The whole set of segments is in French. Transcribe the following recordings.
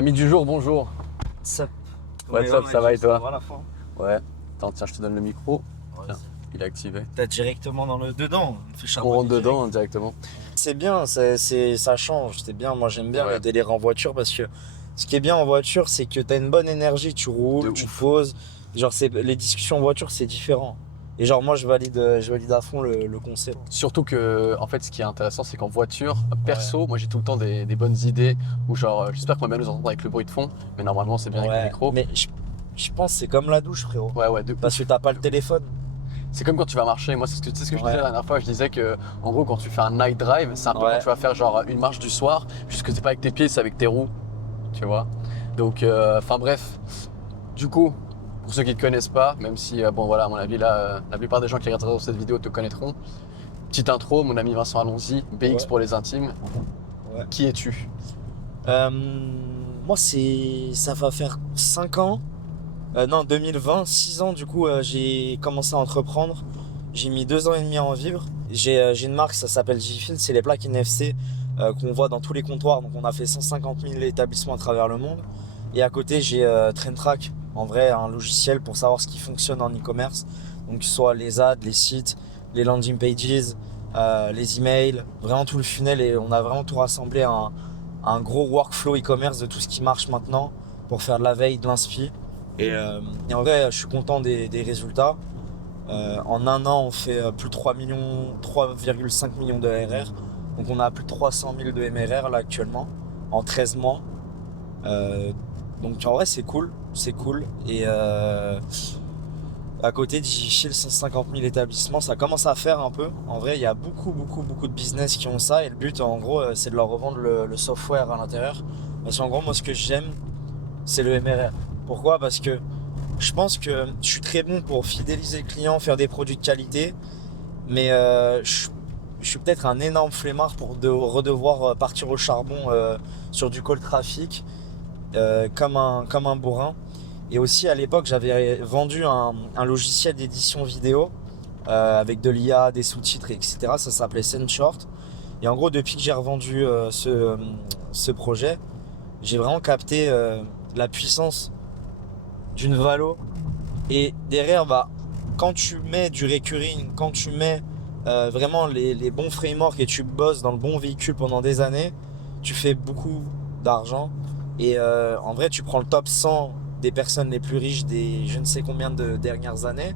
Ami du jour, bonjour. Ça. What's up, ça va et toi? Ça va la fin. Ouais. Attends, tiens, je te donne le micro. Ouais, Tiens, il est activé. t'as directement dans le dedans. On fait On charbonner rentre direct. dedans directement. C'est bien, ça change. C'est bien. Moi, j'aime bien Ouais. le délire en voiture parce que ce qui est bien en voiture, c'est que t'as une bonne énergie. Tu roules, De tu ouf. poses. Genre, les discussions en voiture, c'est différent. Et genre, moi, je valide à fond le concept. Surtout que, en fait, ce qui est intéressant, c'est qu'en voiture, perso, moi j'ai tout le temps des bonnes idées. Ou genre, j'espère qu'on va bien nous entendre avec le bruit de fond. Mais normalement, c'est bien avec le Ouais. micro. Mais je pense que c'est comme la douche, frérot. Ouais, de Parce ouf. que t'as pas le téléphone. C'est comme quand tu vas marcher. Moi, c'est ce que, tu sais ce que je Ouais. disais la dernière fois. Je disais que, en gros, quand tu fais un night drive, c'est un peu Ouais. quand tu vas faire genre une marche du soir, puisque c'est pas avec tes pieds, c'est avec tes roues. Tu vois. Donc, enfin bref. Du coup, pour ceux qui ne te connaissent pas, même si, bon voilà, à mon avis, là, la plupart des gens qui regarderont cette vidéo te connaîtront. Petite intro, mon ami Vincent Allons-y, BX Ouais. pour les intimes. Ouais. Qui es-tu? Moi, ça va faire 5 ans. Non, 2020, 6 ans, du coup, j'ai commencé à entreprendre. J'ai mis 2 ans et demi à en vivre. J'ai une marque, ça s'appelle Gfil, c'est les plaques NFC qu'on voit dans tous les comptoirs. Donc, on a fait 150 000 établissements à travers le monde. Et à côté, j'ai Traintrack, en vrai, un logiciel pour savoir ce qui fonctionne en e-commerce. Donc, que ce soit les ads, les sites, les landing pages, les emails, vraiment tout le funnel. Et on a vraiment tout rassemblé à un gros workflow e-commerce de tout ce qui marche maintenant pour faire de la veille, de l'inspi. Et en vrai, je suis content des résultats. En un an, on fait plus de 3,5 millions de RR. Donc on a plus de 300 000 de MRR là actuellement, en 13 mois. Donc en vrai, c'est cool. Et à côté de Gfil, 150 000 établissements, ça commence à faire un peu. En vrai, il y a beaucoup de business qui ont ça. Et le but, en gros, c'est de leur revendre le software à l'intérieur. Parce qu'en gros, moi, ce que j'aime, c'est le MRR. Pourquoi? Parce que je pense que je suis très bon pour fidéliser le client, faire des produits de qualité, mais je suis peut-être un énorme flemmard pour redevoir partir au charbon sur du call traffic comme un bourrin. Et aussi à l'époque, j'avais vendu un logiciel d'édition vidéo avec de l'IA, des sous-titres, etc. Ça s'appelait SendShort. Et en gros, depuis que j'ai revendu ce projet, j'ai vraiment capté la puissance d'une valo. Et derrière, quand tu mets du recurring, quand tu mets vraiment les bons frameworks et tu bosses dans le bon véhicule pendant des années, tu fais beaucoup d'argent. Et en vrai, tu prends le top 100 des personnes les plus riches des je ne sais combien de dernières années,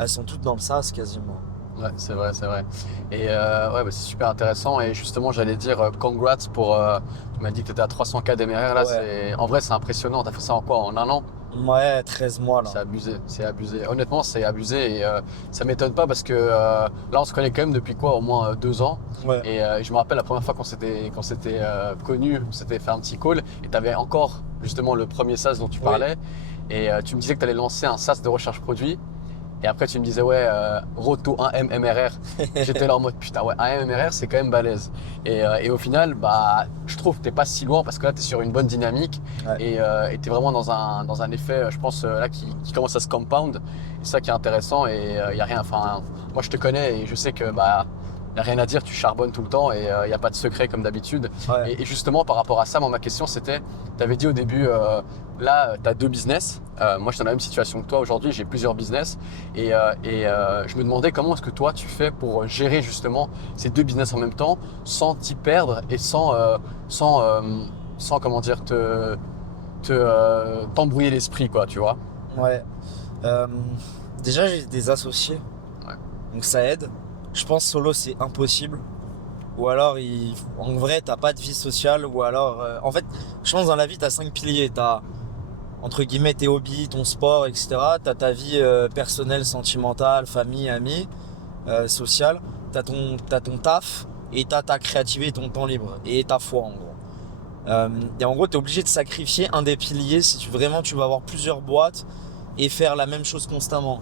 elles sont toutes dans le SaaS quasiment. Ouais, c'est vrai, c'est vrai. Et ouais, bah, c'est super intéressant. Et justement, j'allais dire congrats pour. Tu m'as dit que tu étais à 300K d'MRR là. Ouais. En vrai, c'est impressionnant. Tu as fait ça en quoi? En un an? Ouais, 13 mois là. C'est abusé, c'est abusé. Honnêtement, c'est abusé et ça m'étonne pas parce que là, on se connaît quand même depuis quoi, au moins 2 ans. Ouais. Et je me rappelle la première fois qu'on s'était connus, on s'était fait un petit call et tu avais encore justement le premier SaaS dont tu Oui. parlais. Et tu me disais que tu allais lancer un SaaS de recherche produit. Et après, tu me disais, ouais, road to 1M MRR. J'étais là en mode, putain, ouais, 1M MRR, c'est quand même balèze. Et au final, bah, je trouve que t'es pas si loin parce que là, tu es sur une bonne dynamique. Ouais. Et tu es vraiment dans un effet, je pense, là, qui commence à se compound. C'est ça qui est intéressant. Et il y a rien, enfin, moi, je te connais et je sais que, bah, il n'y a rien à dire, tu charbonnes tout le temps et il n'y a pas de secret comme d'habitude. Ouais. Et justement, par rapport à ça, moi, ma question, c'était, tu avais dit au début, là, tu as 2 business. Moi, je suis dans la même situation que toi aujourd'hui, j'ai plusieurs business. Et je me demandais comment est-ce que toi, tu fais pour gérer justement ces 2 business en même temps sans t'y perdre et sans comment dire, t'embrouiller l'esprit, quoi, tu vois. Ouais. Déjà, j'ai des associés. Ouais. Donc ça aide. Je pense solo c'est impossible. Ou alors en vrai t'as pas de vie sociale. Ou alors en fait je pense dans la vie t'as 5 piliers. T'as entre guillemets tes hobbies, ton sport, etc. T'as ta vie personnelle, sentimentale, famille, amis, sociale. T'as ton taf et t'as ta créativité et ton temps libre. Et ta foi en gros. Et en gros t'es obligé de sacrifier un des piliers si vraiment tu vas avoir plusieurs boîtes et faire la même chose constamment.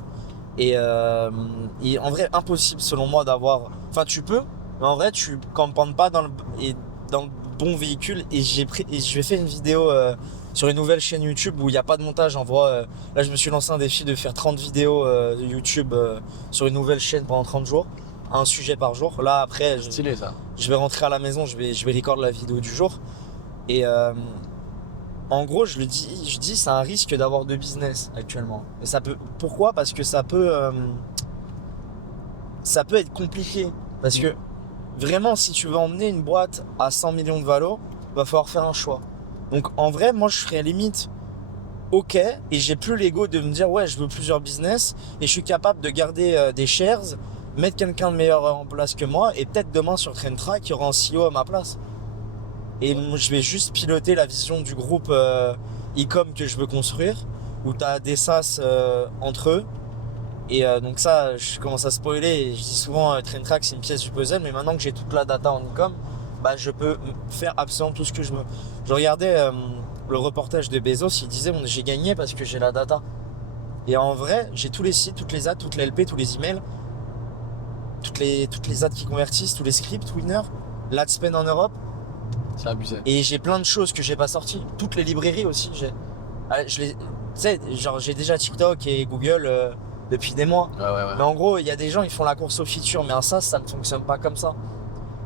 Et en vrai, impossible selon moi d'avoir. Enfin, tu peux, mais en vrai, tu campagnes pas dans le bon véhicule. Et je vais faire une vidéo sur une nouvelle chaîne YouTube où il n'y a pas de montage. En vrai, là, je me suis lancé un défi de faire 30 vidéos de YouTube sur une nouvelle chaîne pendant 30 jours, un sujet par jour. Là, après, Stylé, ça. je vais rentrer à la maison, je vais record la vidéo du jour. Et En gros, je dis, c'est un risque d'avoir deux business actuellement. Et pourquoi? Parce que ça peut être compliqué. Parce que vraiment, si tu veux emmener une boîte à 100 millions de valo, va falloir faire un choix. Donc en vrai, moi je serais limite ok, et j'ai plus l'ego de me dire ouais, je veux plusieurs business et je suis capable de garder des shares, mettre quelqu'un de meilleur en place que moi et peut-être demain sur Traintrack, il y aura un CEO à ma place. Et je vais juste piloter la vision du groupe e-com que je veux construire, où tu as des SaaS entre eux. Et donc ça, je commence à spoiler et je dis souvent Traintrack c'est une pièce du puzzle, mais maintenant que j'ai toute la data en e-com, bah, je peux faire absolument tout ce que je veux. Je regardais le reportage de Bezos, il disait j'ai gagné parce que j'ai la data. Et en vrai, j'ai tous les sites, toutes les ads, toutes les LP, tous les emails, toutes les ads qui convertissent, tous les scripts, Winner, l'ad spend en Europe. C'est abusé. Et j'ai plein de choses que j'ai pas sorties. Toutes les librairies aussi, tu sais, genre j'ai déjà TikTok et Google depuis des mois. Ouais. Mais en gros, il y a des gens, ils font la course aux features, mais un SaaS, ça ne fonctionne pas comme ça.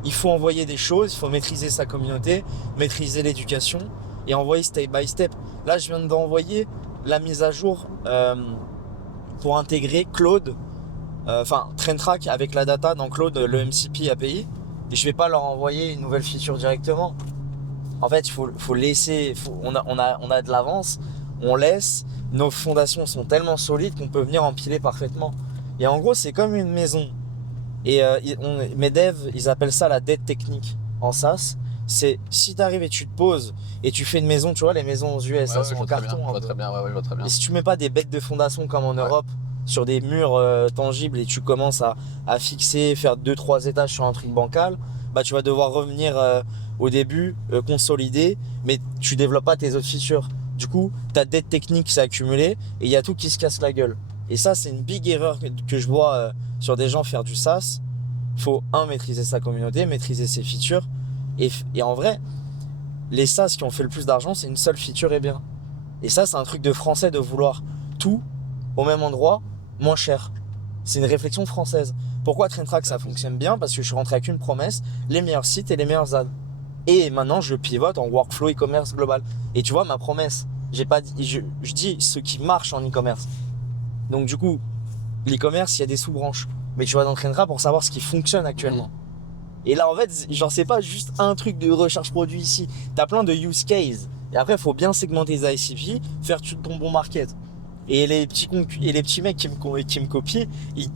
Il faut envoyer des choses, il faut maîtriser sa communauté, maîtriser l'éducation et envoyer step by step. Là, je viens d'envoyer la mise à jour pour intégrer Claude, Traintrack avec la data dans Claude, le MCP API. Et je vais pas leur envoyer une nouvelle feature directement. En fait, il faut laisser, on a de l'avance, on laisse, nos fondations sont tellement solides qu'on peut venir empiler parfaitement. Et en gros, c'est comme une maison. Et mes devs, ils appellent ça la dette technique en SaaS. C'est si tu arrives et tu te poses et tu fais une maison, tu vois, les maisons aux US, ça sont en carton. Je vois très bien, je vois très bien. Et si tu mets pas des bêtes de fondation comme en Europe, sur des murs tangibles et tu commences à fixer, faire 2-3 étages sur un truc bancal, bah tu vas devoir revenir au début, consolider, mais tu développes pas tes autres features. Du coup, ta dette technique s'est accumulée et il y a tout qui se casse la gueule. Et ça, c'est une big erreur que je vois sur des gens faire du SaaS. Faut maîtriser sa communauté, maîtriser ses features. Et en vrai, les SaaS qui ont fait le plus d'argent, c'est une seule feature et bien. Et ça, c'est un truc de français de vouloir tout au même endroit, moins cher. C'est une réflexion française. Pourquoi Traintrack ça fonctionne bien? Parce que je suis rentré avec une promesse, les meilleurs sites et les meilleurs ads. Et maintenant, je pivote en workflow e-commerce global. Et tu vois, ma promesse, je dis ce qui marche en e-commerce. Donc du coup, l'e-commerce, il y a des sous-branches. Mais tu vas dans Traintrack pour savoir ce qui fonctionne actuellement. Et là, en fait, genre, c'est pas juste un truc de recherche produit ici. T'as plein de use cases. Et après, il faut bien segmenter les ICP, faire ton bon market. Et les petits mecs qui me copient,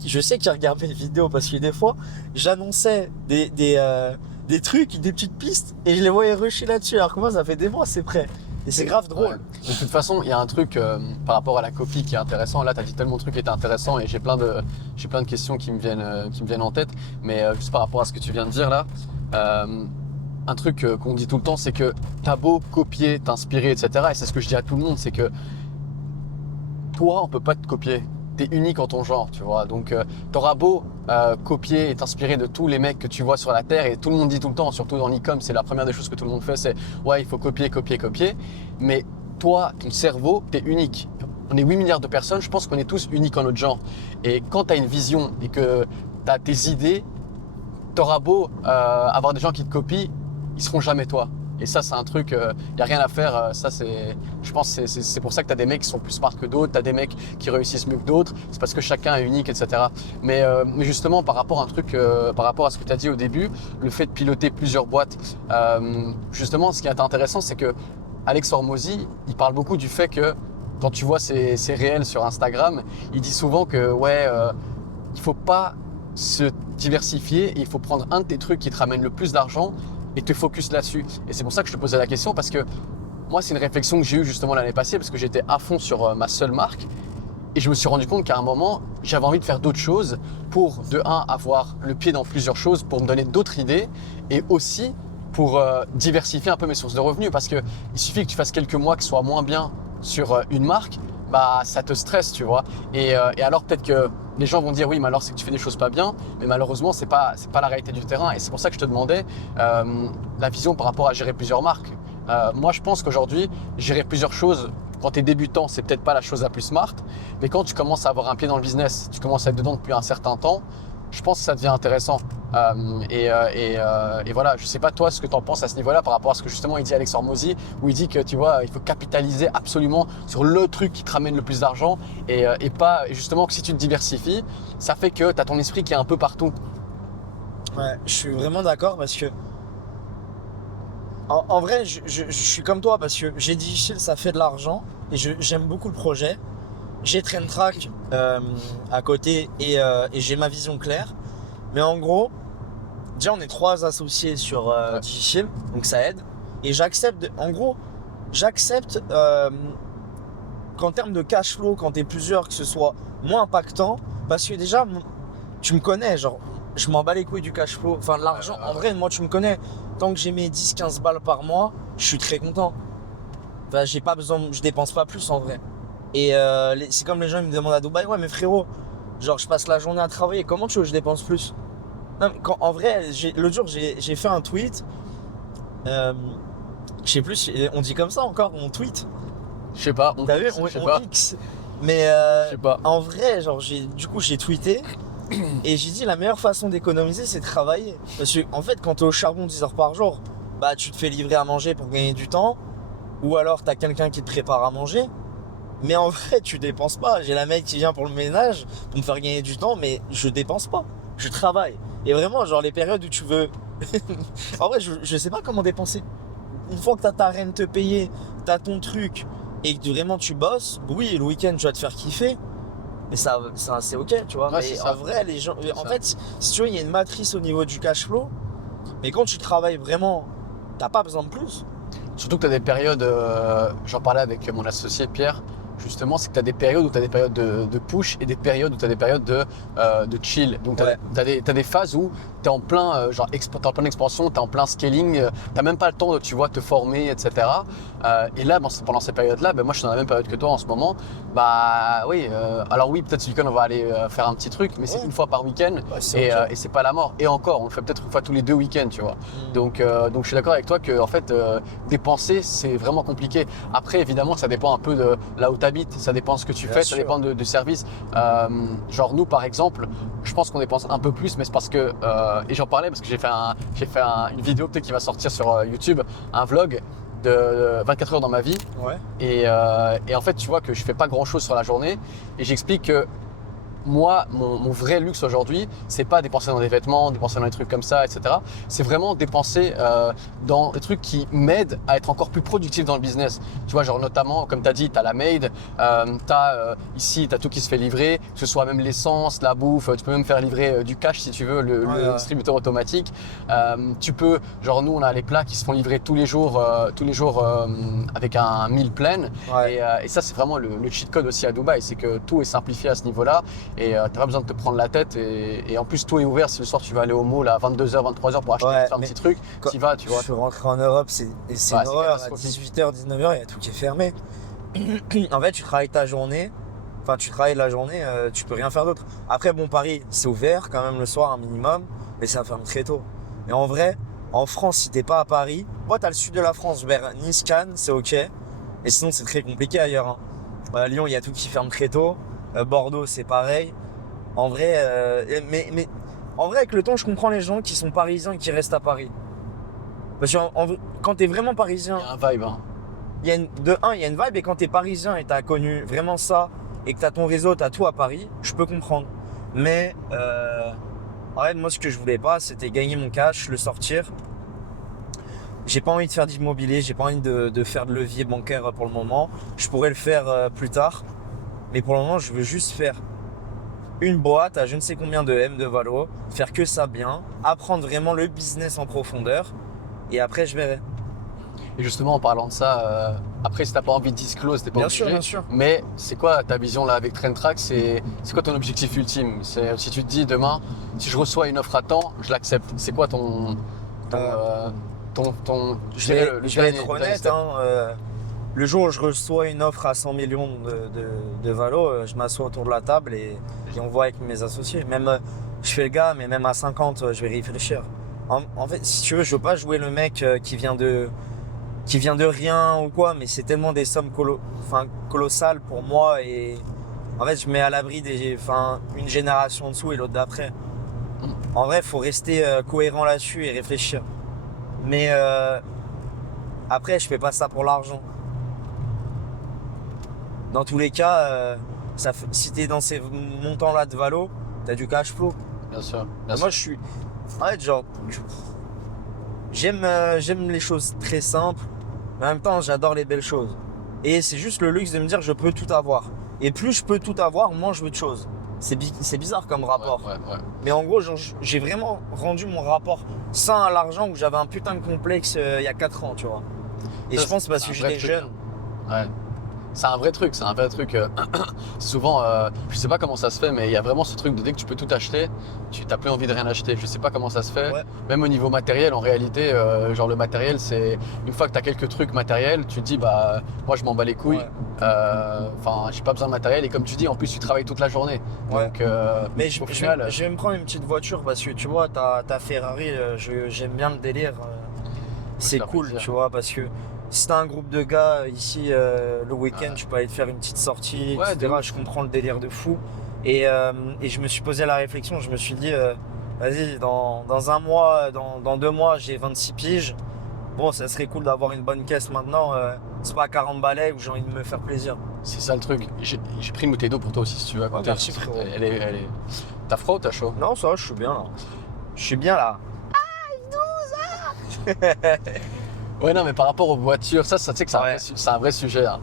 je sais qu'ils regardent mes vidéos parce que des fois, j'annonçais des trucs, des petites pistes, et je les voyais rusher là-dessus. Alors que moi, ça fait des mois, c'est prêt. Et c'est grave drôle. Ouais. De toute façon, il y a un truc par rapport à la copie qui est intéressant. Là, tu as dit tellement de trucs qui étaient intéressants et j'ai plein de questions qui me viennent en tête. Mais juste par rapport à ce que tu viens de dire là, un truc qu'on dit tout le temps, c'est que tu as beau copier, t'inspirer, etc. Et c'est ce que je dis à tout le monde, c'est que toi, on peut pas te copier. T'es unique en ton genre, tu vois. Donc, t'auras beau copier et t'inspirer de tous les mecs que tu vois sur la terre, et tout le monde dit tout le temps, surtout dans l'e-com, c'est la première des choses que tout le monde fait, c'est ouais, il faut copier. Mais toi, ton cerveau, t'es unique. On est 8 milliards de personnes, je pense qu'on est tous uniques en notre genre. Et quand t'as une vision et que t'as tes idées, t'auras beau avoir des gens qui te copient, ils seront jamais toi. Et ça, c'est un truc, y a rien à faire. Ça, je pense que c'est pour ça que tu as des mecs qui sont plus smart que d'autres, tu as des mecs qui réussissent mieux que d'autres. C'est parce que chacun est unique, etc. Mais justement, par rapport à un truc, par rapport à ce que tu as dit au début, le fait de piloter plusieurs boîtes, justement, ce qui est intéressant, c'est que Alex Hormozy, il parle beaucoup du fait que quand tu vois ses réels sur Instagram, il dit souvent que il faut pas se diversifier et il faut prendre un de tes trucs qui te ramène le plus d'argent et te focus là-dessus. Et c'est pour ça que je te posais la question, parce que moi, c'est une réflexion que j'ai eue justement l'année passée, parce que j'étais à fond sur ma seule marque et je me suis rendu compte qu'à un moment, j'avais envie de faire d'autres choses pour, de un, avoir le pied dans plusieurs choses, pour me donner d'autres idées et aussi pour diversifier un peu mes sources de revenus, parce qu'il suffit que tu fasses quelques mois qui soient moins bien sur une marque, bah ça te stresse, tu vois. Et alors peut-être que les gens vont dire oui, mais alors c'est que tu fais des choses pas bien, mais malheureusement c'est pas la réalité du terrain. Et c'est pour ça que je te demandais la vision par rapport à gérer plusieurs marques. Moi je pense qu'aujourd'hui gérer plusieurs choses, quand tu es débutant, c'est peut-être pas la chose la plus smart, mais quand tu commences à avoir un pied dans le business, tu commences à être dedans depuis un certain temps, je pense que ça devient intéressant. Et voilà, je sais pas toi ce que tu en penses à ce niveau-là par rapport à ce que justement il dit Alex Hormozy, où il dit que tu vois, il faut capitaliser absolument sur le truc qui te ramène le plus d'argent et pas justement que si tu te diversifies, ça fait que tu as ton esprit qui est un peu partout. Ouais, je suis vraiment d'accord parce que en vrai, je suis comme toi parce que j'ai Digital, ça fait de l'argent et j'aime beaucoup le projet. J'ai Traintrack à côté et j'ai ma vision claire. Mais en gros, déjà on est 3 associés sur Ouais. Digital, donc ça aide. Et j'accepte, en gros, j'accepte qu'en termes de cash flow, quand t'es plusieurs, que ce soit moins impactant. Parce que déjà, tu me connais, genre, je m'en bats les couilles du cash flow, enfin de l'argent. En vrai, moi tu me connais, tant que j'ai mes 10-15 balles par mois, je suis très content. Enfin, j'ai pas besoin, je dépense pas plus en vrai. Et c'est comme les gens ils me demandent à Dubaï, ouais mais frérot, genre je passe la journée à travailler, comment tu veux que je dépense plus? Non mais en vrai, l'autre jour j'ai fait un tweet, je sais plus, on dit comme ça encore, on tweet. Je sais pas, T'as vu, je sais on pas, X. Mais je sais pas. en vrai, genre du coup j'ai tweeté et j'ai dit la meilleure façon d'économiser c'est de travailler. Parce que en fait quand t'es au charbon 10 heures par jour, bah tu te fais livrer à manger pour gagner du temps. Ou alors t'as quelqu'un qui te prépare à manger. Mais en vrai tu dépenses pas. J'ai la mec qui vient pour le ménage, pour me faire gagner du temps, mais je dépense pas. Je travaille. Et vraiment genre les périodes où tu veux... En vrai je sais pas comment dépenser. Une fois que t'as ta reine te payer, t'as ton truc et que vraiment tu bosses, oui le week-end tu vas te faire kiffer. Mais ça c'est ok, tu vois. Ouais, c'est Mais ça. en vrai, les gens. C'est En ça. fait, si tu veux, il y a une matrice au niveau du cash flow. Mais quand tu travailles vraiment, t'as pas besoin de plus. Surtout que tu as des périodes, j'en parlais avec mon associé Pierre, justement, c'est que tu as des périodes où tu as des périodes de push et des périodes où tu as des périodes de chill. Donc tu as, Ouais. des phases où tu es en plein, t'es en pleine expansion, tu es en plein scaling, tu n'as même pas le temps de, tu vois, te former, etc. Et là, pendant ces périodes-là, ben, moi je suis dans la même période que toi en ce moment. Bah oui, alors oui, peut-être ce week-end on va aller faire un petit truc, mais c'est Ouais. une fois par week-end Ouais, c'est ok. et c'est pas la mort. Et encore, on le fait peut-être une fois tous les 2 week-ends, tu vois. Donc je suis d'accord avec toi que en fait, dépenser, c'est vraiment compliqué. Après, évidemment, ça dépend un peu de là où tu habites, ça dépend de ce que tu Bien fais, ça sûr. dépend du service. Genre nous, par exemple, je pense qu'on dépense un peu plus, mais c'est parce que, et j'en parlais parce que j'ai fait une vidéo peut-être qui va sortir sur YouTube, un vlog de 24 heures dans ma vie. Ouais. Et en fait, tu vois que je fais pas grand-chose sur la journée et j'explique que moi, mon vrai luxe aujourd'hui, c'est pas dépenser dans des vêtements, dépenser dans des trucs comme ça, etc. C'est vraiment dépenser dans des trucs qui m'aident à être encore plus productif dans le business. Tu vois, genre notamment, comme tu as dit, tu as la maid, ici, tu as tout qui se fait livrer, que ce soit même l'essence, la bouffe, tu peux même faire livrer du cash si tu veux, le distributeur automatique. Tu peux, genre nous, on a les plats qui se font livrer tous les jours avec un meal plan. Ouais. Et ça, c'est vraiment le cheat code aussi à Dubaï, c'est que tout est simplifié à ce niveau-là. Et t'as pas besoin de te prendre la tête et en plus tout est ouvert. Si le soir tu vas aller au mall à 22h, 23h pour acheter Ouais, un mais petit truc, quand tu vas, tu vois. je suis rentré en Europe, c'est Ouais, une horreur. À catastrophique. 18h, 19h, il y a tout qui est fermé. En fait, tu travailles ta journée. Enfin, tu travailles la journée, tu peux rien faire d'autre. Après, bon, Paris, c'est ouvert quand même le soir un minimum, mais ça ferme très tôt. Mais en vrai, en France, si t'es pas à Paris, moi, t'as le sud de la France, vers Nice, Cannes, c'est ok. Et sinon, c'est très compliqué ailleurs, hein. À Lyon, il y a tout qui ferme très tôt. Bordeaux, c'est pareil. En vrai, mais en vrai, avec le temps, je comprends les gens qui sont parisiens et qui restent à Paris. Parce que quand t'es vraiment parisien, Il y a un vibe, hein. il y a il y a une vibe, et quand t'es parisien et t'as connu vraiment ça, et que t'as ton réseau, t'as tout à Paris, je peux comprendre. Mais en fait, moi, ce que je voulais pas, c'était gagner mon cash, le sortir. J'ai pas envie de faire d'immobilier, j'ai pas envie de faire de levier bancaire pour le moment. Je pourrais le faire plus tard. Mais pour le moment, je veux juste faire une boîte à je ne sais combien de M de valo, faire que ça bien, apprendre vraiment le business en profondeur, et après je verrai. Et justement, en parlant de ça, après, si t'as pas envie de disclose, t'es pas Bien obligé. sûr, bien sûr. Mais c'est quoi ta vision là avec Traintrack? C'est quoi ton objectif ultime? C'est si tu te dis demain, si je reçois une offre à temps, je l'accepte. C'est quoi ton, Euh, je dirais le je vais dernier- être le dernier honnête, step. le jour où je reçois une offre à 100 millions de valo, je m'assois autour de la table et on voit avec mes associés. Même, je fais le gars, mais même à 50, je vais réfléchir. En fait, si tu veux, je veux pas jouer le mec qui vient de rien ou quoi, mais c'est tellement des sommes colossales pour moi, et en fait, je mets à l'abri une génération en dessous et l'autre d'après. En vrai, faut rester cohérent là-dessus et réfléchir. Mais après, je fais pas ça pour l'argent. Dans tous les cas, si t'es dans ces montants-là de valo, t'as du cash flow. Bien sûr. Moi, je suis. En fait, genre, j'aime les choses très simples, mais en même temps, j'adore les belles choses. Et c'est juste le luxe de me dire, je peux tout avoir. Et plus je peux tout avoir, moins je veux de choses. C'est bizarre comme rapport. Ouais. Mais en gros, genre, j'ai vraiment rendu mon rapport sain à l'argent où j'avais un putain de complexe il y a 4 ans, tu vois. Et Ça, je pense parce c'est que un vrai j'étais truc, jeune. hein. Ouais. C'est un vrai truc, souvent, je sais pas comment ça se fait, mais il y a vraiment ce truc de dès que tu peux tout acheter, tu n'as plus envie de rien acheter. Je sais pas comment ça se fait. Ouais. Même au niveau matériel, en réalité, genre le matériel, c'est une fois que tu as quelques trucs matériels, tu te dis bah moi je m'en bats les couilles. Ouais. Enfin, j'ai pas besoin de matériel et comme tu dis, en plus tu travailles toute la journée. Ouais. Donc, Mais au final, je vais me prendre une petite voiture parce que tu vois, ta Ferrari, j'aime bien le délire. C'est faire cool, plaisir. tu vois, parce que si t'as un groupe de gars ici le week-end, Ouais. tu peux aller te faire une petite sortie, Ouais, etc. de ouf. Je comprends le délire de fou. Et je me suis posé la réflexion, je me suis dit, vas-y, dans un mois, dans 2 mois, j'ai 26 piges. Bon, ça serait cool d'avoir une bonne caisse maintenant. C'est pas 40 balais où j'ai envie de me faire plaisir. c'est ça le truc. J'ai pris une bouteille d'eau pour toi aussi si tu veux à côté. merci, frérot. Elle est... T'as froid ou t'as chaud? Non, ça va, je suis bien là. Je suis bien là. Ouais, non, mais par rapport aux voitures, ça tu sais que Ouais. c'est un vrai sujet, hein.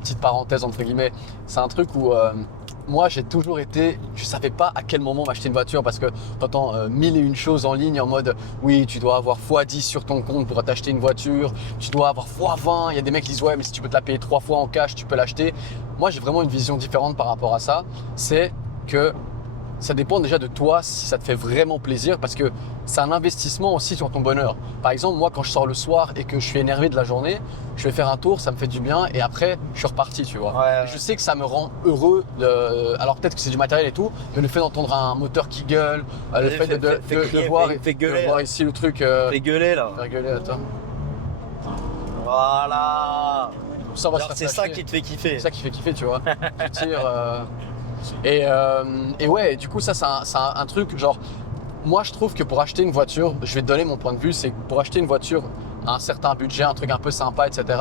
Petite parenthèse entre guillemets, c'est un truc où moi j'ai toujours été, je savais pas à quel moment m'acheter une voiture parce que t'entends mille et une choses en ligne en mode oui, tu dois avoir x10 sur ton compte pour t'acheter une voiture, tu dois avoir x20, il y a des mecs qui disent ouais, mais si tu peux te la payer 3 fois en cash, tu peux l'acheter. Moi j'ai vraiment une vision différente par rapport à ça, c'est que ça dépend déjà de toi si ça te fait vraiment plaisir parce que c'est un investissement aussi sur ton bonheur. Par exemple, moi quand je sors le soir et que je suis énervé de la journée, je vais faire un tour, ça me fait du bien et après je suis reparti, tu vois. Ouais. Je sais que ça me rend heureux. Alors peut-être que c'est du matériel et tout, mais le fait d'entendre un moteur qui gueule, le fait Fais crier, de voir, fais gueuler, de voir ici le truc. Fais gueuler là. Faire gueuler, attends. Voilà. Ça va se Alors, faire c'est ça flasher. qui te fait kiffer. C'est ça qui fait kiffer, tu vois. Tu tires. Et ouais, du coup, ça, c'est un truc, genre, moi, je trouve que pour acheter une voiture, je vais te donner mon point de vue, c'est que pour acheter une voiture à un certain budget, un truc un peu sympa, etc.,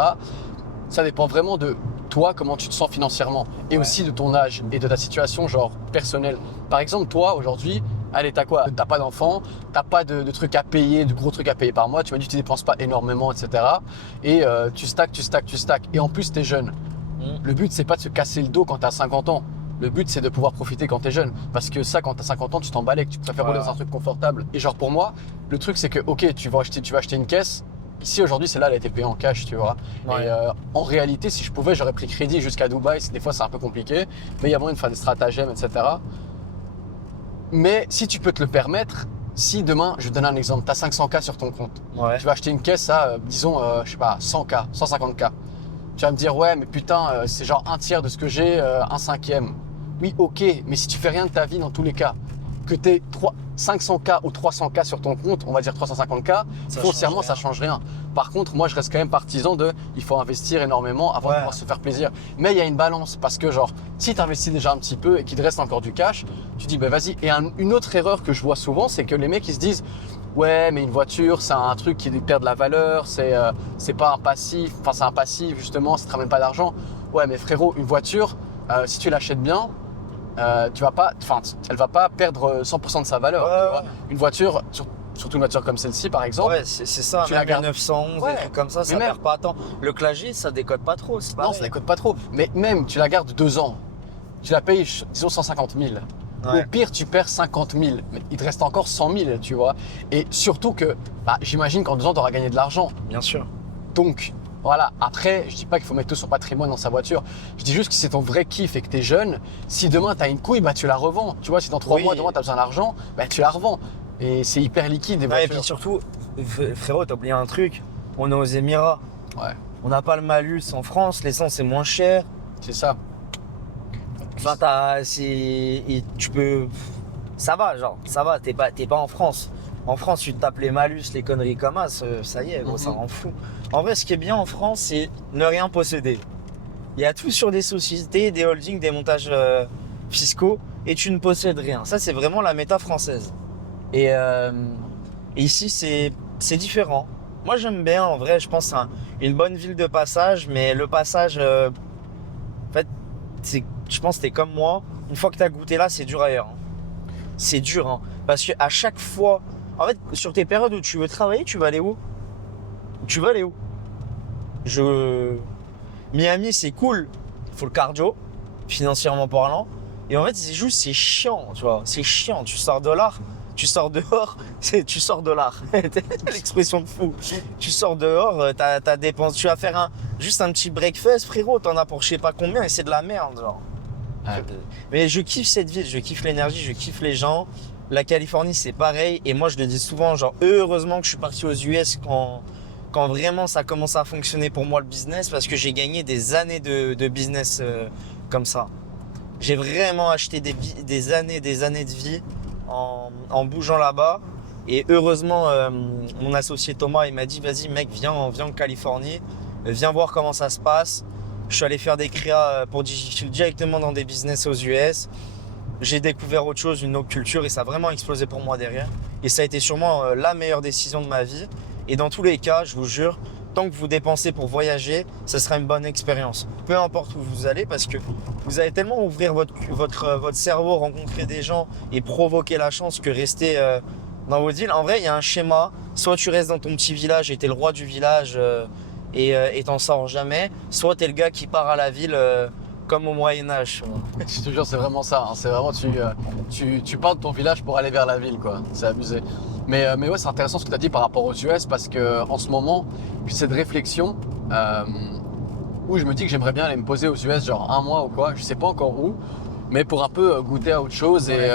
ça dépend vraiment de toi, comment tu te sens financièrement, et Ouais. aussi de ton âge et de ta situation, genre, personnelle. Par exemple, toi, aujourd'hui, allez, t'as quoi? T'as pas d'enfant, t'as pas de trucs à payer, de gros trucs à payer par mois, tu m'as dit que tu dépenses pas énormément, etc., et tu stacks. Et en plus, t'es jeune. Le but, c'est pas de se casser le dos quand tu as 50 ans. Le but, c'est de pouvoir profiter quand tu es jeune. Parce que ça, quand tu as 50 ans, tu t'en balais, que tu préfères rouler dans un truc confortable. Et genre, pour moi, le truc, c'est que, ok, tu vas acheter une caisse. Ici, aujourd'hui, celle-là, elle a été payée en cash, tu vois. Ouais. Et en réalité, si je pouvais, j'aurais pris crédit jusqu'à Dubaï. Des fois, c'est un peu compliqué. Mais il y a moyen de faire des stratagèmes, etc. Mais si tu peux te le permettre, si demain, je vais te donner un exemple, tu as 500K sur ton compte. Ouais. Tu vas acheter une caisse à, disons, je sais pas, 100K, 150K. Tu vas me dire, ouais, mais putain, c'est genre un tiers de ce que j'ai, un cinquième. Oui, ok, mais si tu fais rien de ta vie dans tous les cas, que tu aies 500K ou 300K sur ton compte, on va dire 350K, foncièrement, change ça rien. change rien. Par contre, moi, je reste quand même partisan de, il faut investir énormément avant de Ouais. pouvoir se faire plaisir. Mais il y a une balance parce que, genre, si tu investis déjà un petit peu et qu'il te reste encore du cash, tu dis, bah vas-y. Et une autre erreur que je vois souvent, c'est que les mecs, ils se disent, ouais, mais une voiture, c'est un truc qui perd de la valeur, c'est pas un passif, enfin, c'est un passif, justement, ça te ramène pas d'argent. Ouais, mais frérot, une voiture, si tu l'achètes bien, tu vas pas, enfin, elle va pas perdre 100% de sa valeur. Ouais, Tu vois. Une voiture, surtout une voiture comme celle-ci, par exemple, Ouais, c'est ça, tu la même gardes. les 911, Ouais. des trucs comme ça Mais même- perd pas tant. Le Clagé, ça décode pas trop, c'est non, pareil. ça décode pas trop. Mais même, tu la gardes 2 ans, tu la payes, disons, 150 000. Ouais. Au pire, tu perds 50 000, mais il te reste encore 100 000, tu vois. Et surtout que, bah, j'imagine qu'en 2 ans, tu auras gagné de l'argent. Bien sûr. Donc, voilà. Après, je dis pas qu'il faut mettre tout son patrimoine dans sa voiture. Je dis juste que si c'est ton vrai kiff et que tu es jeune, si demain tu as une couille, bah, tu la revends. Tu vois, si dans 3 Oui. mois, demain, tu as besoin d'argent, bah, tu la revends. Et c'est hyper liquide, des Ouais, et voitures. puis surtout, frérot, t'as oublié un truc. On est aux Émirats. Ouais, On n'a pas le malus en France, l'essence est moins cher. c'est ça. Enfin, et tu peux. Ça va, genre, ça va, t'es pas en France. En France, tu te tapes les malus, les conneries comme ça y est, gros, ça Mhm. rend fou. En vrai, ce qui est bien en France, c'est ne rien posséder. Il y a tout sur des sociétés, des holdings, des montages fiscaux, et tu ne possèdes rien. Ça, c'est vraiment la méta française. Et ici, c'est différent. Moi, j'aime bien. En vrai, je pense que c'est une bonne ville de passage. Mais le passage, en fait, je pense que t'es comme moi. Une fois que t'as goûté là, c'est dur ailleurs, hein. C'est dur, hein. Parce que à chaque fois, en fait, sur tes périodes où tu veux travailler, tu vas aller où? Tu vas aller où? Miami, c'est cool. Il faut le cardio, financièrement parlant. Et en fait, c'est chiant, tu vois. C'est chiant. Tu sors de là, tu sors dehors, tu sors de l'art. L'expression de fou. Tu sors dehors, t'as dépensé. Tu vas faire juste un petit breakfast, frérot. T'en as pour je sais pas combien et c'est de la merde, genre. Ouais. Mais je kiffe cette ville, je kiffe l'énergie, je kiffe les gens. La Californie, c'est pareil. Et moi, je le dis souvent, genre, heureusement que je suis parti aux US quand vraiment ça commence à fonctionner pour moi le business, parce que j'ai gagné des années de business comme ça. J'ai vraiment acheté des années de vie en bougeant là-bas. Et heureusement, mon associé Thomas, il m'a dit, vas-y mec, viens en Californie, viens voir comment ça se passe. Je suis allé faire des créas pour Digital directement dans des business aux US. J'ai découvert autre chose, une autre culture, et ça a vraiment explosé pour moi derrière. Et ça a été sûrement la meilleure décision de ma vie. Et dans tous les cas, je vous jure, tant que vous dépensez pour voyager, ça sera une bonne expérience. Peu importe où vous allez, parce que vous allez tellement ouvrir votre cerveau, rencontrer des gens et provoquer la chance que rester dans votre ville. En vrai, il y a un schéma. Soit tu restes dans ton petit village et t'es le roi du village et t'en sors jamais. Soit t'es le gars qui part à la ville comme au Moyen-Âge. Je te jure, c'est vraiment ça, hein. C'est vraiment, tu pars de ton village pour aller vers la ville, quoi. C'est abusé. Mais ouais, c'est intéressant ce que tu as dit par rapport aux US, parce que en ce moment, j'ai cette réflexion où je me dis que j'aimerais bien aller me poser aux US, genre un mois ou quoi, je sais pas encore où, mais pour un peu goûter à autre chose. Ouais. Et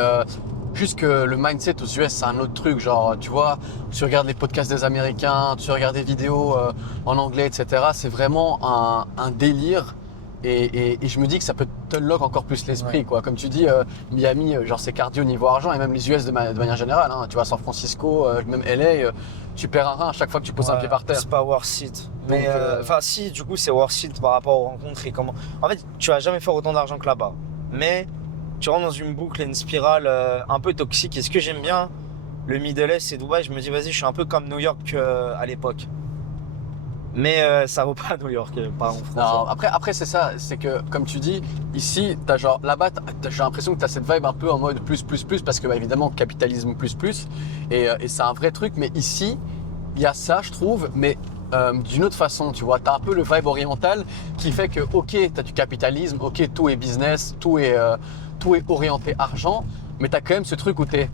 juste que le mindset aux US, c'est un autre truc. Genre, tu vois, tu regardes les podcasts des Américains, tu regardes des vidéos en anglais, etc. C'est vraiment un délire. Et je me dis que ça peut te unlock encore plus l'esprit, Ouais. quoi. Comme tu dis, Miami, genre c'est cardio niveau argent, et même les US de manière générale, hein. Tu vois, San Francisco, même LA, tu perds un rein à chaque fois que tu poses un Ouais, pied par terre. c'est pas worth it. Mais Donc, enfin si, du coup c'est worth it par rapport aux rencontres et comment. En fait, tu vas jamais faire autant d'argent que là-bas. Mais tu rentres dans une boucle et une spirale un peu toxique. Et ce que j'aime bien, le Middle East et Dubaï, je me dis vas-y, je suis un peu comme New York à l'époque. Mais ça vaut pas New York, pardon non, François. après c'est ça, c'est que comme tu dis, ici, t'as genre là-bas, j'ai l'impression que tu as cette vibe un peu en mode plus, parce que bah, évidemment, capitalisme plus, et c'est un vrai truc, mais ici, il y a ça, je trouve, mais d'une autre façon, tu vois, tu as un peu le vibe oriental qui fait que, ok, tu as du capitalisme, ok, tout est business, tout est orienté argent, mais tu as quand même ce truc où t'es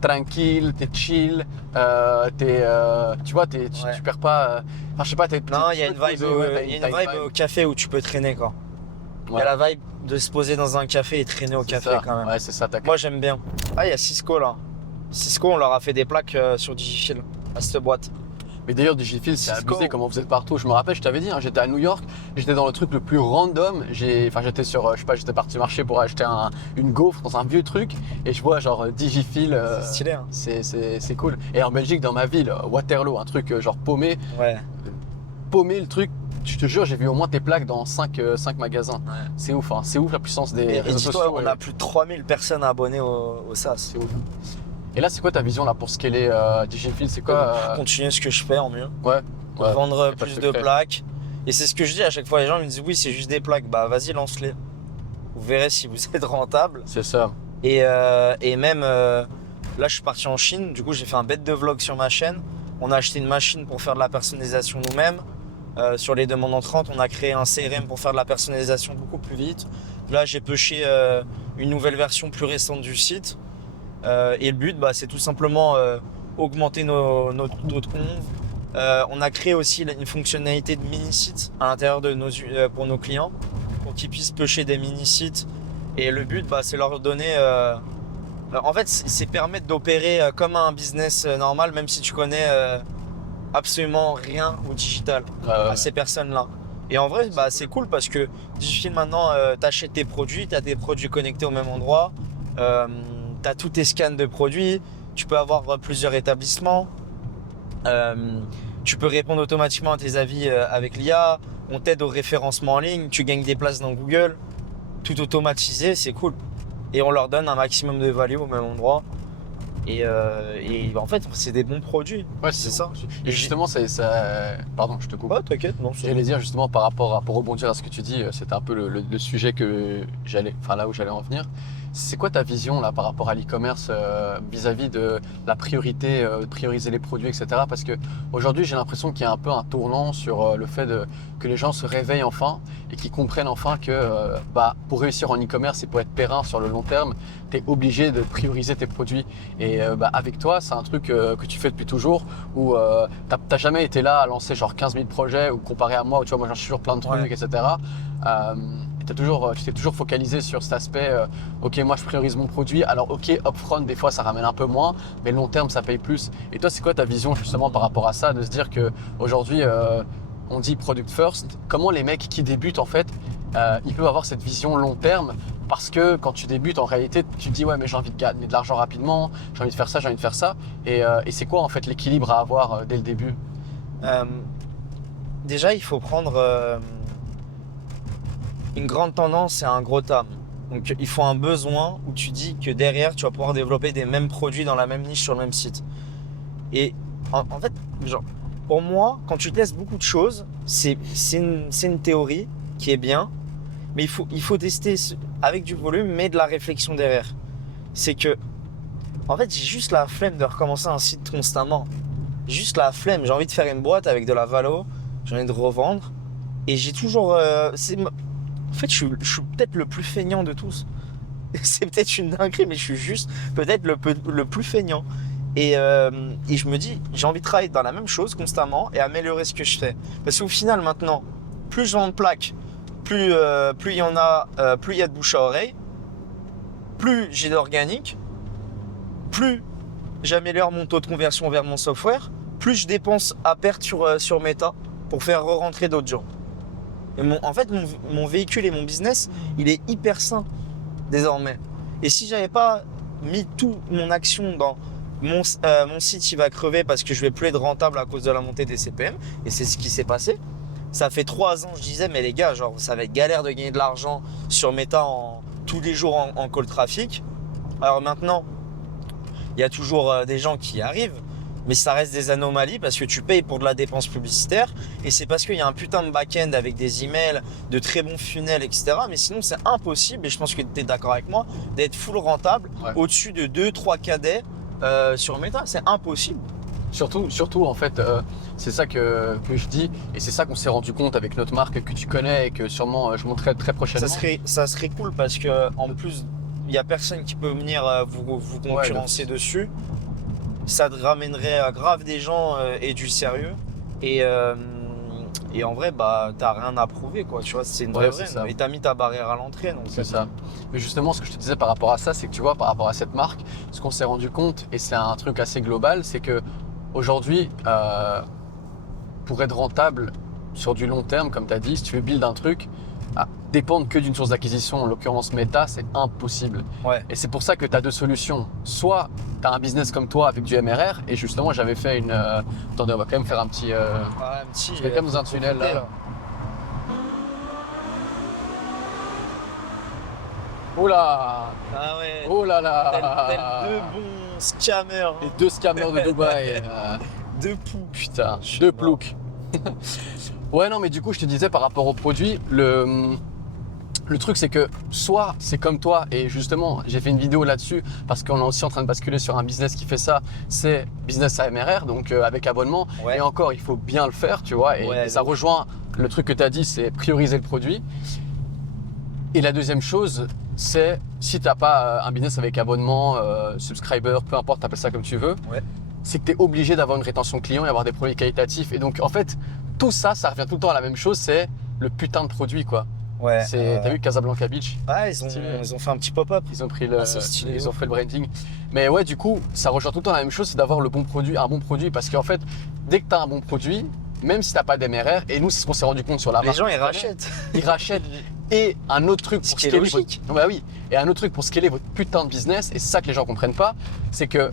tranquille, t'es chill, tu vois, Ouais. tu perds pas. Enfin, je sais pas, Non, il y a tu une peux te vibe, poser, ouais, il y a t'as une vibe au café où tu peux traîner quoi. Il y Ouais, a la vibe de se poser dans un café et traîner au c'est café ça. quand même. Ouais, c'est ça. Moi j'aime bien. Ah, il y a Cisco là. Cisco, on leur a fait des plaques sur Digifil à cette boîte. Mais d'ailleurs, Digifil, c'est Cisco. abusé comment vous êtes partout. Je me rappelle, je t'avais dit, hein, j'étais à New York, j'étais dans le truc le plus random. J'étais sur, je sais pas, j'étais parti marcher pour acheter une gaufre dans un vieux truc, et je vois genre Digifil. C'est stylé, hein. C'est cool. Et en Belgique, dans ma ville, Waterloo, un truc genre paumé le truc. Je te jure, j'ai vu au moins tes plaques dans 5 magasins. Ouais. C'est ouf, hein. C'est ouf la puissance des Et réseaux dis-toi, sociaux. on a plus de 3000 personnes abonnées au SaaS. C'est ouf. Et là, c'est quoi ta vision là pour scaler Digifil? C'est quoi Continuer ce que je fais en mieux. Ouais. Ouais. Vendre y a pas plus de de secret. plaques. Et c'est ce que je dis à chaque fois. Les gens me disent oui, c'est juste des plaques. Bah vas-y, lance-les. Vous verrez si vous êtes rentable. C'est ça. Et même là, je suis parti en Chine. Du coup, j'ai fait un bête de vlog sur ma chaîne. On a acheté une machine pour faire de la personnalisation nous-mêmes. Sur les demandes entrantes, on a créé un CRM pour faire de la personnalisation beaucoup plus vite. Là, j'ai pushé une nouvelle version plus récente du site. Et le but, c'est tout simplement augmenter notre compte. On a créé aussi une fonctionnalité de mini-site à l'intérieur de pour nos clients, pour qu'ils puissent piocher des mini-sites. Et le but, c'est leur donner... en fait, c'est permettre d'opérer comme un business normal, même si tu connais absolument rien au digital à ces personnes-là. Et en vrai, c'est cool parce que Digifil maintenant, t'achètes tes produits, t'as tes produits connectés au même endroit, t'as tous tes scans de produits, tu peux avoir plusieurs établissements, tu peux répondre automatiquement à tes avis avec l'IA, on t'aide au référencement en ligne, tu gagnes des places dans Google, tout automatisé, c'est cool. Et on leur donne un maximum de value au même endroit. Et en fait, c'est des bons produits. Ouais, C'est ça. Et justement, pardon, je te coupe. Ouais, t'inquiète, non. J'allais dire justement pour rebondir à ce que tu dis, c'était un peu le sujet là où j'allais en venir. C'est quoi ta vision là par rapport à l'e-commerce vis-à-vis de la priorité, de prioriser les produits, etc. Parce que aujourd'hui, j'ai l'impression qu'il y a un peu un tournant sur le fait que les gens se réveillent enfin et qu'ils comprennent enfin que pour réussir en e-commerce et pour être périn sur le long terme, tu es obligé de prioriser tes produits. Et avec toi, c'est un truc que tu fais depuis toujours où t'as jamais été là à lancer genre 15 000 projets ou comparé à moi où tu vois, moi j'en suis toujours plein de trucs, Ouais. etc. Et tu t'es toujours focalisé sur cet aspect, ok, moi je priorise mon produit, alors ok, upfront, des fois ça ramène un peu moins, mais long terme ça paye plus. Et toi, c'est quoi ta vision justement par rapport à ça, de se dire qu'aujourd'hui, on dit product first, comment les mecs qui débutent en fait, ils peuvent avoir cette vision long terme parce que quand tu débutes, en réalité, tu te dis ouais, mais j'ai envie de gagner de l'argent rapidement, j'ai envie de faire ça, j'ai envie de faire ça. Et c'est quoi en fait l'équilibre à avoir dès le début? Euh, Déjà, il faut prendre une grande tendance et un gros TAM. Donc, il faut un besoin où tu dis que derrière, tu vas pouvoir développer des mêmes produits dans la même niche sur le même site. Et en fait, genre, pour moi, quand tu testes beaucoup de choses, c'est une théorie qui est bien, mais il faut tester avec du volume, mais de la réflexion derrière. C'est que, en fait, j'ai juste la flemme de recommencer un site constamment. Juste la flemme. J'ai envie de faire une boîte avec de la valo, j'ai envie de revendre. Et j'ai toujours. En fait, je suis peut-être le plus feignant de tous. C'est peut-être une dinguerie, mais je suis juste peut-être le plus feignant. Et je me dis, j'ai envie de travailler dans la même chose constamment et améliorer ce que je fais. Parce qu'au final, maintenant, plus je vends de plaques, plus il y en a, plus il y a de bouche à oreille, plus j'ai d'organique, plus j'améliore mon taux de conversion vers mon software, plus je dépense à perte sur Meta pour faire re-rentrer d'autres gens. Et en fait, mon véhicule et mon business, il est hyper sain désormais. Et si j'avais pas mis toute mon action dans mon site, il va crever parce que je vais plus être rentable à cause de la montée des CPM, et c'est ce qui s'est passé. Ça fait 3 ans, je disais, mais les gars, genre, ça va être galère de gagner de l'argent sur Meta tous les jours en call traffic. Alors maintenant, il y a toujours des gens qui y arrivent, mais ça reste des anomalies parce que tu payes pour de la dépense publicitaire et c'est parce qu'il y a un putain de back-end avec des emails, de très bons funnels, etc. Mais sinon, c'est impossible, et je pense que tu es d'accord avec moi, d'être full rentable au-dessus de 2-3 cadets sur Meta. C'est impossible. Surtout en fait, c'est ça que je dis et c'est ça qu'on s'est rendu compte avec notre marque que tu connais et que sûrement je montrerai très prochainement. Ça serait cool parce que en plus, il n'y a personne qui peut venir vous concurrencer dessus. Ça te ramènerait grave des gens et du sérieux. Et en vrai, t'as rien à prouver, quoi. Tu vois, c'est une vraie brain. Et t'as mis ta barrière à l'entrée. C'est ça. Mais justement, ce que je te disais par rapport à ça, c'est que tu vois, par rapport à cette marque, ce qu'on s'est rendu compte, et c'est un truc assez global, c'est que aujourd'hui, pour être rentable sur du long terme, comme tu as dit, si tu veux build un truc, dépendre que d'une source d'acquisition, en l'occurrence Meta, c'est impossible. Ouais. Et c'est pour ça que tu as deux solutions. Soit tu as un business comme toi avec du MRR, et justement j'avais fait une... Attendez, on va quand même faire un petit... je vais quand même dans un tunnel là. Oh là! Ah ouais. Oh là là! Tel deux bons scammers. Les deux scammers de Dubaï. Deux poux. Putain, deux ploucs. Ouais, non, mais du coup, je te disais par rapport au produit, le truc, c'est que soit c'est comme toi, et justement, j'ai fait une vidéo là-dessus parce qu'on est aussi en train de basculer sur un business qui fait ça, c'est business à MRR, donc avec abonnement. Ouais. Et encore, il faut bien le faire, tu vois, et ça rejoint le truc que tu as dit, c'est prioriser le produit. Et la deuxième chose, c'est si tu n'as pas un business avec abonnement, subscriber, peu importe, tu appelles ça comme tu veux, c'est que tu es obligé d'avoir une rétention client et avoir des produits qualitatifs. Et donc, en fait, tout ça, ça revient tout le temps à la même chose, c'est le putain de produit, quoi. Ouais. T'as vu Casablanca Beach? Ouais, ils ont fait un petit pop-up. Ils ont pris ils ont fait le branding. Mais ouais, du coup, ça rejoint tout le temps la même chose, c'est d'avoir le bon produit, un bon produit. Parce qu'en fait, dès que tu as un bon produit, même si tu n'as pas d'MRR, et nous, c'est ce qu'on s'est rendu compte sur la marque. Les gens, ils rachètent. Ils rachètent. Et un autre truc pour scaler et un autre truc pour scaler votre putain de business, et c'est ça que les gens comprennent pas, c'est que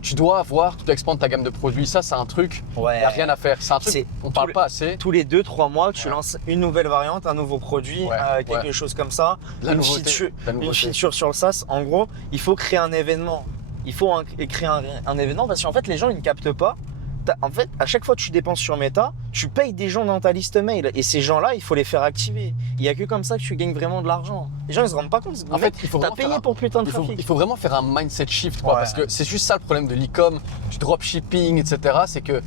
tu dois expandre ta gamme de produits. Ça, c'est un truc, il n'y a rien à faire. C'est un truc, on parle pas assez. Tous les 2-3 mois, tu lances une nouvelle variante, un nouveau produit, quelque chose comme ça. Une feature sur le SaaS. En gros, il faut créer un événement. il faut créer un événement parce qu'en fait, les gens, ils ne captent pas. En fait, à chaque fois que tu dépenses sur Meta, tu payes des gens dans ta liste mail. Et ces gens-là, il faut les faire activer. Il n'y a que comme ça que tu gagnes vraiment de l'argent. Les gens, ils se rendent pas compte. En fait, il faut t'as payé pour putain de trafic. Il faut vraiment faire un mindset shift, quoi, Ouais. parce que c'est juste ça le problème de l'e-com, du dropshipping, etc. C'est que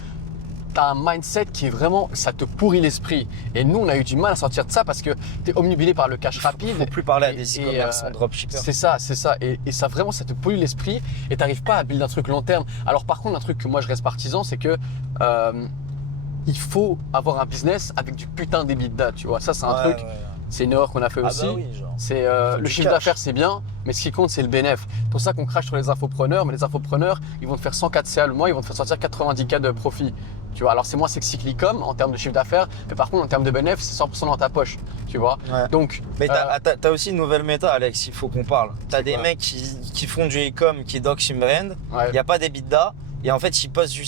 tu as un mindset qui est vraiment, ça te pourrit l'esprit. Et nous, on a eu du mal à sortir de ça parce que tu es omnibulé par le cash rapide. Il ne faut plus parler à Et- des et, e-commerçants dropshippers. C'est ça. Et ça vraiment, ça te pollue l'esprit et tu n'arrives pas à build un truc long terme. Alors par contre, un truc que moi je reste partisan, c'est que il faut avoir un business avec du putain d'EBITDA, tu vois. Ça, c'est un truc, c'est une erreur qu'on a fait Ah aussi. bah oui, genre. C'est faut le du chiffre cash. d'affaires, c'est bien, mais ce qui compte, c'est le bénéf. C'est pour ça qu'on crache sur les infopreneurs, mais les infopreneurs, ils vont te faire 100K de CA le mois, ils vont te faire sortir 90K de profit. Tu vois, alors c'est moins sexy que l'e-com en termes de chiffre d'affaires, mais par contre, en termes de bénéf, c'est 100% dans ta poche. Tu vois. Ouais. Donc, Mais t'as aussi une nouvelle méta, Alex, il faut qu'on parle. T'as des quoi mecs qui font du e-com, qui doxent une brand, ouais. il n'y a pas d'EBITDA, et en fait, ils postent du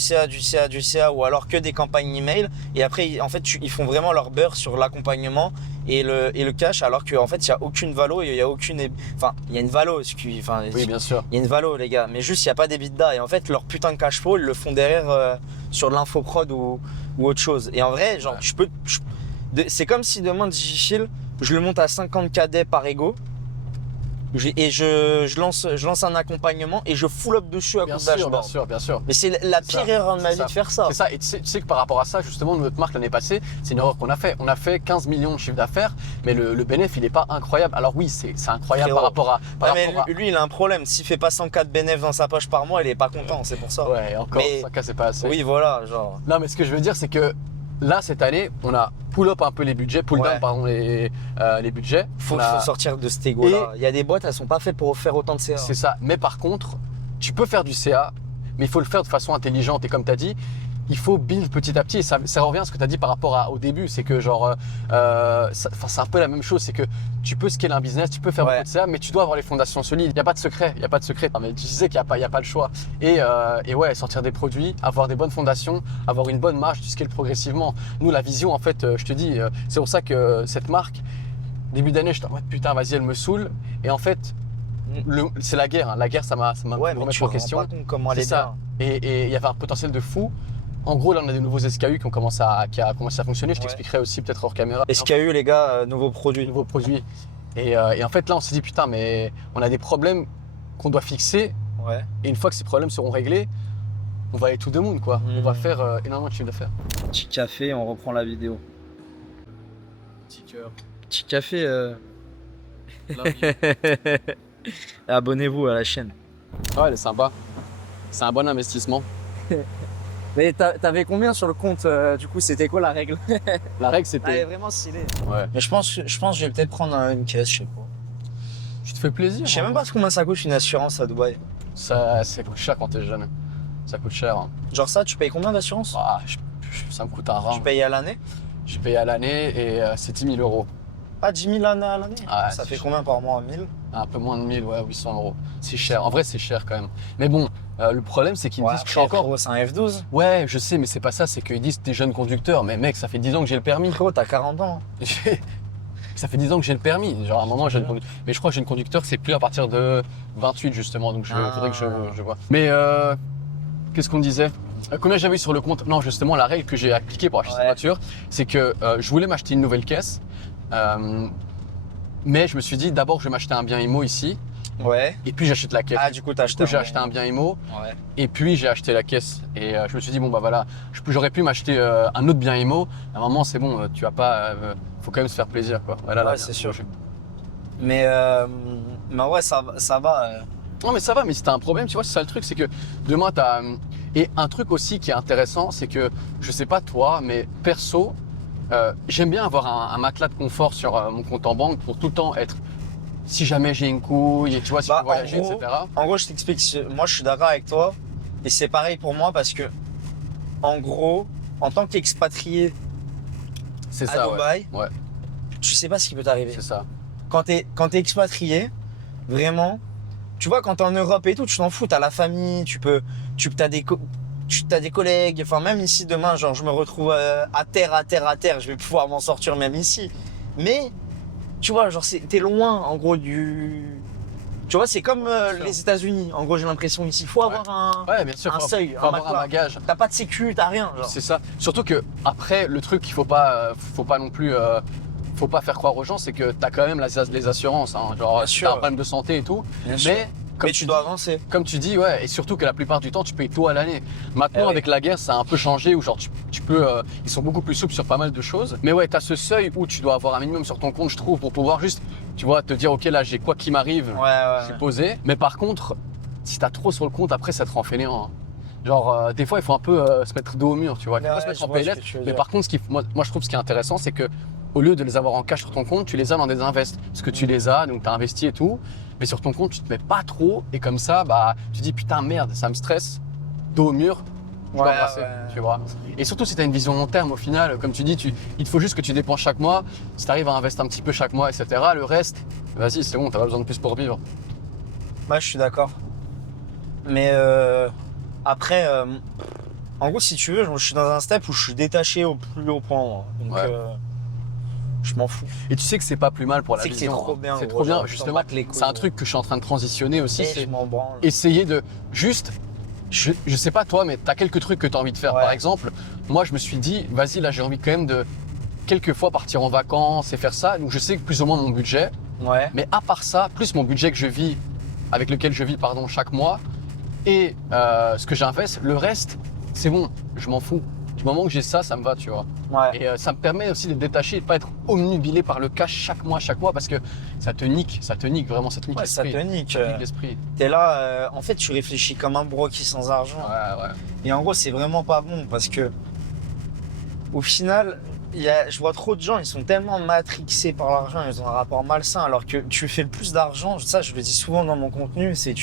CA, ou alors que des campagnes email, et après, en fait, ils font vraiment leur beurre sur l'accompagnement et le cash, alors qu'en fait, il n'y a aucune valo, il y a aucune. Enfin, il y a une valo, Oui, bien sûr. il y a une valo, les gars, mais juste, il n'y a pas d'EBITDA, et en fait, leur putain de cash flow, ils le font derrière sur de l'infoprod ou autre chose. Et en vrai, genre, Ouais. c'est comme si demain, Digichill, je le monte à 50 KD par ego. Et je lance un accompagnement et je full up dessus à coup de dashboard. Bien sûr. Mais c'est la pire erreur de ma vie de faire ça. C'est ça. Et tu sais que par rapport à ça, justement, notre marque l'année passée, c'est une erreur qu'on a fait. On a fait 15 millions de chiffre d'affaires, mais le bénéfice, il n'est pas incroyable. Alors oui, c'est incroyable Frérot. par rapport à. Lui, il a un problème. S'il fait pas 104 bénéfices dans sa poche par mois, il est pas content. C'est pour ça. Ouais, encore, Mais- 5K, c'est pas assez. Oui, voilà, genre. Non, mais ce que je veux dire, c'est que là, cette année, on a pull up un peu les budgets, pull Ouais. down, pardon, les budgets. Faut On a- sortir de cet ego-là. Il y a des boîtes, elles sont pas faites pour faire autant de CA. C'est ça. Mais par contre, tu peux faire du CA, mais il faut le faire de façon intelligente. Et comme tu as dit, il faut build petit à petit. Et ça revient à ce que tu as dit par rapport au début. C'est que genre, c'est un peu la même chose. C'est que tu peux scaler un business, tu peux faire Ouais. beaucoup de CA, mais tu dois avoir les fondations solides. Il n'y a pas de secret. Il n'y a pas de secret. Non, mais tu disais qu'il n'y a pas le choix. Et ouais, sortir des produits, avoir des bonnes fondations, avoir une bonne marge, tu scales progressivement. Nous, la vision, en fait, je te dis, c'est pour ça que cette marque, début d'année, je te dis, ouais, putain, vas-y, elle me saoule. Et en fait, c'est la guerre. Hein. La guerre, ça m'a Ouais, mais remis tu en te rends question. pas compte comment elle C'est est ça. bien. Et il y avait un potentiel de fou. En gros, là, on a des nouveaux SKU qui a commencé à fonctionner. Je Ouais. t'expliquerai aussi peut-être hors caméra. SKU, les gars, nouveaux produits. Nouveaux produits. Et en fait, là, on s'est dit, putain, mais on a des problèmes qu'on doit fixer. Ouais. Et une fois que ces problèmes seront réglés, on va aller tout de monde, quoi. Mhm. On va faire énormément de chiffre d'affaires. Petit café, on reprend la vidéo. Petit cœur. Petit café. Abonnez-vous à la chaîne. Ouais, elle est sympa. C'est un bon investissement. Mais t'avais combien sur le compte du coup, c'était quoi la règle? La règle, Elle est c'était. vraiment stylée. Ouais. Mais je pense que je vais peut-être prendre une caisse, je sais pas. Tu te fais plaisir. Je sais hein. même pas combien ça coûte une assurance à Dubaï. Ça coûte cher quand t'es jeune. Ça coûte cher. Hein. Genre ça, tu payes combien d'assurance? Ah, ça me coûte un rein. Tu payes à l'année? Je paye à l'année et c'est 10 000 euros. Pas 10 000 à l'année? Ah, Ça c'est fait cher. combien par mois? 1000? Un peu moins de 1000, ouais, 800 euros. C'est cher. En vrai, c'est cher quand même. Mais bon, le problème, c'est qu'ils me Ouais, disent que je suis encore. frérot, c'est un F12. Ouais, je sais, mais c'est pas ça. C'est qu'ils disent que t'es jeune conducteur. Mais mec, ça fait 10 ans que j'ai le permis. Frérot, t'as 40 ans. Ça fait 10 ans que j'ai le permis. Genre, à un moment, jeune conducteur. Mais je crois que jeune conducteur, c'est plus à partir de 28, justement. Donc, faudrait que je vois. Mais qu'est-ce qu'on disait? Combien j'avais eu sur le compte? Non, justement, la règle que j'ai appliquée pour acheter cette voiture, c'est que je voulais m'acheter une nouvelle caisse. Mais je me suis dit, d'abord, je vais m'acheter un bien IMO ici. Ouais. Et puis, j'achète la caisse. Ah, du coup, t'as Du coup, j'ai acheté un bien IMO. Ouais. Et puis j'ai acheté la caisse et je me suis dit bon bah voilà, j'aurais pu m'acheter un autre bien IMO. À un moment c'est bon, tu vas pas, faut quand même se faire plaisir quoi. Voilà, Ouais, là, c'est sûr. Mais en vrai, ça va. Non mais ça va, mais si t'as un problème, tu vois, c'est ça le truc, c'est que demain t'as et un truc aussi qui est intéressant, c'est que je sais pas toi, mais perso, j'aime bien avoir un matelas de confort sur mon compte en banque pour tout le temps être. Si jamais j'ai une couille, et tu vois, si je peux voyager, en gros, etc. En gros, je t'explique. Moi, je suis d'accord avec toi. Et c'est pareil pour moi parce que, en gros, en tant qu'expatrié C'est à ça, Dubaï, ouais. tu sais pas ce qui peut t'arriver. C'est ça. Quand t'es expatrié, vraiment, tu vois, quand t'es en Europe et tout, tu t'en fous. T'as la famille, t'as des collègues. Enfin, même ici, demain, genre, je me retrouve à terre. Je vais pouvoir m'en sortir même ici. Mais, tu vois, genre, t'es loin, en gros, du Tu vois, c'est comme les États-Unis. En gros, j'ai l'impression ici, il faut avoir Ouais, bien sûr, un seuil, faut un avoir un matelas. bagage. T'as pas de sécu, t'as rien. Genre. C'est ça. Surtout que après, le truc qu'il faut pas non plus, faut pas faire croire aux gens, c'est que tu as quand même les assurances. Hein. Genre, Bien si sûr. t'as un problème de santé et tout. Bien sûr. Comme Mais tu dois avancer. Comme tu dis, ouais, et surtout que la plupart du temps, tu payes tout à l'année. Maintenant, Eh oui. avec la guerre, ça a un peu changé, où genre tu peux, ils sont beaucoup plus souples sur pas mal de choses. Mais ouais, tu as ce seuil où tu dois avoir un minimum sur ton compte, je trouve, pour pouvoir juste, tu vois, te dire, ok, là, j'ai quoi qui m'arrive, j'ai posé. Mais par contre, si tu as trop sur le compte, après, ça te rend fainéant. Hein. Genre, des fois, il faut un peu se mettre dos au mur, tu vois. Il faut pas se mettre en PLS. Mais par contre, moi, je trouve ce qui est intéressant, c'est que au lieu de les avoir en cash sur ton compte, tu les as dans des invests. Parce que tu les as, donc tu as investi et tout. Mais sur ton compte, tu te mets pas trop. Et comme ça, bah, tu dis putain, merde, ça me stresse. Dos au mur, je dois brasser, tu vois. Et surtout, si tu as une vision long terme, au final, comme tu dis, il te faut juste que tu dépenses chaque mois. Si tu arrives à investir un petit peu chaque mois, etc., le reste, vas-y, c'est bon, tu n'as pas besoin de plus pour vivre. Moi, je suis d'accord. Mais après, en gros, si tu veux, je suis dans un step où je suis détaché au plus haut point. Moi. Donc, je m'en fous. Et tu sais que c'est pas plus mal pour la vision. C'est trop bien. C'est trop bien. Justement, c'est un truc que je suis en train de transitionner aussi. C'est essayer de juste, je sais pas toi, mais tu as quelques trucs que tu as envie de faire. Par exemple, moi, je me suis dit, vas-y, là, j'ai envie quand même de quelques fois partir en vacances et faire ça. Donc, je sais que plus ou moins mon budget. Ouais. Mais à part ça, plus mon budget que je vis, avec lequel je vis, pardon, chaque mois, et ce que j'investe, le reste, c'est bon, je m'en fous. Du moment que j'ai ça, ça me va, tu vois. Ouais. Et ça me permet aussi de détacher et de pas être omnubilé par le cash chaque mois, parce que ça te nique vraiment, ça te nique l'esprit. Ça te nique. Ça te nique l'esprit. T'es là, en fait, tu réfléchis comme un broquis sans argent. Ouais. Et en gros, c'est vraiment pas bon parce que, au final, je vois trop de gens, ils sont tellement matrixés par l'argent, ils ont un rapport malsain, alors que tu fais le plus d'argent, ça je le dis souvent dans mon contenu, j'ai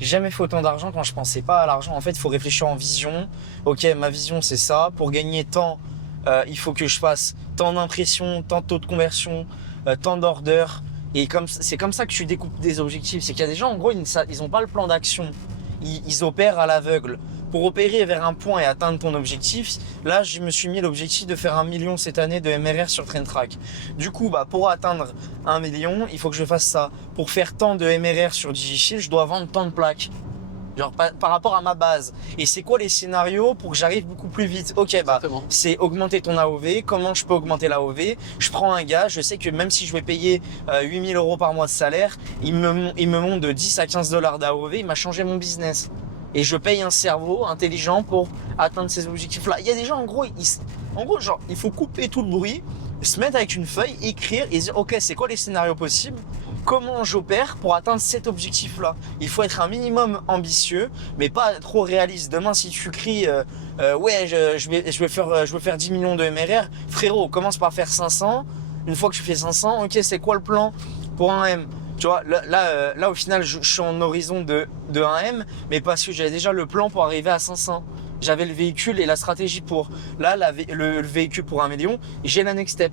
jamais fait autant d'argent quand je pensais pas à l'argent. En fait, il faut réfléchir en vision. Ok, ma vision c'est ça, pour gagner tant, il faut que je fasse tant d'impressions, tant de taux de conversion, tant d'orders. Et c'est comme ça que tu découpes des objectifs. C'est qu'il y a des gens, en gros, ils ont pas le plan d'action. Ils opèrent à l'aveugle. Pour opérer vers un point et atteindre ton objectif, là, je me suis mis l'objectif de faire 1 million cette année de MRR sur Traintrack. Du coup, pour atteindre 1 million, il faut que je fasse ça. Pour faire tant de MRR sur DigiShield, je dois vendre tant de plaques. Genre par rapport à ma base. Et c'est quoi les scénarios pour que j'arrive beaucoup plus vite? Ok, c'est augmenter ton AOV. Comment je peux augmenter l'AOV? Je prends un gars, je sais que même si je vais payer 8 000 € par mois de salaire, il me monte de 10 à 15 $ d'AOV, il m'a changé mon business. Et je paye un cerveau intelligent pour atteindre ces objectifs-là. Il y a des gens, en gros, il faut couper tout le bruit, se mettre avec une feuille, écrire et dire, ok, c'est quoi les scénarios possibles? Comment j'opère pour atteindre cet objectif-là? Il faut être un minimum ambitieux, mais pas trop réaliste. Demain, si tu cries, je veux faire 10 millions de MRR, frérot, commence par faire 500. Une fois que tu fais 500, ok, c'est quoi le plan pour un M? Tu vois, là, au final, je suis en horizon de 1M, mais parce que j'avais déjà le plan pour arriver à 500. J'avais le véhicule et la stratégie pour. Là, le véhicule pour 1 million, j'ai la next step.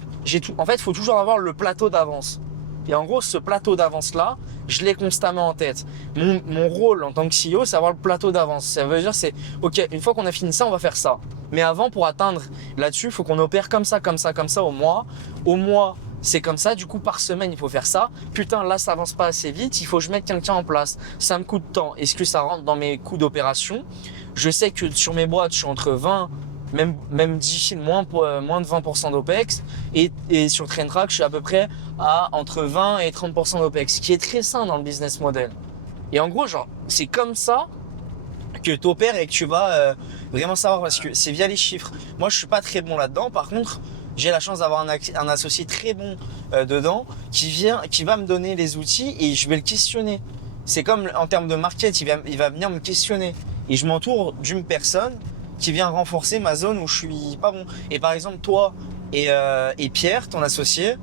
En fait, il faut toujours avoir le plateau d'avance. Et en gros, ce plateau d'avance-là, je l'ai constamment en tête. Mon rôle en tant que CEO, c'est avoir le plateau d'avance. Ça veut dire, c'est, ok, une fois qu'on a fini ça, on va faire ça. Mais avant, pour atteindre là-dessus, il faut qu'on opère comme ça au mois. Au mois, c'est comme ça, du coup par semaine il faut faire ça. Putain, là ça avance pas assez vite, il faut que je mette quelqu'un en place. Ça me coûte tant. Est-ce que ça rentre dans mes coûts d'opération? Je sais que sur mes boîtes, je suis entre 20, même 10 moins de 20% d'OPEX. Et sur Traintrack, je suis à peu près à entre 20 et 30% d'OPEX, ce qui est très sain dans le business model. Et en gros, genre, c'est comme ça que tu opères et que tu vas vraiment savoir, parce que c'est via les chiffres. Moi, je suis pas très bon là-dedans. Par contre, j'ai la chance d'avoir un associé très bon dedans qui va me donner les outils et je vais le questionner. C'est comme en termes de market, il va venir me questionner. Et je m'entoure d'une personne qui vient renforcer ma zone où je suis pas bon. Et par exemple, toi et Pierre, ton associé,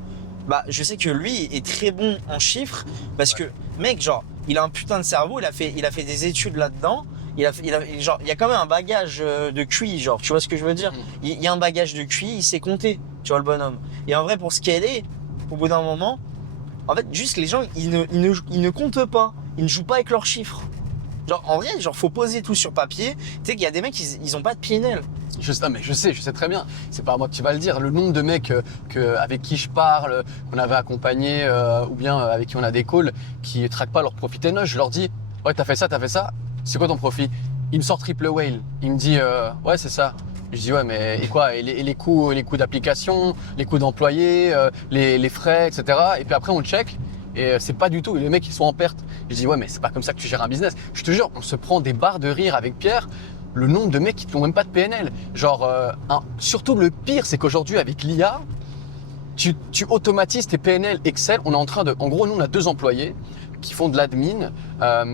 je sais que lui est très bon en chiffres parce que, mec, genre, il a un putain de cerveau, il a fait des études là-dedans. Il y a quand même un bagage de QI, genre, tu vois ce que je veux dire? Il y a un bagage de QI, il sait compter, tu vois, le bonhomme. Et en vrai, pour ce qu'elle est, au bout d'un moment, en fait, juste les gens, ils ne comptent pas, ils ne jouent pas avec leurs chiffres. Genre, en vrai, faut poser tout sur papier. Tu sais qu'il y a des mecs, ils ont pas de PNL. Mais je sais très bien. C'est pas à moi que tu vas le dire. Le nombre de mecs avec qui je parle, qu'on avait accompagnés ou bien avec qui on a des calls, qui traquent pas leur profit and loss, je leur dis ouais, t'as fait ça. C'est quoi ton profit? Il me sort triple whale. Il me dit ouais, c'est ça. Je dis ouais, mais et quoi? Et les coûts d'application, les coûts d'employés, les frais, etc. Et puis après on check. Et c'est pas du tout. Les mecs ils sont en perte. Je dis ouais, mais c'est pas comme ça que tu gères un business. Je te jure, on se prend des barres de rire avec Pierre. Le nombre de mecs qui n'ont même pas de PNL. Genre, surtout le pire, c'est qu'aujourd'hui, avec l'IA, tu automatises tes PNL Excel. On est en train de. En gros, nous, on a 2 employés qui font de l'admin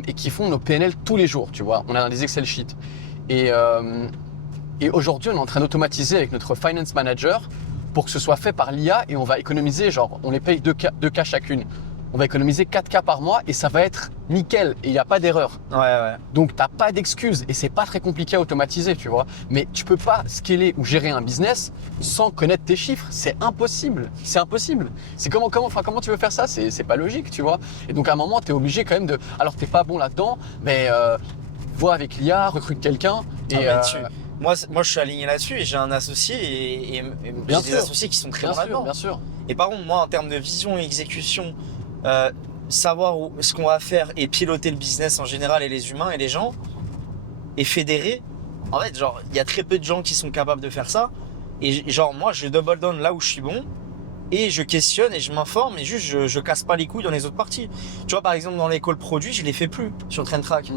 et qui font nos PNL tous les jours, tu vois. On a des Excel sheets. Et aujourd'hui, on est en train d'automatiser avec notre finance manager pour que ce soit fait par l'IA et on va économiser, genre, on les paye 2K chacune. On va économiser 4K par mois et ça va être nickel et il n'y a pas d'erreur. Ouais. Donc, tu n'as pas d'excuses et c'est pas très compliqué à automatiser, tu vois. Mais tu peux pas scaler ou gérer un business sans connaître tes chiffres. C'est impossible. C'est impossible. C'est comment tu veux faire ça? C'est pas logique, tu vois. Et donc, à un moment, tu es obligé quand même de. Alors, tu n'es pas bon là-dedans, mais vois avec l'IA, recrute quelqu'un. Et, moi, je suis aligné là-dessus et j'ai un associé et j'ai des associés qui sont très bons là-dedans. Bien sûr. Et par contre, moi, en termes de vision et exécution, savoir ce qu'on va faire et piloter le business en général et les humains et les gens et fédérer, en fait, genre, il y a très peu de gens qui sont capables de faire ça. Et genre, moi, je double down là où je suis bon et je questionne et je m'informe et juste, je casse pas les couilles dans les autres parties. Tu vois, par exemple, dans l'école produit, je les fais plus sur TrendTrack.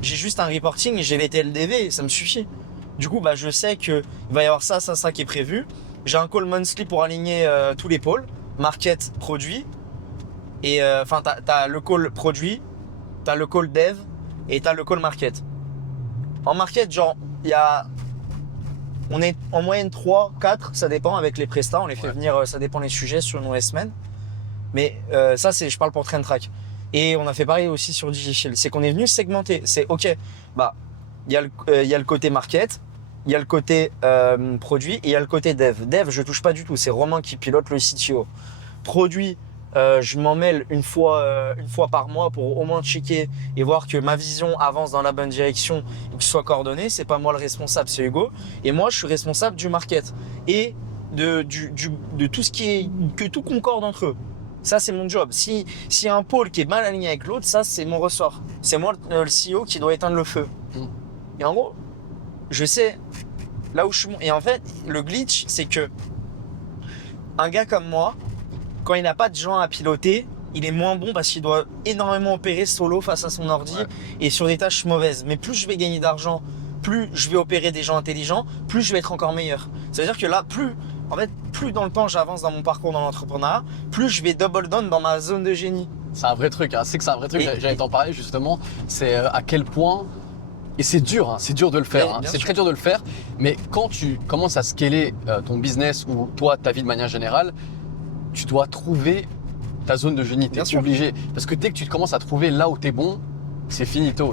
J'ai juste un reporting et j'ai les TLDV et ça me suffit. Du coup, je sais qu'il va y avoir ça qui est prévu. J'ai un call monthly pour aligner tous les pôles, market, produit. Et t'as le call produit, t'as le call dev et t'as le call market. En market, genre, on est en moyenne 3, 4, ça dépend avec les prestats, on les fait venir, ça dépend des sujets sur nos semaines. Mais ça, je parle pour TrendTrack. Et on a fait pareil aussi sur Digital. C'est qu'on est venu segmenter. C'est ok, il y a le côté market, il y a le côté produit et il y a le côté dev. Dev, je touche pas du tout, c'est Romain qui pilote le CTO. Produit, je m'en mêle une fois par mois pour au moins checker et voir que ma vision avance dans la bonne direction et que ce soit coordonné. C'est pas moi le responsable, c'est Hugo. Et moi, je suis responsable du market et de tout ce qui est que tout concorde entre eux. Ça, c'est mon job. S'il y a un pôle qui est mal aligné avec l'autre, ça, c'est mon ressort. C'est moi le CEO qui doit éteindre le feu. Et en gros, je sais là où je suis bon. Et en fait, le glitch, c'est que un gars comme moi, quand il n'a pas de gens à piloter, il est moins bon parce qu'il doit énormément opérer solo face à son ordi et sur des tâches mauvaises. Mais plus je vais gagner d'argent, plus je vais opérer des gens intelligents, plus je vais être encore meilleur. Ça veut dire que là, plus dans le temps j'avance dans mon parcours dans l'entrepreneuriat, plus je vais double down dans ma zone de génie. C'est un vrai truc, hein. C'est que c'est un vrai truc, j'allais t'en parler justement. C'est à quel point, et c'est dur, hein. C'est dur de le faire, c'est très dur de le faire, mais quand tu commences à scaler ton business ou toi, ta vie de manière générale, tu dois trouver ta zone de génie, tu es obligé. Parce que dès que tu commences à trouver là où tu es bon, c'est finito.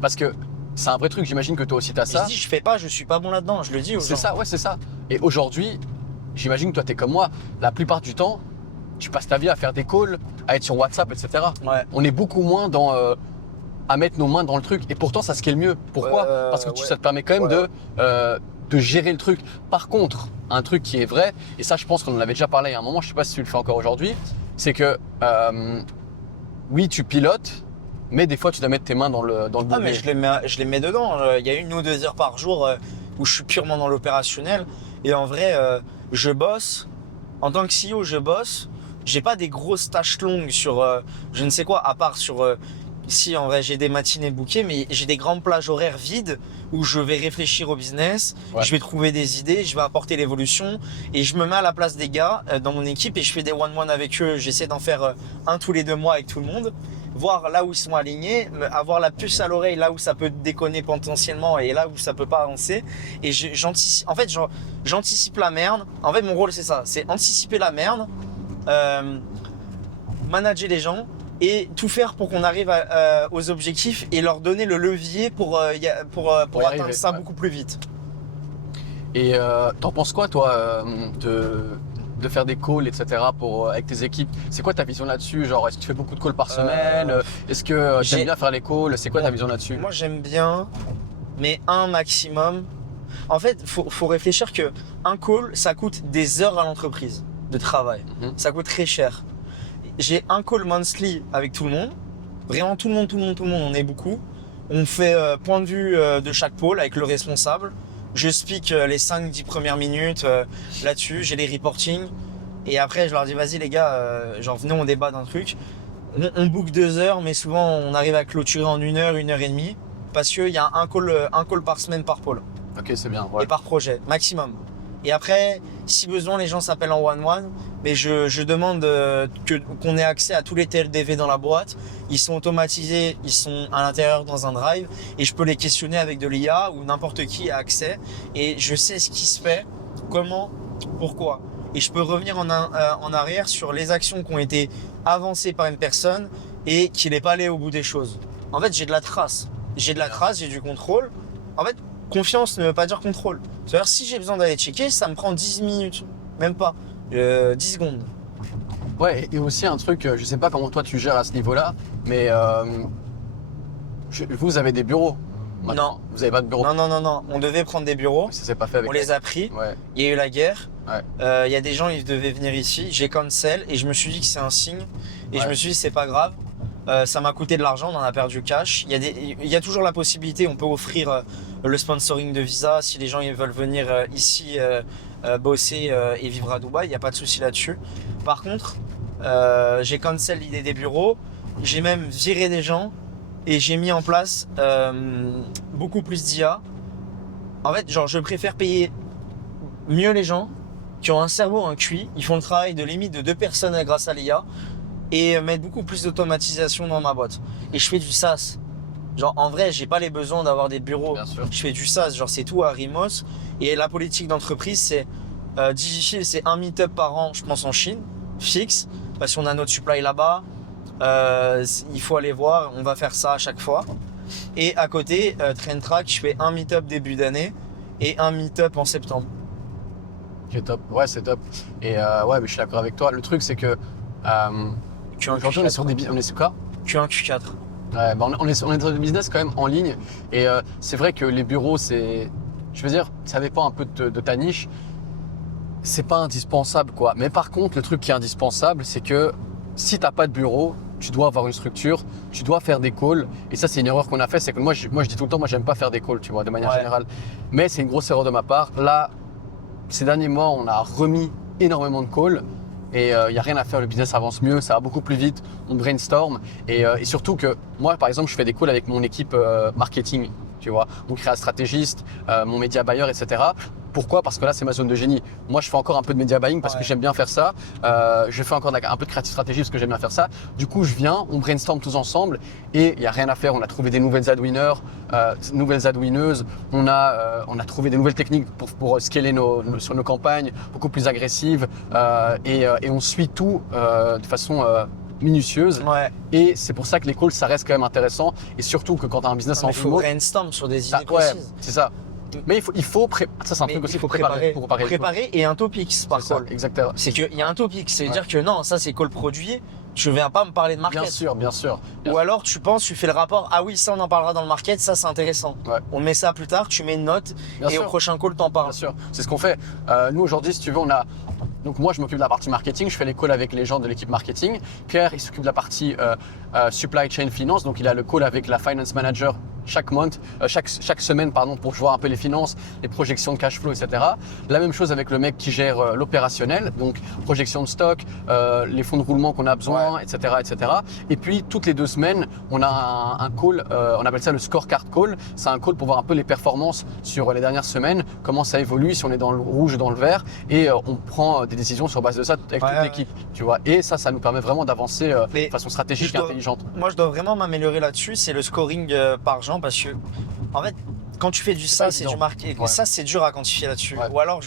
Parce que c'est un vrai truc, j'imagine que toi aussi tu as ça. Je fais pas, je suis pas bon là-dedans, je le dis aux gens. C'est ça, c'est ça. Et aujourd'hui, j'imagine que toi tu es comme moi, la plupart du temps, tu passes ta vie à faire des calls, à être sur WhatsApp, etc. On est beaucoup moins dans à mettre nos mains dans le truc. Et pourtant, ça scale mieux. Pourquoi? Parce que ça te permet quand même de gérer le truc. Par contre, un truc qui est vrai, et ça je pense qu'on en avait déjà parlé à un moment, je sais pas si tu le fais encore aujourd'hui, c'est que oui, tu pilotes, mais des fois tu dois mettre tes mains dans le boulet. Ah mais je les mets dedans. Il y a 1 ou 2 heures par jour où je suis purement dans l'opérationnel. Et en vrai, je bosse. En tant que CEO, je bosse. J'ai pas des grosses tâches longues sur je ne sais quoi, à part sur si en vrai j'ai des matinées bookées, mais j'ai des grandes plages horaires vides où je vais réfléchir au business, je vais trouver des idées, je vais apporter l'évolution et je me mets à la place des gars dans mon équipe et je fais des one-one avec eux. J'essaie d'en faire un tous les 2 mois avec tout le monde, voir là où ils sont alignés, avoir la puce à l'oreille là où ça peut déconner potentiellement et là où ça peut pas avancer. Et j'anticipe, en fait, j'anticipe la merde. En fait, mon rôle c'est ça, c'est anticiper la merde, manager les gens et tout faire pour qu'on arrive aux objectifs et leur donner le levier pour atteindre ça beaucoup plus vite. Et t'en penses quoi toi de faire des calls, etc. avec tes équipes? C'est quoi ta vision là-dessus? Genre, est-ce que tu fais beaucoup de calls par semaine? Est-ce que tu aimes bien faire les calls? C'est quoi ta vision là-dessus? Moi, j'aime bien, mais un maximum. En fait, faut réfléchir que un call, ça coûte des heures à l'entreprise de travail. Ça coûte très cher. J'ai un call monthly avec tout le monde. Vraiment tout le monde, on est beaucoup. On fait point de vue de chaque pôle avec le responsable. Je speak les 5-10 premières minutes là-dessus. J'ai les reportings. Et après, je leur dis, vas-y les gars, genre venez, on débat d'un truc. On book 2 heures, mais souvent on arrive à clôturer en 1 heure, 1 heure et demie. Parce qu'il y a un call par semaine par pôle. Ok, c'est bien. Ouais. Et par projet, maximum. Et après, si besoin, les gens s'appellent en one-one. Mais je demande qu'on ait accès à tous les TLDV dans la boîte. Ils sont automatisés, ils sont à l'intérieur dans un drive. Et je peux les questionner avec de l'IA ou n'importe qui a accès. Et je sais ce qui se fait, comment, pourquoi. Et je peux revenir en arrière sur les actions qui ont été avancées par une personne et qui n'est pas allée au bout des choses. En fait, j'ai de la trace. J'ai de la trace, j'ai du contrôle. En fait, confiance ne veut pas dire contrôle. C'est-à-dire, si j'ai besoin d'aller checker, ça me prend 10 minutes. Même pas. 10 secondes. Ouais, et aussi un truc, je sais pas comment toi tu gères à ce niveau-là, mais vous avez des bureaux maintenant. Non. Vous avez pas de bureau? Non. On devait prendre des bureaux. Ça s'est pas fait avec On les a pris. Ouais. Il y a eu la guerre. Ouais. Il y a des gens, ils devaient venir ici. J'ai cancel et je me suis dit que c'est un signe. Et je me suis dit, c'est pas grave. Ça m'a coûté de l'argent, on en a perdu cash. Il y a toujours la possibilité, on peut offrir le sponsoring de visa si les gens ils veulent venir ici bosser et vivre à Dubaï. Il n'y a pas de souci là-dessus. Par contre, j'ai cancel l'idée des bureaux. J'ai même viré des gens et j'ai mis en place beaucoup plus d'IA. En fait, genre, je préfère payer mieux les gens qui ont un cerveau, un QI. Ils font le travail de limite de 2 personnes grâce à l'IA. Et mettre beaucoup plus d'automatisation dans ma boîte. Et je fais du SaaS. Genre, en vrai, j'ai pas les besoins d'avoir des bureaux. Bien sûr. Je fais du SaaS, genre c'est tout à remote. Et la politique d'entreprise, c'est Digifil, c'est un meet-up par an, je pense en Chine, fixe, parce qu'on a notre supply là-bas. Il faut aller voir, on va faire ça à chaque fois. Et à côté, Traintrack, je fais un meet-up début d'année et un meet-up en septembre. Ok, top. Ouais, c'est top. Et ouais, mais je suis d'accord avec toi. Le truc, c'est que aujourd'hui, on est sur on est sur quoi? Q1, Q4. Ouais, bah on est dans le business quand même en ligne. Et c'est vrai que les bureaux, c'est, je veux dire, ça dépend un peu de ta niche. C'est pas indispensable, quoi. Mais par contre, le truc qui est indispensable, c'est que si t'as pas de bureau, tu dois avoir une structure, tu dois faire des calls. Et ça, c'est une erreur qu'on a fait. C'est que moi, je dis tout le temps, moi, j'aime pas faire des calls, tu vois, de manière générale. Mais c'est une grosse erreur de ma part. Là, ces derniers mois, on a remis énormément de calls. Et il n'y a rien à faire, le business avance mieux, ça va beaucoup plus vite, on brainstorm. Et surtout que moi, par exemple, je fais des calls avec mon équipe marketing, tu vois, mon créa stratégiste, mon média buyer, etc. Pourquoi? Parce que là, c'est ma zone de génie. Moi, je fais encore un peu de media buying parce que j'aime bien faire ça. Je fais encore un peu de créative stratégie parce que j'aime bien faire ça. Du coup, je viens, on brainstorm tous ensemble et il n'y a rien à faire. On a trouvé des nouvelles ad winners, nouvelles ad winneuses. On a trouvé des nouvelles techniques pour scaler sur nos campagnes, beaucoup plus agressives. Et on suit tout de façon minutieuse. Et c'est pour ça que les calls, ça reste quand même intéressant. Et surtout que quand tu as un business en full mode. Il faut brainstorm sur des idées précises. C'est ça. Mais ça c'est un truc aussi, il faut préparer et un topics par call. Exactement. C'est qu'il y a un topic, c'est-à-dire que non, ça c'est call produit, je viens pas me parler de market. Bien sûr. Ou alors tu penses, tu fais le rapport, ah oui, ça on en parlera dans le market, ça c'est intéressant. On met ça plus tard, tu mets une note et au prochain call t'en parles. Bien sûr, c'est ce qu'on fait. Nous aujourd'hui, si tu veux, donc moi je m'occupe de la partie marketing, je fais les calls avec les gens de l'équipe marketing. Pierre, il s'occupe de la partie supply chain finance, donc il a le call avec la finance manager chaque semaine pour voir un peu les finances, les projections de cash flow, etc. La même chose avec le mec qui gère l'opérationnel, donc projection de stock, les fonds de roulement qu'on a besoin, etc., etc. Et puis toutes les 2 semaines, on a un call, on appelle ça le scorecard call. C'est un call pour voir un peu les performances sur les dernières semaines, comment ça évolue, si on est dans le rouge ou dans le vert, et on prend des décisions sur base de ça avec toute l'équipe, tu vois. Et ça nous permet vraiment d'avancer de façon stratégique et intelligente. Moi, je dois vraiment m'améliorer là-dessus, c'est le scoring par gens, parce que en fait, quand tu fais du SaaS et du marketing, ça c'est dur à quantifier là-dessus. Ou alors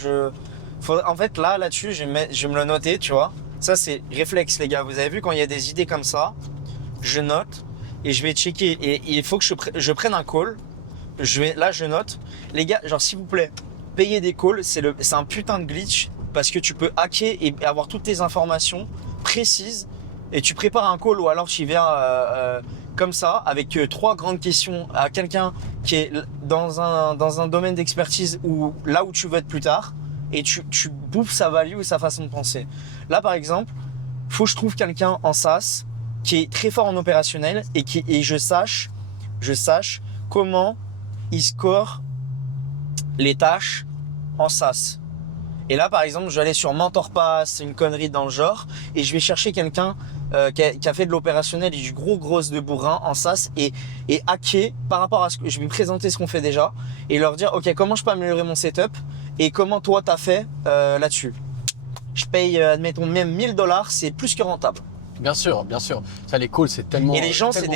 en fait là-dessus, je vais me le noter, tu vois. Ça c'est réflexe, les gars. Vous avez vu quand il y a des idées comme ça, je note et je vais checker. Et il faut que je prenne un call. Je note. Les gars, genre s'il vous plaît, payer des calls, c'est un putain de glitch parce que tu peux hacker et avoir toutes tes informations précises. Et tu prépares un call ou alors tu viens comme ça, avec 3 grandes questions à quelqu'un qui est dans un domaine d'expertise où là où tu veux être plus tard, et tu bouffes sa value ou sa façon de penser. Là, par exemple, faut que je trouve quelqu'un en SaaS qui est très fort en opérationnel et je sache comment il score les tâches en SaaS. Et là, par exemple, je vais aller sur MentorPass, une connerie dans le genre, et je vais chercher quelqu'un qui a fait de l'opérationnel et du gros de bourrin en SaaS et hacker par rapport à ce que je vais présenter ce qu'on fait déjà et leur dire, OK, comment je peux améliorer mon setup et comment toi t'as fait là-dessus. Je paye, admettons, même $1000, c'est plus que rentable. Bien sûr. Ça, les calls, c'est tellement. Et les gens, c'est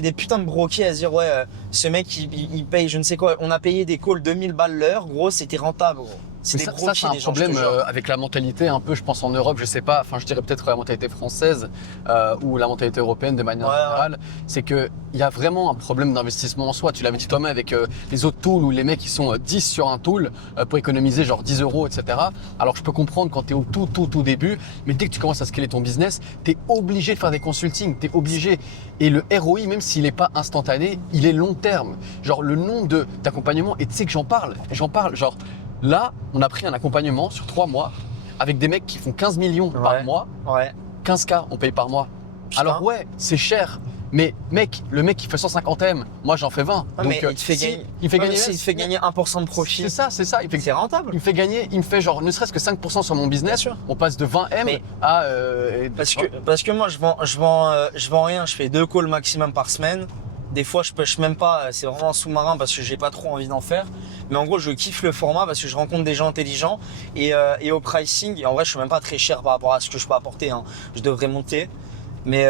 des putains de broqués à se dire, ouais, ce mec, il paye je ne sais quoi. On a payé des calls 2000 balles l'heure, gros, c'était rentable, gros. C'est des ça, broqués, c'est un les gens, problème je te jure. avec la mentalité un peu, je pense en Europe, je sais pas, enfin je dirais peut-être la mentalité française ou la mentalité européenne de manière générale, c'est qu'il y a vraiment un problème d'investissement en soi. Tu l'avais dit toi-même avec les autres tools où les mecs ils sont 10 sur un tool pour économiser genre 10 €, etc. Alors je peux comprendre quand tu es au tout début, mais dès que tu commences à scaler ton business, tu es obligé de faire des consultings, tu es obligé. Et le ROI, même s'il n'est pas instantané, il est long terme. Genre le nombre d'accompagnements, et tu sais que j'en parle, genre là, on a pris un accompagnement sur 3 mois avec des mecs qui font 15 millions par mois. Ouais. 15K, on paye par mois. Putain. Alors ouais, c'est cher. Mais mec, le mec qui fait 150 M, moi j'en fais 20. Ah, Donc mais il te fait gagner. Il fait gagner. Il te fait gagner 1% de profit. C'est ça. C'est rentable. Il me fait gagner, il me fait genre ne serait-ce que 5% sur mon business. Bien sûr. On passe de 20 M Mais à. Parce que moi je vends rien, je fais 2 calls maximum par semaine. Des fois je pêche même pas, c'est vraiment un sous-marin parce que j'ai pas trop envie d'en faire. Mais en gros je kiffe le format parce que je rencontre des gens intelligents et au pricing, et en vrai je suis même pas très cher par rapport à ce que je peux apporter, hein. Je devrais monter. Mais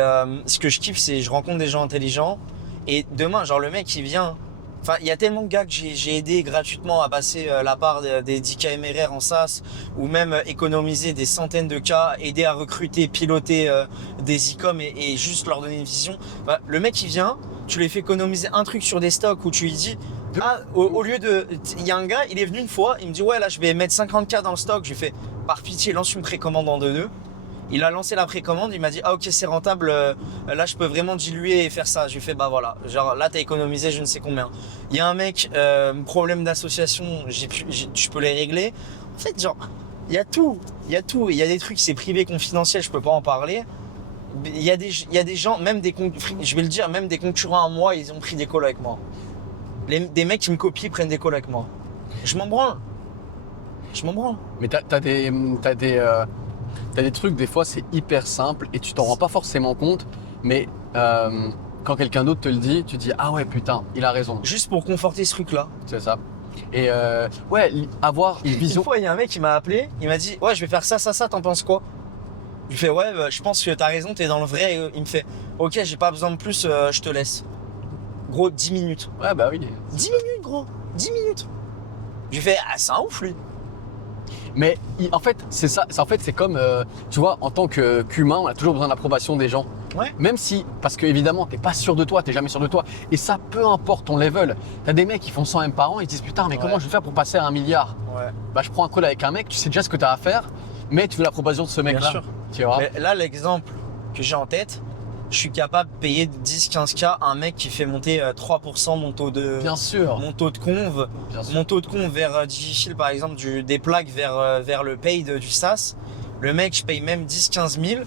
ce que je kiffe c'est je rencontre des gens intelligents et demain genre le mec il vient. Enfin, il y a tellement de gars que j'ai aidé gratuitement à passer la part des 10K MRR en SaaS ou même économiser des centaines de cas, aider à recruter, piloter des e-com et juste leur donner une vision. Bah, le mec il vient, tu lui fais économiser un truc sur des stocks où tu lui dis au lieu de... Il y a un gars, il est venu une fois, il me dit ouais là je vais mettre 50K dans le stock, je lui fais par pitié lance une précommande en 2-2. Il a lancé la précommande, il m'a dit ah ok c'est rentable, là je peux vraiment diluer et faire ça. Je lui fais bah voilà, genre là t'as économisé je ne sais combien. Il y a un mec, problème d'association, je peux les régler. En fait genre il y a tout, il y a des trucs c'est privé confidentiel, je peux pas en parler. Il y a des gens, même je vais le dire, même des concurrents à moi, ils ont pris des calls avec moi. Des mecs qui me copient prennent des calls avec moi. Je m'en branle. Mais t'as des trucs, des fois c'est hyper simple et tu t'en rends pas forcément compte, mais quand quelqu'un d'autre te le dit, tu dis ah ouais putain, il a raison. Juste pour conforter ce truc-là. C'est ça. Et ouais, avoir une vision. Une fois, il y a un mec qui m'a appelé, il m'a dit ouais je vais faire ça, t'en penses quoi? Je lui fais ouais je pense que t'as raison, t'es dans le vrai. Il me fait ok j'ai pas besoin de plus, je te laisse. Gros 10 minutes. Ouais bah oui. 10 minutes gros, 10 minutes. Je lui fais ah c'est un ouf lui. Mais en fait, c'est ça. En fait, c'est comme, tu vois, en tant qu'humain, on a toujours besoin de l'approbation des gens. Ouais. Même si, parce que évidemment, t'es pas sûr de toi, t'es jamais sûr de toi. Et ça, peu importe ton level. T'as des mecs qui font 100 M par an, ils se disent putain, mais comment je vais faire pour passer à 1 milliard? Ouais. Bah, je prends un call avec un mec, tu sais déjà ce que t'as à faire, mais tu veux l'approbation de ce mec-là. Bien sûr. Tu vois. Mais là, l'exemple que j'ai en tête, je suis capable de payer 10-15K à un mec qui fait monter 3% mon taux de. Bien sûr. Mon taux de conv. Bien sûr. Mon taux de conv vers Digifil, par exemple, des plaques vers le paid du SaaS. Le mec, je paye même 10-15 000.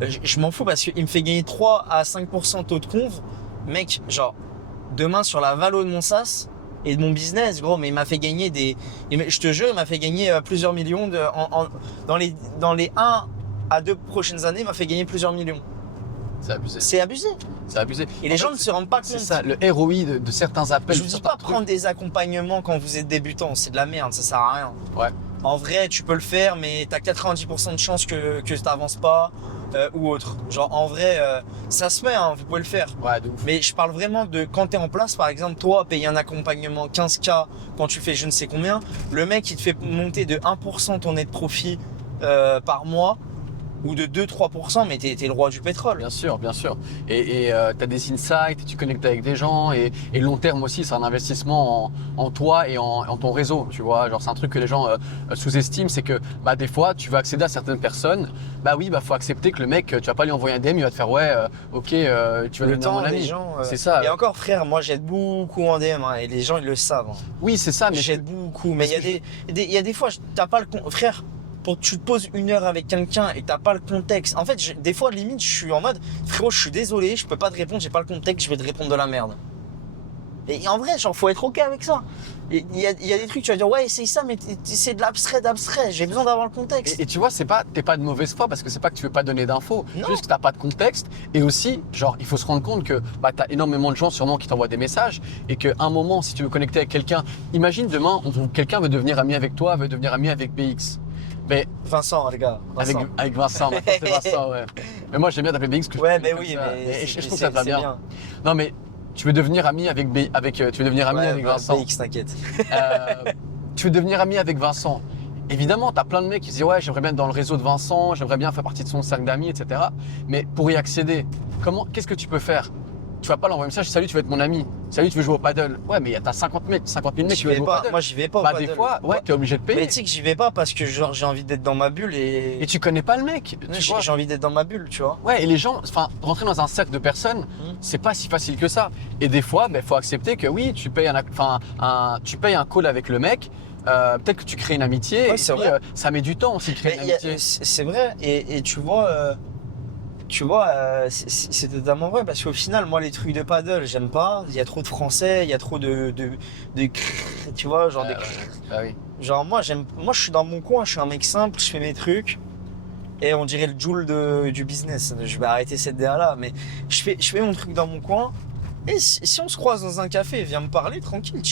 Je m'en fous parce qu'il me fait gagner 3 à 5% taux de conv. Mec, genre, demain sur la valo de mon SaaS et de mon business, gros, mais il m'a fait gagner je te jure, il m'a fait gagner plusieurs millions dans les 1 à 2 prochaines années, il m'a fait gagner plusieurs millions. C'est abusé. C'est abusé. C'est abusé. Et les gens ne se rendent pas compte. C'est ça, le ROI de certains appels. Je vous dis pas prendre des accompagnements quand vous êtes débutant, c'est de la merde, ça sert à rien. Ouais. En vrai, tu peux le faire, mais t'as 90% de chances que t'avances pas ou autre. Genre en vrai, ça se fait, hein, vous pouvez le faire. Ouais, de ouf. Mais je parle vraiment de quand t'es en place, par exemple, toi, payer un accompagnement 15K quand tu fais je ne sais combien, le mec il te fait monter de 1% ton net profit par mois. ou de 2-3%, mais t'es le roi du pétrole. Bien sûr, bien sûr. Et tu as des insights, tu connectes avec des gens et long terme aussi, c'est un investissement en toi et en ton réseau, tu vois. Genre, c'est un truc que les gens sous-estiment, c'est que bah, des fois, tu vas accéder à certaines personnes. Bah oui, bah faut accepter que le mec, tu vas pas lui envoyer un DM, il va te faire ouais, ok, tu vas Le devenir temps, mon ami. les gens. C'est ça. Et encore, frère, moi j'aide beaucoup en DM, hein, et les gens ils le savent, hein. Oui, c'est ça, mais J'aide beaucoup, mais parce il y a des fois, t'as pas le frère. Pour que tu te poses 1 heure avec quelqu'un et t'as pas le contexte. En fait, des fois, limite, je suis en mode, frérot, je suis désolé, je peux pas te répondre, j'ai pas le contexte, je vais te répondre de la merde. Et en vrai, genre, faut être ok avec ça. Il y a des trucs, tu vas dire, ouais, c'est ça, mais c'est de l'abstrait d'abstrait, j'ai besoin d'avoir le contexte. Et tu vois, t'es pas de mauvaise foi parce que c'est pas que tu veux pas donner d'infos, Non. juste que t'as pas de contexte. Et aussi, genre, il faut se rendre compte que bah, t'as énormément de gens sûrement qui t'envoient des messages et qu'à un moment, si tu veux connecter avec quelqu'un, imagine demain, quelqu'un veut devenir ami avec toi, veut devenir ami avec BX. Mais Vincent, les gars. Vincent. avec Vincent, maintenant c'est Vincent, ouais. Mais moi j'aime bien t'appeler BX que Ouais, je mais comme oui, ça. mais Et je trouve que ça te va c'est bien. Non mais tu veux devenir ami avec tu veux devenir ami Ouais, avec Vincent. BX, t'inquiète. Tu veux devenir ami avec Vincent. Évidemment, tu as plein de mecs qui se disent ouais, j'aimerais bien être dans le réseau de Vincent, j'aimerais bien faire partie de son cercle d'amis, etc. Mais pour y accéder, qu'est-ce que tu peux faire? Tu vas pas l'envoyer un message, salut, tu veux être mon ami. Salut, tu veux jouer au paddle. Ouais, mais t'as 50 000 mecs qui veulent jouer au paddle. Moi, j'y vais pas au Bah, paddle. des fois, ouais, t'es obligé de Mais payer. tu sais que j'y vais pas parce que genre j'ai envie d'être dans ma bulle Et tu connais pas le mec. Tu vois. j'ai envie d'être dans ma bulle, tu vois. Ouais, et les gens, enfin, rentrer dans un cercle de personnes, c'est pas si facile que ça. Et des fois, il faut accepter que oui, tu payes tu payes un call avec le mec. Peut-être que tu crées une amitié. Ouais, et c'est puis, vrai. ça met du temps aussi de créer une amitié. C'est vrai, et tu vois, c'est totalement vrai parce qu'au final, moi, les trucs de paddle, j'aime pas. Il y a trop de français, il y a trop tu vois, genre Ah oui. genre moi, je suis dans mon coin, je suis un mec simple, je fais mes trucs. Et on dirait le Joule du business. Je vais arrêter cette DA-là, mais je fais mon truc dans mon coin. Et si on se croise dans un café, viens me parler tranquille.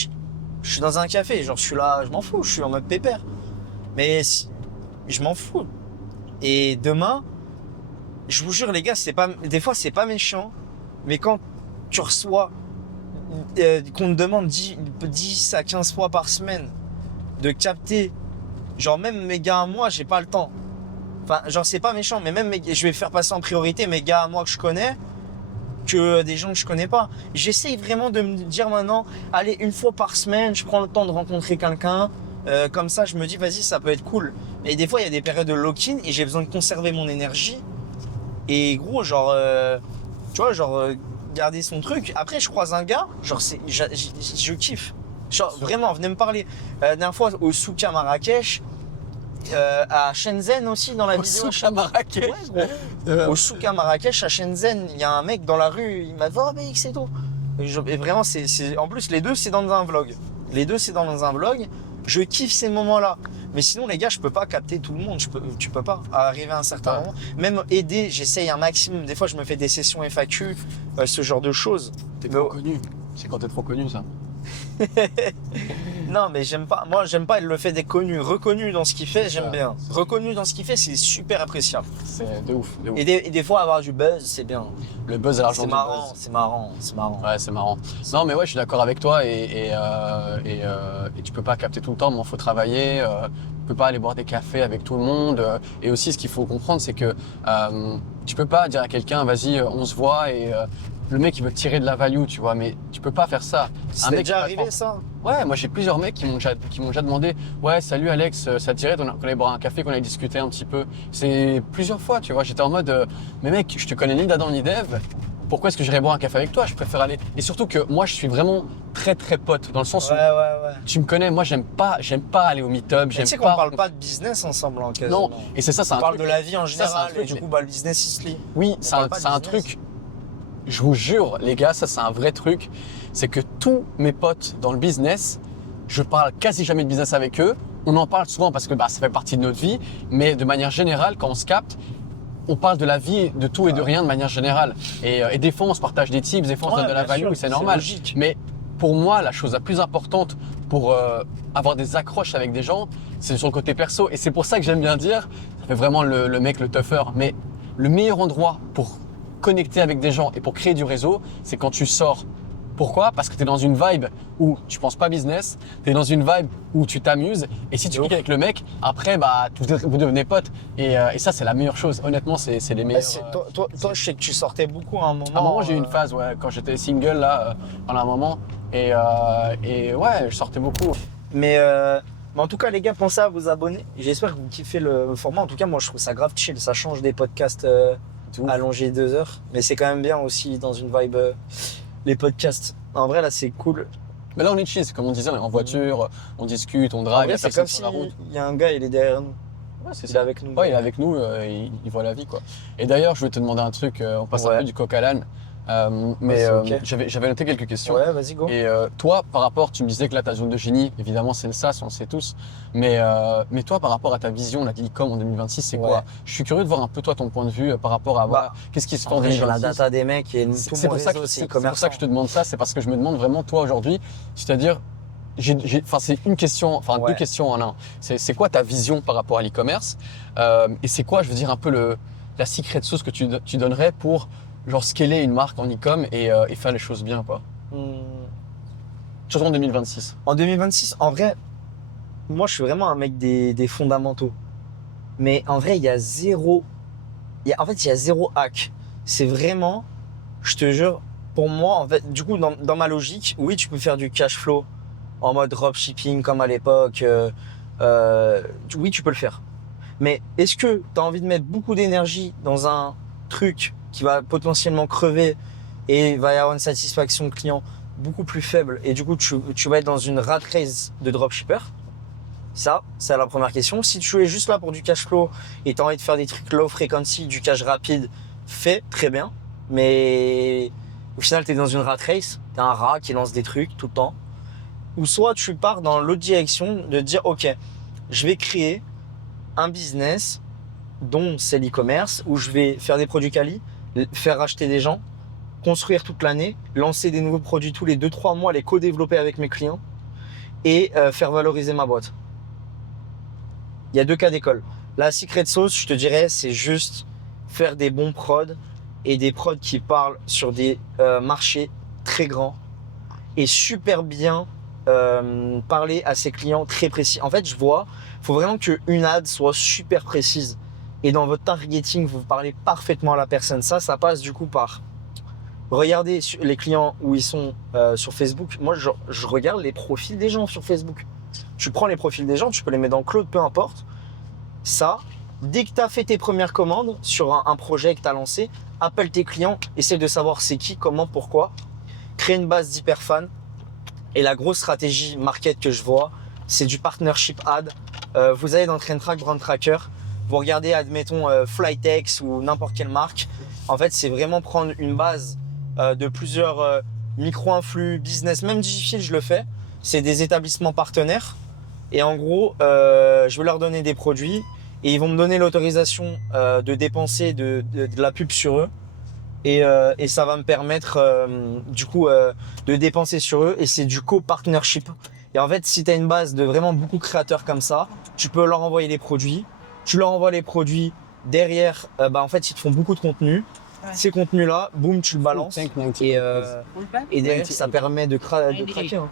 Je suis dans un café, genre je suis là, je m'en fous, je suis en mode pépère. Mais je m'en fous. Et demain, je vous jure les gars, des fois c'est pas méchant, mais quand tu reçois qu'on te demande 10 à 15 fois par semaine de capter, genre même mes gars à moi, j'ai pas le temps. Enfin, genre c'est pas méchant, mais même je vais faire passer en priorité mes gars à moi que je connais que des gens que je connais pas. J'essaye vraiment de me dire maintenant, allez, 1 fois par semaine, je prends le temps de rencontrer quelqu'un. Comme ça, je me dis, vas-y, ça peut être cool. Mais des fois, il y a des périodes de lock-in et j'ai besoin de conserver mon énergie. Et gros, genre, tu vois, genre, garder son truc. Après, je croise un gars, genre, je kiffe. Genre, vraiment, venez me parler. La dernière fois, au Souka Marrakech, à Shenzhen aussi, dans la vidéo. Au souk à Marrakech. Ouais, gros. Au souk à Marrakech, à Shenzhen, il y a un mec dans la rue, il m'a dit, oh, mais c'est tout. Et vraiment, en plus, les deux, c'est dans un vlog. Je kiffe ces moments-là. Mais sinon, les gars, je peux pas capter tout le monde. Tu peux pas arriver à un certain moment. Même aider, j'essaye un maximum. Des fois, je me fais des sessions FAQ, ce genre de choses. T'es trop connu. C'est quand t'es trop connu, ça. Non, mais j'aime pas. Moi, j'aime pas le fait d'être connu. Reconnu dans ce qu'il fait, j'aime bien. Reconnu dans ce qu'il fait, c'est super appréciable. C'est de ouf. Et des fois, avoir du buzz, c'est bien. Le buzz à l'argent du buzz. C'est marrant. Ouais, c'est marrant. Non, mais ouais, je suis d'accord avec toi et tu peux pas capter tout le temps, mais il faut travailler. Tu peux pas aller boire des cafés avec tout le monde. Et aussi, ce qu'il faut comprendre, c'est que tu peux pas dire à quelqu'un, vas-y, on se voit et le mec il veut tirer de la value, tu vois, mais tu peux pas faire ça. C'est déjà arrivé ça? Ouais, moi j'ai plusieurs mecs qui m'ont déjà demandé, ouais, salut Alex, ça te dirait qu'on allait boire un café, qu'on allait discuter un petit peu. C'est plusieurs fois, tu vois, j'étais en mode, mais mec, je te connais ni d'Adam ni d'Ève. Pourquoi est-ce que j'irais boire un café avec toi? Je préfère aller. Et surtout que moi, je suis vraiment très très pote dans le sens où tu me connais. Moi, j'aime pas aller au meet-up. Tu sais qu'on parle pas de business ensemble en quasiment. Non. Et c'est ça, c'est un truc. On truc. parle de la vie en général. Ça, et du coup, le business il se lie. Oui, c'est un truc. Je vous jure, les gars, ça c'est un vrai truc. C'est que tous mes potes dans le business, je parle quasi jamais de business avec eux. On en parle souvent parce que ça fait partie de notre vie. Mais de manière générale, quand on se capte, on parle de la vie, de tout et de rien de manière générale. Et des fois, on se partage des tips, des fois, on se donne de la value, c'est normal. Logique. Mais pour moi, la chose la plus importante pour avoir des accroches avec des gens, c'est sur le côté perso. Et c'est pour ça que j'aime bien dire, ça fait vraiment le mec, le tougher. Mais le meilleur endroit pour connecter avec des gens et pour créer du réseau, c'est quand tu sors Pourquoi? Parce que tu es dans une vibe où tu penses pas business, tu es dans une vibe où tu t'amuses. Et si tu cliques avec le mec, après, bah, vous devenez potes. Et ça, c'est la meilleure chose. Honnêtement, c'est les meilleurs. Toi, je sais que tu sortais beaucoup à un moment. À un moment, j'ai eu une phase, ouais, quand j'étais single, là, pendant un moment. Et ouais, je sortais beaucoup. Mais en tout cas, les gars, pensez à vous abonner. J'espère que vous kiffez le format. En tout cas, moi, je trouve ça grave chill. Ça change des podcasts allongés 2 heures. Mais c'est quand même bien aussi dans une vibe, les podcasts. En vrai, là, c'est cool. Mais là, on est chill. C'est comme on disait, on est en voiture, on discute, on En drague. vrai, c'est comme si il y a un gars, il est derrière nous. Ouais, c'est Il est ça. avec nous. Ouais, il est avec nous, il voit la vie, quoi. Et d'ailleurs, je voulais te demander un truc, on passe un peu du coq à l'âne. Mais ok. j'avais noté quelques questions. Ouais, vas-y, go. Et toi, par rapport, tu me disais que là, ta zone de génie, évidemment, c'est le SaaS, on le sait tous. Mais toi, par rapport à ta vision là, de l'e-com en 2026, c'est quoi? Je suis curieux de voir un peu toi ton point de vue par rapport à voilà, qu'est-ce qui se fait en 2026. J'ai la data des mecs et tout C'est mon pour ça réseau, c'est c'est pour e-commerce. ça que je te demande ça, c'est parce que je me demande vraiment toi aujourd'hui, c'est-à-dire, enfin c'est une question, enfin deux questions en un. C'est quoi ta vision par rapport à l'e-commerce et c'est quoi, je veux dire, un peu la secret sauce que tu donnerais pour genre scaler une marque en e-com et faire les choses bien, quoi. Surtout en 2026. En 2026, en vrai, moi je suis vraiment un mec des fondamentaux. Mais en vrai, il y a zéro hack. C'est vraiment, je te jure, pour moi, en fait, du coup, dans ma logique, oui, tu peux faire du cash flow en mode dropshipping comme à l'époque. Oui, tu peux le faire. Mais est-ce que tu as envie de mettre beaucoup d'énergie dans un truc qui va potentiellement crever et va y avoir une satisfaction client beaucoup plus faible et du coup tu vas être dans une rat race de dropshipper? Ça, c'est la première question. Si tu es juste là pour du cash flow et tu as envie de faire des trucs low frequency, du cash rapide, fais très bien. Mais au final, tu es dans une rat race, tu es un rat qui lance des trucs tout le temps. Ou soit tu pars dans l'autre direction de dire ok, je vais créer un business dont c'est l'e-commerce où je vais faire des produits quali, faire acheter des gens, construire toute l'année, lancer des nouveaux produits tous les 2-3 mois, les co-développer avec mes clients et faire valoriser ma boîte. Il y a 2 cas d'école. La secret sauce, je te dirais, c'est juste faire des bons prods et des prods qui parlent sur des marchés très grands et super bien parler à ses clients très précis. En fait, il faut vraiment qu'une ad soit super précise. Et dans votre targeting, vous parlez parfaitement à la personne. Ça passe du coup par regarder les clients où ils sont sur Facebook. Moi, je regarde les profils des gens sur Facebook. Tu prends les profils des gens, tu peux les mettre dans Cloud, peu importe. Ça, dès que tu as fait tes premières commandes sur un projet que tu as lancé, appelle tes clients, essaie de savoir c'est qui, comment, pourquoi. Crée une base d'hyper fans. Et la grosse stratégie market que je vois, c'est du partnership ad. Vous allez dans Trendtrack, Brand Tracker, vous regardez, admettons, Flytex ou n'importe quelle marque. En fait, c'est vraiment prendre une base de plusieurs micro-influx, business, même Digifil, je le fais. C'est des établissements partenaires. Et en gros, je vais leur donner des produits et ils vont me donner l'autorisation de dépenser de la pub sur eux. Et ça va me permettre du coup de dépenser sur eux et c'est du co-partnership. Et en fait, si tu as une base de vraiment beaucoup de créateurs comme ça, tu peux leur envoyer les produits. Tu leur envoies les produits. Derrière, en fait, ils te font beaucoup de contenu. Ouais. Ces contenus-là, boum, tu le balances. Et derrière, ça permet de craquer. Hein.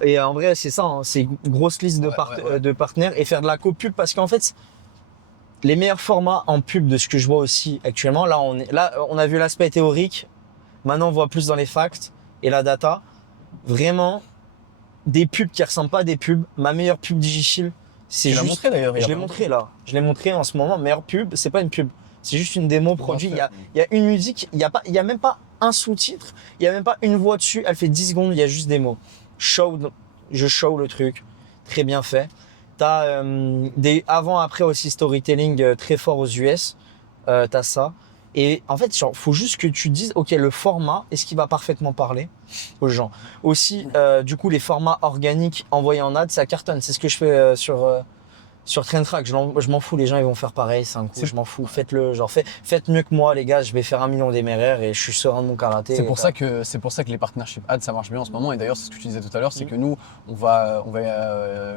Et en vrai, c'est ça. Hein, c'est une grosse liste de partenaires et faire de la co-pub parce qu'en fait, les meilleurs formats en pub de ce que je vois aussi actuellement, là on a vu l'aspect théorique, maintenant on voit plus dans les facts et la data. Vraiment, des pubs qui ressemblent pas à des pubs. Ma meilleure pub Digifil, c'est juste... Tu l'as montré d'ailleurs. Je l'ai montré là. Je l'ai montré en ce moment. Meilleure pub, c'est pas une pub. C'est juste une démo produit. Il y a une musique, il y a même pas un sous-titre, il y a même pas une voix dessus. Elle fait 10 secondes, il y a juste des mots. Je show le truc. Très bien fait. T'as des avant-après aussi storytelling très fort aux US. T'as ça. Et en fait, faut juste que tu dises, ok, le format, est-ce qu'il va parfaitement parler aux gens? Aussi, du coup, les formats organiques envoyés en ad, ça cartonne. C'est ce que je fais Sur Traintrack, je m'en fous, les gens ils vont faire pareil, c'est un coup, je m'en fous. Faites-le, genre faites mieux que moi les gars, je vais faire 1 million d'MRR et je suis serein de mon karaté. C'est pour ça que les partnership ads ça marche bien en ce moment. Et d'ailleurs, c'est ce que tu disais tout à l'heure, c'est que nous, on va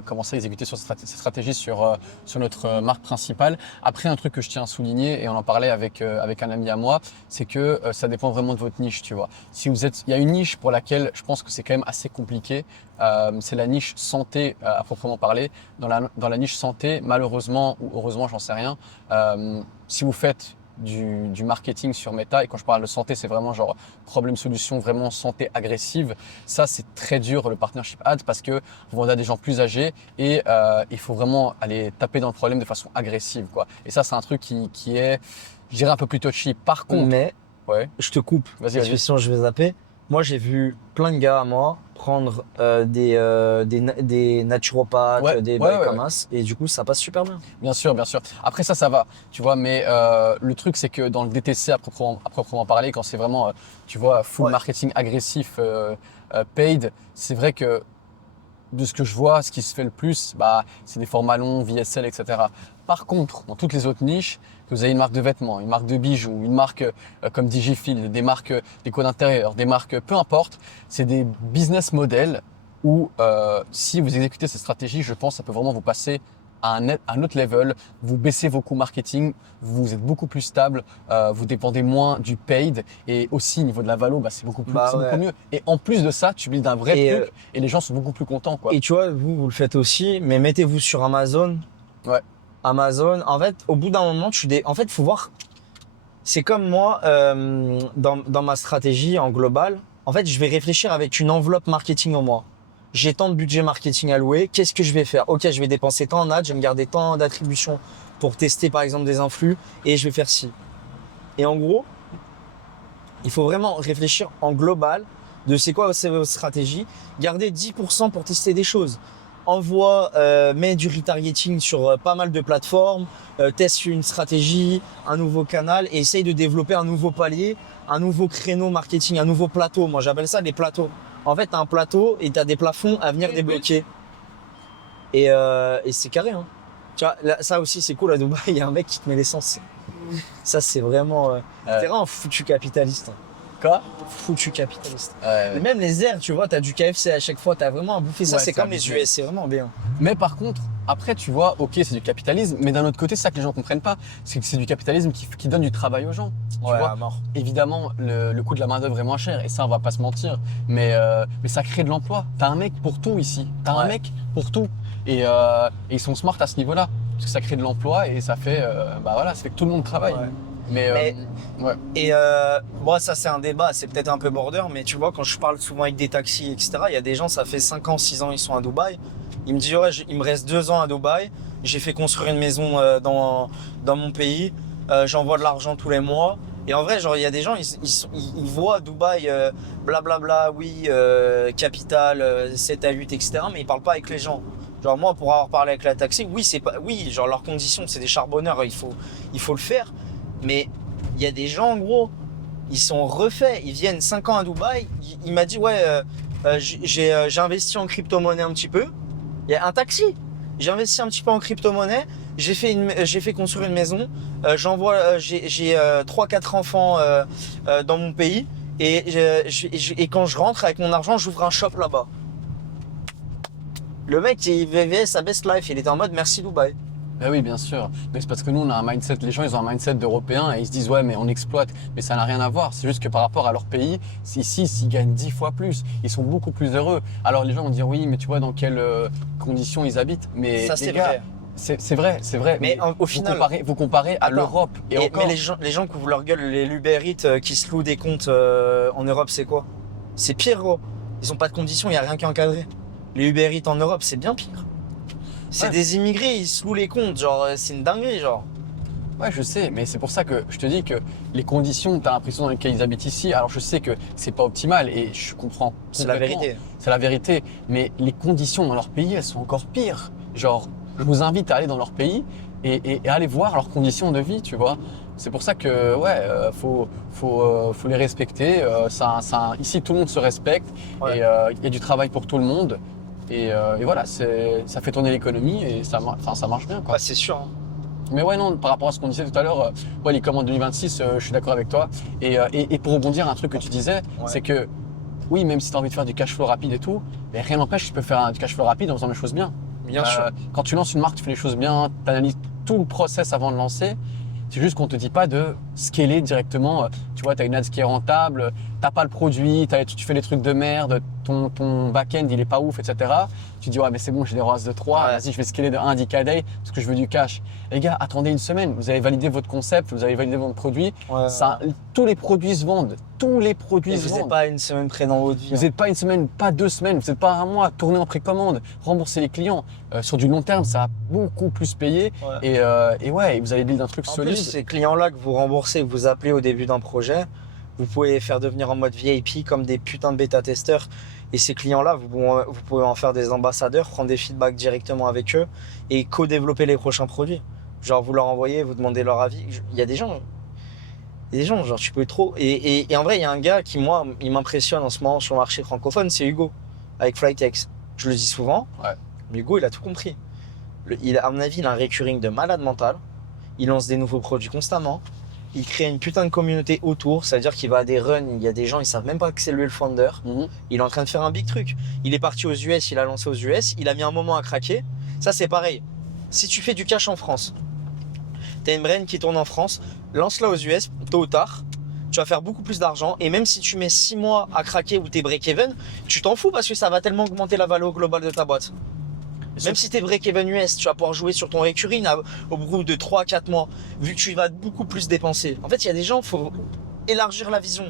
commencer à exécuter sur cette stratégie sur notre marque principale. Après, un truc que je tiens à souligner, et on en parlait avec un ami à moi, c'est que ça dépend vraiment de votre niche, tu vois. Si vous êtes, il y a une niche pour laquelle je pense que c'est quand même assez compliqué. C'est la niche santé à proprement parler. Dans la niche santé, malheureusement ou heureusement, j'en sais rien. Si vous faites du marketing sur Meta, et quand je parle de santé, c'est vraiment genre problème-solution, vraiment santé agressive. Ça, c'est très dur le partnership ads parce que vous vendez à des gens plus âgés et il faut vraiment aller taper dans le problème de façon agressive, quoi. Et ça, c'est un truc qui est, je dirais, un peu plus touchy. Par contre, Mais ouais, je te coupe, vas-y, parce que sinon je vais zapper. Moi j'ai vu plein de gars à moi prendre des naturopathes, Ouais, des ouais, bails ouais. comme as, et du coup ça passe super bien. Bien sûr, bien sûr. Après ça va, tu vois. Mais le truc, c'est que dans le DTC à proprement parler, quand c'est vraiment, tu vois, full Ouais. marketing agressif, paid, c'est vrai que de ce que je vois, ce qui se fait le plus, bah, c'est des formats longs, VSL, etc. Par contre, dans toutes les autres niches, que vous avez une marque de vêtements, une marque de bijoux, une marque comme Digifil, des marques des codes d'intérieur, des marques, peu importe, c'est des business models où si vous exécutez cette stratégie, je pense que ça peut vraiment vous passer à un autre level, vous baissez vos coûts marketing, vous êtes beaucoup plus stable, vous dépendez moins du paid et aussi au niveau de la valo, bah, c'est beaucoup Ouais. mieux. Et en plus de ça, tu builds d'un vrai Et, truc et les gens sont beaucoup plus contents, quoi. et tu vois, vous le faites aussi, mais mettez-vous sur Amazon. Ouais. Amazon, en fait, au bout d'un moment, en fait, faut voir. C'est comme moi, dans ma stratégie en global, en fait, je vais réfléchir avec une enveloppe marketing en moi. J'ai tant de budget marketing alloué, qu'est-ce que je vais faire? Ok, je vais dépenser tant en ads, je vais me garder tant d'attributions pour tester par exemple des influx et je vais faire ci. Et en gros, il faut vraiment réfléchir en global de c'est quoi votre stratégie. Garder 10% pour tester des choses. Envoie, mets du retargeting sur pas mal de plateformes, teste une stratégie, un nouveau canal et essaye de développer un nouveau palier, un nouveau créneau marketing, un nouveau plateau. Moi, j'appelle ça des plateaux. En fait, tu as un plateau et tu as des plafonds à venir débloquer. Et c'est carré. Hein. Tu vois, là, ça aussi, c'est cool à Dubaï. Il y a un mec qui te met l'essence. Ça, c'est vraiment, t'es vraiment foutu capitaliste. Hein. Quoi? Foutu capitaliste. Ouais. Et même les airs, tu vois, t'as du KFC à chaque fois, t'as vraiment à bouffer. Ça, Ouais, c'est c'est comme les abusé. US, c'est vraiment bien. Mais par contre, après, tu vois, ok, c'est du capitalisme, mais d'un autre côté, c'est ça que les gens comprennent pas, c'est que c'est du capitalisme qui donne du travail aux gens. Tu vois, à mort. évidemment, le coût de la main-d'œuvre est moins cher, et ça, on va pas se mentir, mais ça crée de l'emploi. T'as un mec pour tout ici, t'as un Ouais. mec pour tout. Et ils sont smart à ce niveau-là, parce que ça crée de l'emploi et ça fait, bah voilà, ça fait que tout le monde travaille. Ouais. Mais, ouais. Et moi, ça, c'est un débat, c'est peut-être un peu border, mais tu vois, quand je parle souvent avec des taxis, etc., il y a des gens, ça fait 5 ans, 6 ans, ils sont à Dubaï. Ils me disent, ouais, il me reste 2 ans à Dubaï. J'ai fait construire une maison dans mon pays. J'envoie de l'argent tous les mois. Et en vrai, genre, il y a des gens, ils voient Dubaï, blablabla, oui, capitale, 7 à 8, etc., mais ils parlent pas avec les gens. Genre, moi, pour avoir parlé avec la taxi, oui, genre, leurs conditions, c'est des charbonneurs, il faut le faire. Mais il y a des gens, en gros, ils sont refaits. Ils viennent 5 ans à Dubaï. Il m'a dit, ouais, j'ai investi en crypto-monnaie un petit peu. Il y a un taxi. J'ai investi un petit peu en crypto-monnaie. J'ai fait construire une maison. J'ai 3-4 enfants dans mon pays. Et quand je rentre avec mon argent, j'ouvre un shop là-bas. Le mec, il vivait sa best life. Il était en mode merci Dubaï. Ben oui, bien sûr. Mais c'est parce que nous, on a un mindset, les gens, ils ont un mindset d'Européens et ils se disent, ouais, mais on exploite. Mais ça n'a rien à voir. C'est juste que par rapport à leur pays, ici, s'ils gagnent 10 fois plus, ils sont beaucoup plus heureux. Alors les gens vont dire, oui, mais tu vois dans quelles conditions ils habitent. Mais Ça, les c'est gars, vrai. c'est vrai. Mais au final, vous comparez à attends. l'Europe. Et encore, mais les gens qui ouvrent leur gueule, les Uber Eats qui se louent des comptes en Europe, c'est quoi? C'est pire, gros. Ils ont pas de conditions, il n'y a rien qui est encadré. Les Uber Eats en Europe, c'est bien pire. C'est Ouais. des immigrés, ils se louent les comptes, genre, c'est une dinguerie, genre. ouais, je sais, mais c'est pour ça que je te dis que les conditions, tu as l'impression dans lesquelles ils habitent ici. Alors je sais que c'est pas optimal et je comprends. C'est la complètement. vérité. C'est la vérité. Mais les conditions dans leur pays, elles sont encore pires. Genre, je vous invite à aller dans leur pays et à aller voir leurs conditions de vie, tu vois. C'est pour ça que, ouais, faut les respecter. Ici, tout le monde se respecte Ouais. et il y a du travail pour tout le monde. Et voilà, ça fait tourner l'économie et ça marche bien, quoi. Ouais, c'est sûr. Hein. Mais ouais, non, par rapport à ce qu'on disait tout à l'heure, ouais, les commandes 2026, je suis d'accord avec toi. Et pour rebondir à un truc que tu disais, c'est que oui, même si tu as envie de faire du cash flow rapide et tout, mais rien n'empêche que tu peux faire du cash flow rapide en faisant les choses bien. Bien sûr. Quand tu lances une marque, tu fais les choses bien, tu analyses tout le process avant de lancer. C'est juste qu'on ne te dit pas de scaler directement. Tu vois, tu as une ads qui est rentable, tu n'as pas le produit, tu fais des trucs de merde, ton back-end il est pas ouf, etc. Tu dis, ouais, mais c'est bon, j'ai des ROAS de 3, vas-y, je vais scaler de 1 10 a day parce que je veux du cash. Les gars, attendez une semaine, vous avez validé votre concept, vous avez validé votre produit. Tous les produits se vendent. Tous les produits se vendent. Vous n'êtes pas une semaine près dans votre vie. Vous n'êtes pas une semaine, pas 2 semaines, vous n'êtes pas un mois, tourner en précommande, rembourser les clients. Sur du long terme, ça va beaucoup plus payer. Et ouais, vous allez build un truc solide. En plus, ces clients-là que vous remboursez, que vous appelez au début d'un projet, vous pouvez les faire devenir en mode VIP comme des putains de bêta-testeurs. Et ces clients-là, vous pouvez en faire des ambassadeurs, prendre des feedbacks directement avec eux et co-développer les prochains produits. Genre, vous leur envoyez, vous demandez leur avis. Il y a des gens, genre, tu peux trop. Et en vrai, il y a un gars qui, moi, il m'impressionne en ce moment sur le marché francophone, c'est Hugo, avec Flytex. Je le dis souvent, mais Hugo, il a tout compris. À mon avis, il a un recurring de malade mental. Il lance des nouveaux produits constamment. Il crée une putain de communauté autour. Ça veut dire qu'il va à des runs. Il y a des gens, ils savent même pas que c'est lui le founder. Il est en train de faire un big truc. Il est parti aux US, il a lancé aux US. Il a mis un moment à craquer. Ça, c'est pareil. Si tu fais du cash en France, t'as une brand qui tourne en France, lance-la aux US, tôt ou tard. Tu vas faire beaucoup plus d'argent. Et même si tu mets 6 mois à craquer ou t'es break-even, tu t'en fous parce que ça va tellement augmenter la valeur globale de ta boîte. Même si t'es break-even US, tu vas pouvoir jouer sur ton recurring au bout de 3-4 mois, vu que tu vas beaucoup plus dépenser. En fait, il y a des gens, il faut élargir la vision.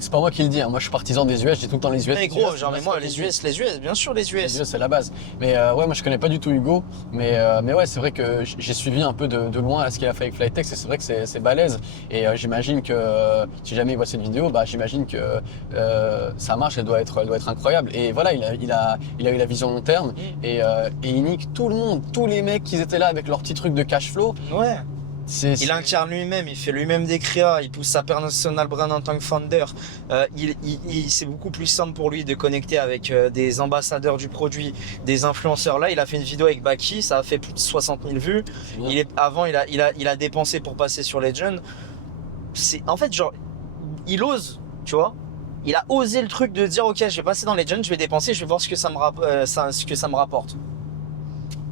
C'est pas moi qui le dis, hein. Moi je suis partisan des US, j'ai tout le temps les US. Mais gros, genre, mais moi, les US, bien sûr, les US. Les US, c'est la base. Mais ouais, moi je connais pas du tout Hugo, mais ouais, c'est vrai que j'ai suivi un peu de loin ce qu'il a fait avec Flytex et c'est vrai que c'est balèze. Et j'imagine que si jamais il voit cette vidéo, bah, j'imagine que sa marche, elle doit être incroyable. Et voilà, il a eu la vision long terme et il nique tout le monde, tous les mecs qui étaient là avec leur petit truc de cash flow. Ouais. Il incarne lui-même, il fait lui-même des créas, il pousse sa personal brand en tant que founder. C'est beaucoup plus simple pour lui de connecter avec des ambassadeurs du produit, des influenceurs. Là, il a fait une vidéo avec Baki, ça a fait plus de 60 000 vues. Avant, il a dépensé pour passer sur Legend. En fait, genre, il ose, tu vois. Il a osé le truc de dire, ok, je vais passer dans Legend, je vais dépenser, je vais voir ce que ça me rapporte.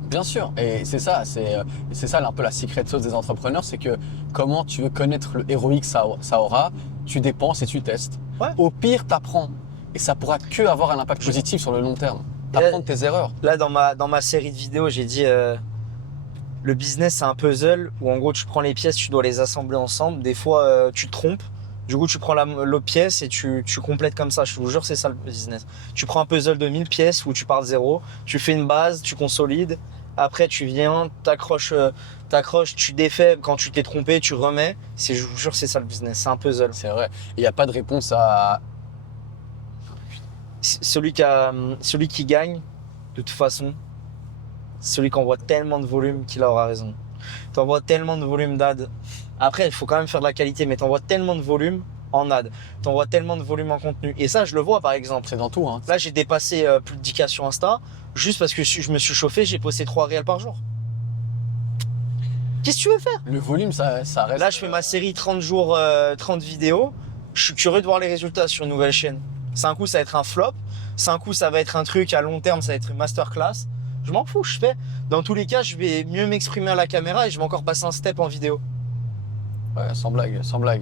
Bien sûr, et c'est ça un peu la secret sauce des entrepreneurs, c'est que comment tu veux connaître le héroïque que ça aura, tu dépenses et tu testes. Ouais. Au pire, t'apprends et ça pourra que avoir un impact positif sur le long terme. T'apprends de tes erreurs. Là, dans ma série de vidéos, j'ai dit le business c'est un puzzle où en gros tu prends les pièces, tu dois les assembler ensemble. Des fois, tu te trompes. Du coup, tu prends l'autre pièce et tu complètes comme ça. Je vous jure, c'est ça le business. Tu prends un puzzle de 1000 pièces où tu pars de zéro, tu fais une base, tu consolides. Après, tu viens, t'accroches, tu défais. Quand tu t'es trompé, tu remets. Je vous jure, c'est ça le business. C'est un puzzle. C'est vrai. Il n'y a pas de réponse à. Celui qui gagne, de toute façon, celui qui envoie tellement de volume qu'il aura raison. T'envoies tellement de volume d'ad. Après, il faut quand même faire de la qualité, mais t'envoies tellement de volume en ad. T'envoies tellement de volume en contenu. Et ça, je le vois par exemple. C'est dans tout. Hein. Là, j'ai dépassé plus de 10K sur Insta, juste parce que je me suis chauffé, j'ai posté 3 réels par jour. Qu'est-ce que tu veux faire? Le volume, ça reste. Là, je fais ma série 30 jours, 30 vidéos. Je suis curieux de voir les résultats sur une nouvelle chaîne. C'est un coup, ça va être un flop. C'est un coup, ça va être un truc à long terme, ça va être une masterclass. Je m'en fous, je fais. Dans tous les cas, je vais mieux m'exprimer à la caméra et je vais encore passer un step en vidéo. Ouais, sans blague.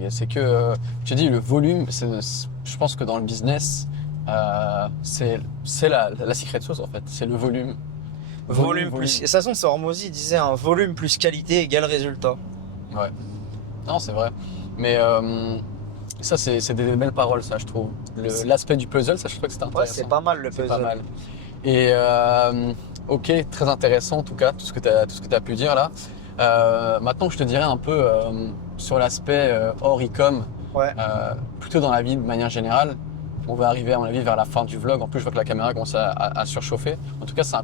C'est que, je te dis, le volume, je pense que dans le business, c'est la secret sauce en fait. C'est le volume. Volume plus. Et de toute façon, c'est Hormozy, il disait un volume plus qualité égale résultat. Ouais. Non, c'est vrai. Mais ça, c'est des belles paroles, ça, je trouve. L'aspect du puzzle, ça, je trouve que c'est intéressant. Ouais, c'est pas mal le puzzle. C'est pas mal. Et ok, très intéressant en tout cas, tout ce que tu as pu dire là. Maintenant, je te dirais un peu sur l'aspect hors e-com, plutôt dans la vie de manière générale. On va arriver, à mon avis, vers la fin du vlog. En plus, je vois que la caméra commence à surchauffer. En tout cas, c'est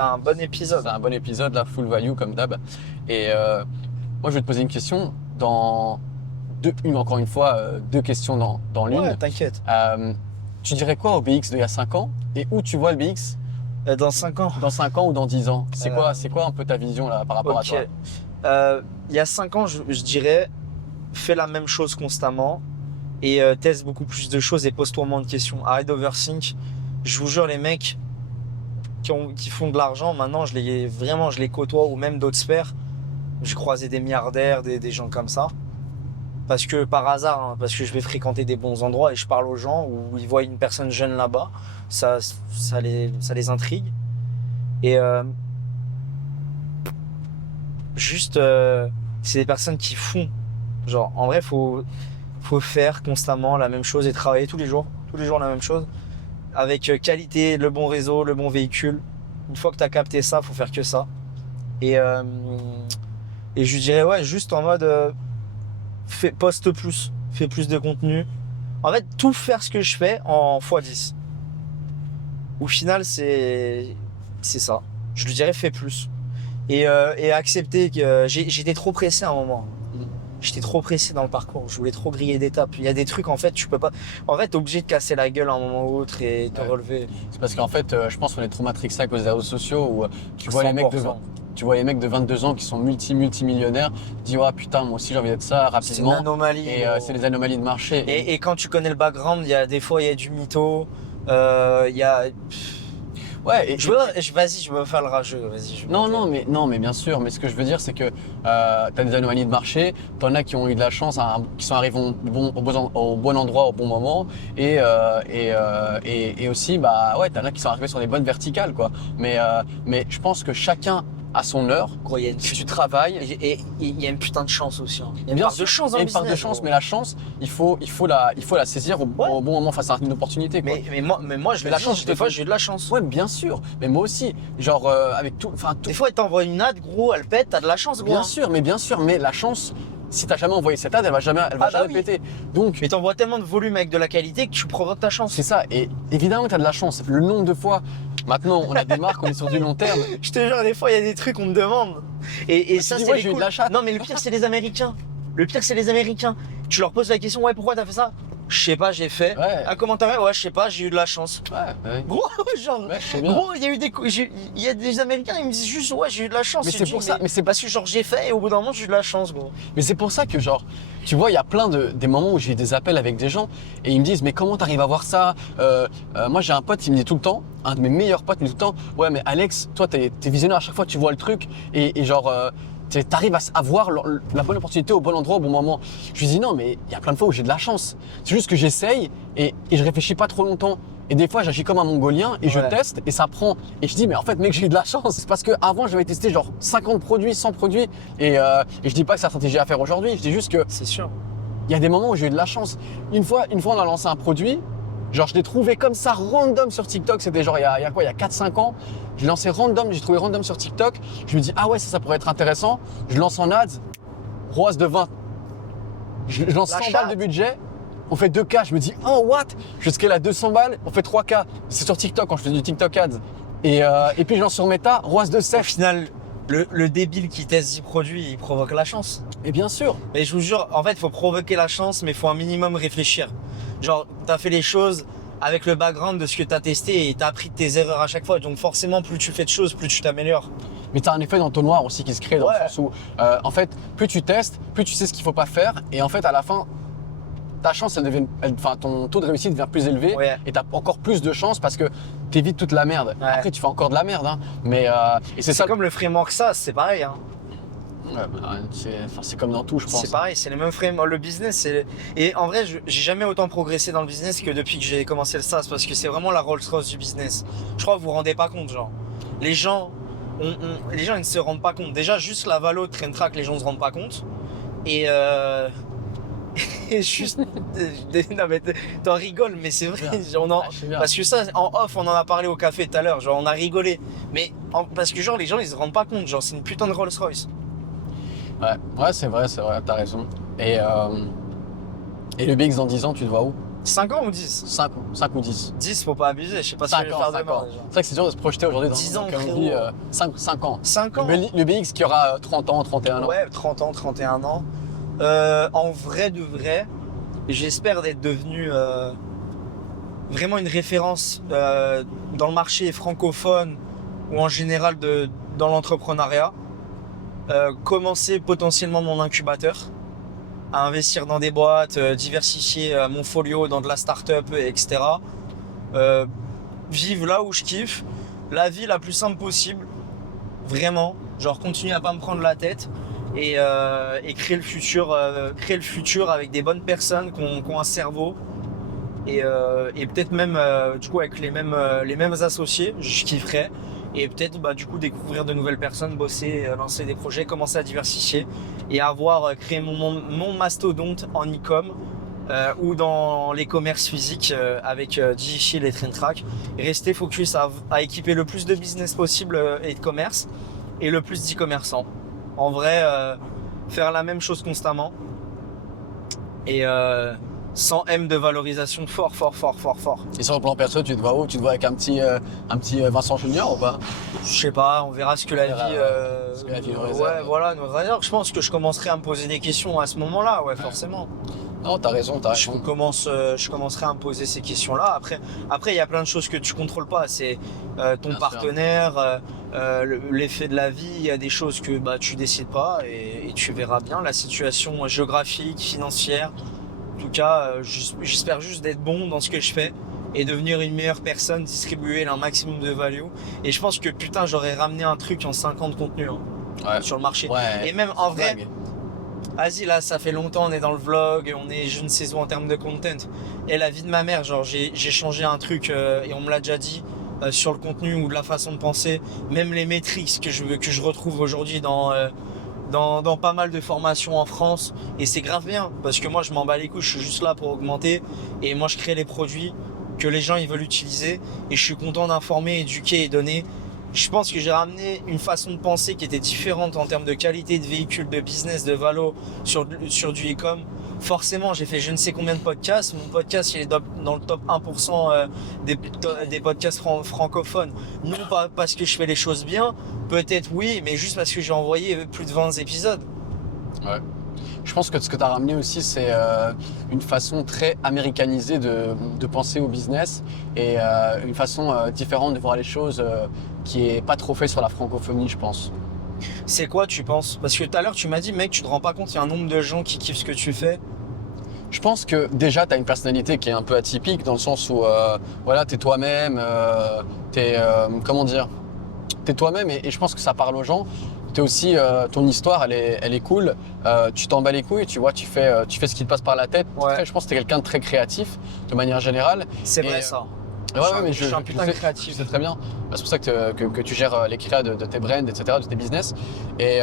un bon épisode. C'est un bon épisode, là, full value comme d'hab. Et moi, je vais te poser une question. Encore une fois, deux questions dans l'une. Ouais, t'inquiète. Tu dirais quoi au BX d'il y a 5 ans et où tu vois le BX Dans 5 ans. Dans 5 ans ou dans 10 ans? C'est Euh, quoi un peu ta vision là par rapport à toi? Il y a 5 ans, je dirais, fais la même chose constamment et teste beaucoup plus de choses et pose-toi moins de questions. Arrête d'overthink. Je vous jure, les mecs qui font de l'argent, maintenant, je les côtoie ou même d'autres sphères. J'ai croisé des milliardaires, des gens comme ça. Parce que par hasard, hein, parce que je vais fréquenter des bons endroits et je parle aux gens où ils voient une personne jeune là-bas, ça les intrigue. Et juste, c'est des personnes qui font. Genre, en vrai, faut faire constamment la même chose et travailler tous les jours la même chose, avec qualité, le bon réseau, le bon véhicule. Une fois que tu as capté ça, faut faire que ça. Et, euh, et je dirais, ouais, juste en mode, poste plus, fais plus de contenu. En fait, tout faire ce que je fais en x10. Au final, c'est ça. Je lui dirais, fais plus. Et accepter que j'étais trop pressé à un moment. J'étais trop pressé dans le parcours. Je voulais trop griller d'étapes. Il y a des trucs, en fait, tu peux pas. En fait, t'es obligé de casser la gueule à un moment ou autre et te relever. C'est parce qu'en fait, je pense qu'on est trop matrixé à cause des réseaux sociaux où tu vois les mecs de 100%. tu vois les mecs de 22 ans qui sont multimillionnaires, tu dis, ouais, putain, moi aussi j'ai envie d'être ça C'est une rapidement. anomalie. Et c'est les anomalies de marché. Et quand tu connais le background, des fois, il y a du mytho. Il y a. Ouais, Vas-y, je veux me faire le rageux. Vas-y. Non, mais bien sûr. Mais ce que je veux dire, c'est que t'as des anomalies de marché. T'en as qui ont eu de la chance, qui sont arrivés au bon endroit au bon moment. Et aussi, bah ouais, t'en as qui sont arrivés sur des bonnes verticales, quoi. Mais je pense que chacun a son heure. Gros, Si tu travailles. Et il y a une putain de chance aussi. Hein. Il y a une Bien part de sûr, chance dans il y a le une part de business, chance, gros. mais la chance, il faut la saisir au bon moment face à une opportunité, quoi. Mais moi, Mais la chance, des fois, j'ai eu de la chance. Ouais, bien sûr. Mais moi aussi. Genre, avec tout. Des fois, ils t'envoient une ad, gros, elle pète, t'as de la chance, gros. Bien sûr, mais la chance, si t'as jamais envoyé cette ad, elle va jamais oui. péter. Donc, Mais t'envoies tellement de volume avec de la qualité que tu provoques ta chance. c'est ça. Et évidemment que t'as de la chance. Le nombre de fois, maintenant, on a des marques, on est sur du long terme. Je te jure, des fois, il y a des trucs qu'on me demande. Et ça, dis, c'est ouais, les j'ai eu cool. de la chatte. Non, mais le pire, c'est les Américains. Le pire, c'est les Américains. Tu leur poses la question, ouais, pourquoi t'as fait ça? Je sais pas, j'ai fait. Ouais. Un commentaire, ouais, je sais pas, j'ai eu de la chance. Ouais. Gros, genre, Ouais, je sais bien. gros, il y a des Américains, ils me disent juste, ouais, j'ai eu de la chance. Mais Je c'est dis, pour ça, mais c'est parce que genre j'ai fait et au bout d'un moment j'ai eu de la chance, gros. Mais c'est pour ça que genre, tu vois, il y a plein des moments où j'ai des appels avec des gens et ils me disent mais comment t'arrives à voir ça? Moi j'ai un pote, il me dit tout le temps, un de mes meilleurs potes, il me dit tout le temps, ouais mais Alex, toi t'es visionnaire à chaque fois, tu vois le truc et genre t'arrives à voir la bonne opportunité au bon endroit au bon moment. Je lui dis non mais il y a plein de fois où j'ai de la chance. C'est juste que j'essaye et je réfléchis pas trop longtemps. Et des fois, j'agis comme un Mongolien et je Ouais. teste et ça prend. Et je dis, mais en fait, mec, j'ai eu de la chance. C'est parce qu'avant, j'avais testé genre 50 produits, 100 produits. Et je dis pas que c'est la stratégie à faire aujourd'hui. Je dis juste que C'est sûr. il y a des moments où j'ai eu de la chance. Une fois, on a lancé un produit. Genre, je l'ai trouvé comme ça, random sur TikTok. C'était genre, il y a quoi, il y a 4-5 ans. J'ai lancé random, j'ai trouvé random sur TikTok. Je me dis, ah ouais, ça pourrait être intéressant. Je lance en ads, ROAS de 20. Je lance La 100 chatte. balles de budget. On fait 2K, je me dis, oh what? Je scale à 200 balles, on fait 3K. C'est sur TikTok quand je fais du TikTok ads. Et puis je lance sur Meta, ROAS de Au 7. final, le débile qui teste 10 produits, il provoque la chance. Et bien sûr. Mais je vous jure, en fait, il faut provoquer la chance, mais il faut un minimum réfléchir. Genre, t'as fait les choses avec le background de ce que t'as testé et t'as appris de tes erreurs à chaque fois. Donc forcément, plus tu fais de choses, plus tu t'améliores. Mais tu as un effet d'entonnoir aussi qui se crée dans Ouais. le sens où, en fait, plus tu testes, plus tu sais ce qu'il faut pas faire. Et en fait, à la fin, ta chance, ton taux de réussite devient plus élevé. Ouais. Et tu as encore plus de chance parce que tu évites toute la merde. Ouais. Après, tu fais encore de la merde. Hein, mais, et c'est C'est ça. comme le framework SaaS, c'est pareil. Hein. Ouais, bah, c'est comme dans tout, je pense. C'est pareil, c'est les mêmes frameworks. Le business, et en vrai, j'ai jamais autant progressé dans le business que depuis que j'ai commencé le SaaS parce que c'est vraiment la Rolls-Royce du business. Je crois que vous vous rendez pas compte, genre. Les gens, les gens ils ne se rendent pas compte. Déjà, juste la valo de Traintrack, les gens ne se rendent pas compte. Et et juste, non mais t'en rigoles, mais c'est vrai. C'est bien. Parce que ça, en off, on en a parlé au café tout à l'heure. Genre, on a rigolé. Mais parce que genre, les gens, ils se rendent pas compte. Genre, c'est une putain de Rolls-Royce. Ouais, c'est vrai, t'as raison. Et le BX dans 10 ans, tu te vois où? 5 ans ou 10? 5 ou 10? 10, faut pas abuser. Je sais pas ce que je vais faire demain. Déjà. C'est vrai que c'est dur de se projeter aujourd'hui dans 10 ans, comme on frérot. dit, 5 ans. 5 ans? Le BX qui aura 30 ans, 31 ans. Ouais, 30 ans, 31 ans. En vrai de vrai, j'espère d'être devenu vraiment une référence dans le marché francophone ou en général dans l'entrepreneuriat. Commencer potentiellement mon incubateur, à investir dans des boîtes, diversifier mon folio dans de la start-up, etc. Vivre là où je kiffe, la vie la plus simple possible, vraiment, genre continuer à pas me prendre la tête et créer le futur avec des bonnes personnes qui ont un cerveau et peut-être même du coup avec les mêmes associés, je kifferais. Et peut-être du coup découvrir de nouvelles personnes, bosser, lancer des projets, commencer à diversifier et avoir créé mon mastodonte en e-com ou dans les commerces physiques avec Digifil et Traintrack. Et rester focus à équiper le plus de business possible et de commerce et le plus d'e-commerçants. En vrai, faire la même chose constamment et sans M de valorisation fort. Et sur le plan perso, tu te vois où? Tu te vois avec un petit Vincent Junior ou pas? Je sais pas, on verra ce que la vie nous réserve. Ouais, voilà, nous réserve. Je pense que je commencerai à me poser des questions à ce moment-là, ouais, forcément. Non, t'as raison. Je commencerai à me poser ces questions-là. Après, il y a plein de choses que tu contrôles pas. C'est ton Bien partenaire, l'effet de la vie. Il y a des choses que tu décides pas et tu verras bien la situation géographique, financière. En tout cas, j'espère juste d'être bon dans ce que je fais et devenir une meilleure personne, distribuer un maximum de value. Et je pense que j'aurais ramené un truc en 50 contenus sur le marché. Ouais, et même en vrai, dingue. vas-y, là, ça fait longtemps, on est dans le vlog, on est je ne sais où en termes de content. Et la vie de ma mère, genre, j'ai changé un truc et on me l'a déjà dit sur le contenu ou de la façon de penser. Même les métriques que je retrouve aujourd'hui dans pas mal de formations en France. Et c'est grave bien, parce que moi, je m'en bats les couilles, je suis juste là pour augmenter. Et moi, je crée les produits que les gens ils veulent utiliser. Et je suis content d'informer, éduquer et donner. Je pense que j'ai ramené une façon de penser qui était différente en termes de qualité de véhicule, de business, de valo sur du e-com. Forcément, j'ai fait je ne sais combien de podcasts. Mon podcast, il est dans le top 1% des podcasts francophones. Non pas parce que je fais les choses bien, peut-être oui, mais juste parce que j'ai envoyé plus de 20 épisodes. Ouais. Je pense que ce que tu as ramené aussi, c'est une façon très américanisée de penser au business et une façon différente de voir les choses qui est pas trop fait sur la francophonie, je pense. C'est quoi, tu penses? Parce que tout à l'heure, tu m'as dit, mec, tu te rends pas compte, il y a un nombre de gens qui kiffent ce que tu fais. Je pense que déjà, tu as une personnalité qui est un peu atypique dans le sens où voilà, tu es toi-même, comment dire, tu es toi-même et je pense que ça parle aux gens. T'es aussi, ton histoire, elle est cool. Tu t'en bats les couilles, tu vois, tu fais ce qui te passe par la tête. Ouais. Je pense que t'es quelqu'un de très créatif, de manière générale. C'est Et, vrai ça. mais Je suis un putain de créatif. Je sais très bien. C'est pour ça que tu gères les créas de tes brands, etc., de tes business. Et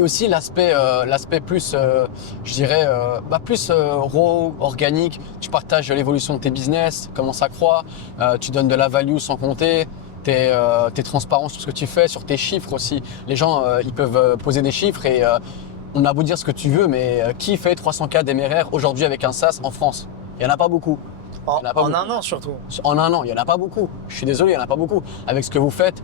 aussi l'aspect plus, je dirais, plus raw, organique. Tu partages l'évolution de tes business, comment ça croît. Tu donnes de la value sans compter. T'es transparent sur ce que tu fais, sur tes chiffres aussi. Les gens, ils peuvent poser des chiffres et on a beau dire ce que tu veux, mais qui fait 300K d'MRR aujourd'hui avec un SaaS en France? Il n'y en a pas beaucoup. En un an surtout. En un an, il n'y en a pas beaucoup. Je suis désolé, il n'y en a pas beaucoup. Avec ce que vous faites,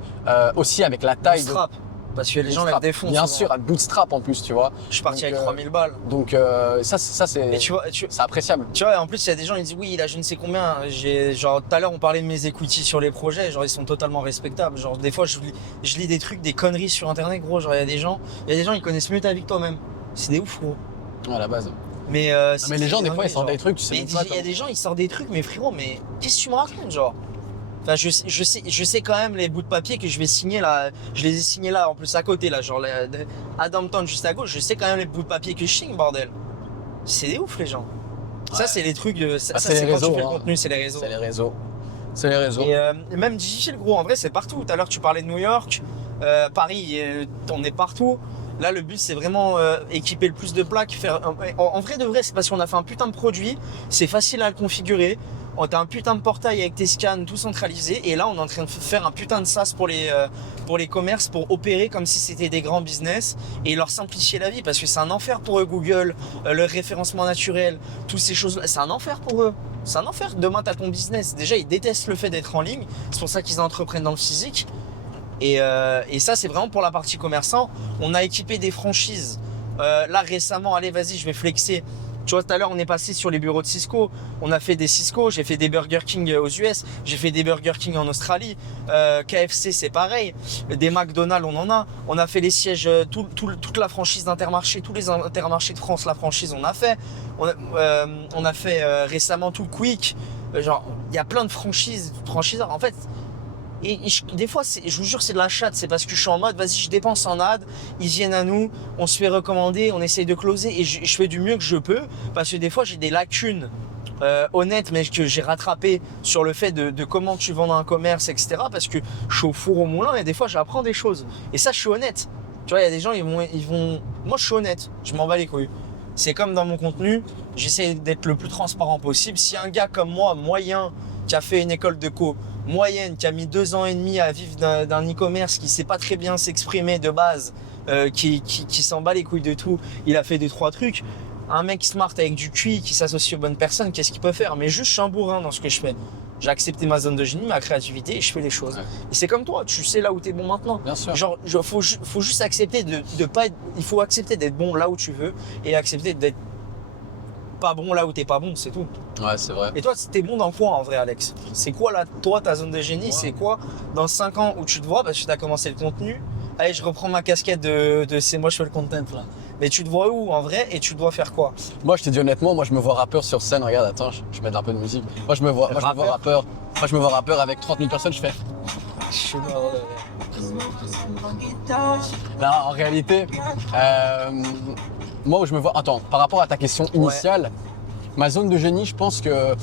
aussi avec la taille. Bootstrap. Parce que les gens Bootstrap. les défoncent. Bien souvent. sûr, à bootstrap en plus, tu vois. Je suis parti Donc, avec 3000 balles. Donc ça c'est Et tu vois, c'est appréciable. tu vois, en plus, il y a des gens, ils disent oui, là, je ne sais combien. Genre, tout à l'heure, on parlait de mes equity sur les projets. Genre, ils sont totalement respectables. Genre, des fois, je lis des trucs, des conneries sur internet, gros. Genre, il y a des gens, ils connaissent mieux ta vie que toi-même. C'est des ouf, gros. À la base. Mais, Mais les gens, des fois, ils sortent des trucs, tu sais Mais même pas. il y a des gens, ils sortent des trucs, mais frérot, mais qu'est-ce que tu me racontes, genre? Enfin, je sais quand même les bouts de papier que je vais signer là. Je les ai signés là, en plus à côté, là, genre Adamton juste à gauche. Je sais quand même les bouts de papier que je signe, bordel. C'est des ouf, les gens. Ouais. Ça, c'est les trucs de. Ça, c'est les c'est quand réseaux, tu fais le hein. contenu, c'est les réseaux. C'est les réseaux. C'est les réseaux. Et même Digifil, gros, en vrai, c'est partout. Tout à l'heure, tu parlais de New York, Paris, on est partout. Là, le but, c'est vraiment équiper le plus de plaques. En vrai de vrai, c'est parce qu'on a fait un putain de produit. C'est facile à le configurer. On a un putain de portail avec tes scans, tout centralisé. Et là, on est en train de faire un putain de SaaS pour les commerces, pour opérer comme si c'était des grands business et leur simplifier la vie. Parce que c'est un enfer pour eux, Google, le référencement naturel, toutes ces choses-là. C'est un enfer pour eux. C'est un enfer. Demain, tu as ton business. Déjà, ils détestent le fait d'être en ligne. C'est pour ça qu'ils entreprennent dans le physique. Et ça, c'est vraiment pour la partie commerçant. On a équipé des franchises. Là, récemment, allez, vas-y, je vais flexer. Tu vois, tout à l'heure, on est passé sur les bureaux de Cisco. On a fait des Cisco, j'ai fait des Burger King aux US, j'ai fait des Burger King en Australie. KFC, c'est pareil. Des McDonald's, on en a. On a fait les sièges, toute la franchise d'Intermarché, tous les Intermarchés de France, la franchise, on a fait. On a fait récemment tout Quick. Genre, il y a plein de franchiseurs. En fait, des fois, je vous jure, c'est de la chatte. C'est parce que je suis en mode, vas-y, je dépense en ad, ils viennent à nous, on se fait recommander, on essaye de closer et je fais du mieux que je peux parce que des fois, j'ai des lacunes honnêtes, mais que j'ai rattrapées sur le fait de comment tu vends dans un commerce, etc. Parce que je suis au four au moulin et des fois, j'apprends des choses. Et ça, je suis honnête. Tu vois, il y a des gens, ils vont. Moi, je suis honnête. Je m'en bats les couilles. C'est comme dans mon contenu, j'essaie d'être le plus transparent possible. Si un gars comme moi, moyen, qui a fait une école de co, moyenne, qui a mis 2 ans et demi à vivre d'un e-commerce, qui sait pas très bien s'exprimer de base, qui s'en bat les couilles de tout, il a fait 2-3 trucs. Un mec smart avec du QI qui s'associe aux bonnes personnes, qu'est-ce qu'il peut faire? Mais juste, je suis un bourrin dans ce que je fais. J'ai accepté ma zone de génie, ma créativité et je fais les choses. Ouais. Et c'est comme toi, tu sais là où t'es bon maintenant. Bien sûr. Genre, faut juste accepter de pas être, il faut accepter d'être bon là où tu veux et accepter d'être pas bon là où t'es pas bon, c'est tout. Ouais, c'est vrai. Et toi, t'es bon dans quoi en vrai, Alex? C'est quoi là, toi, ta zone de génie? Ouais. C'est quoi dans 5 ans où tu te vois, parce que t'as commencé le contenu? Allez, je reprends ma casquette de c'est moi je fais le content là. Mais tu te vois où en vrai et tu dois faire quoi? Moi, je te dis honnêtement, moi je me vois rappeur sur scène. Regarde, attends, je mets un peu de musique. Moi, je me vois rappeur. Moi, je me vois rappeur avec 30 000 personnes. Je fais. Je suis mort. Non, en réalité, moi où je me vois. Attends, par rapport à ta question initiale, ma zone de génie, je pense que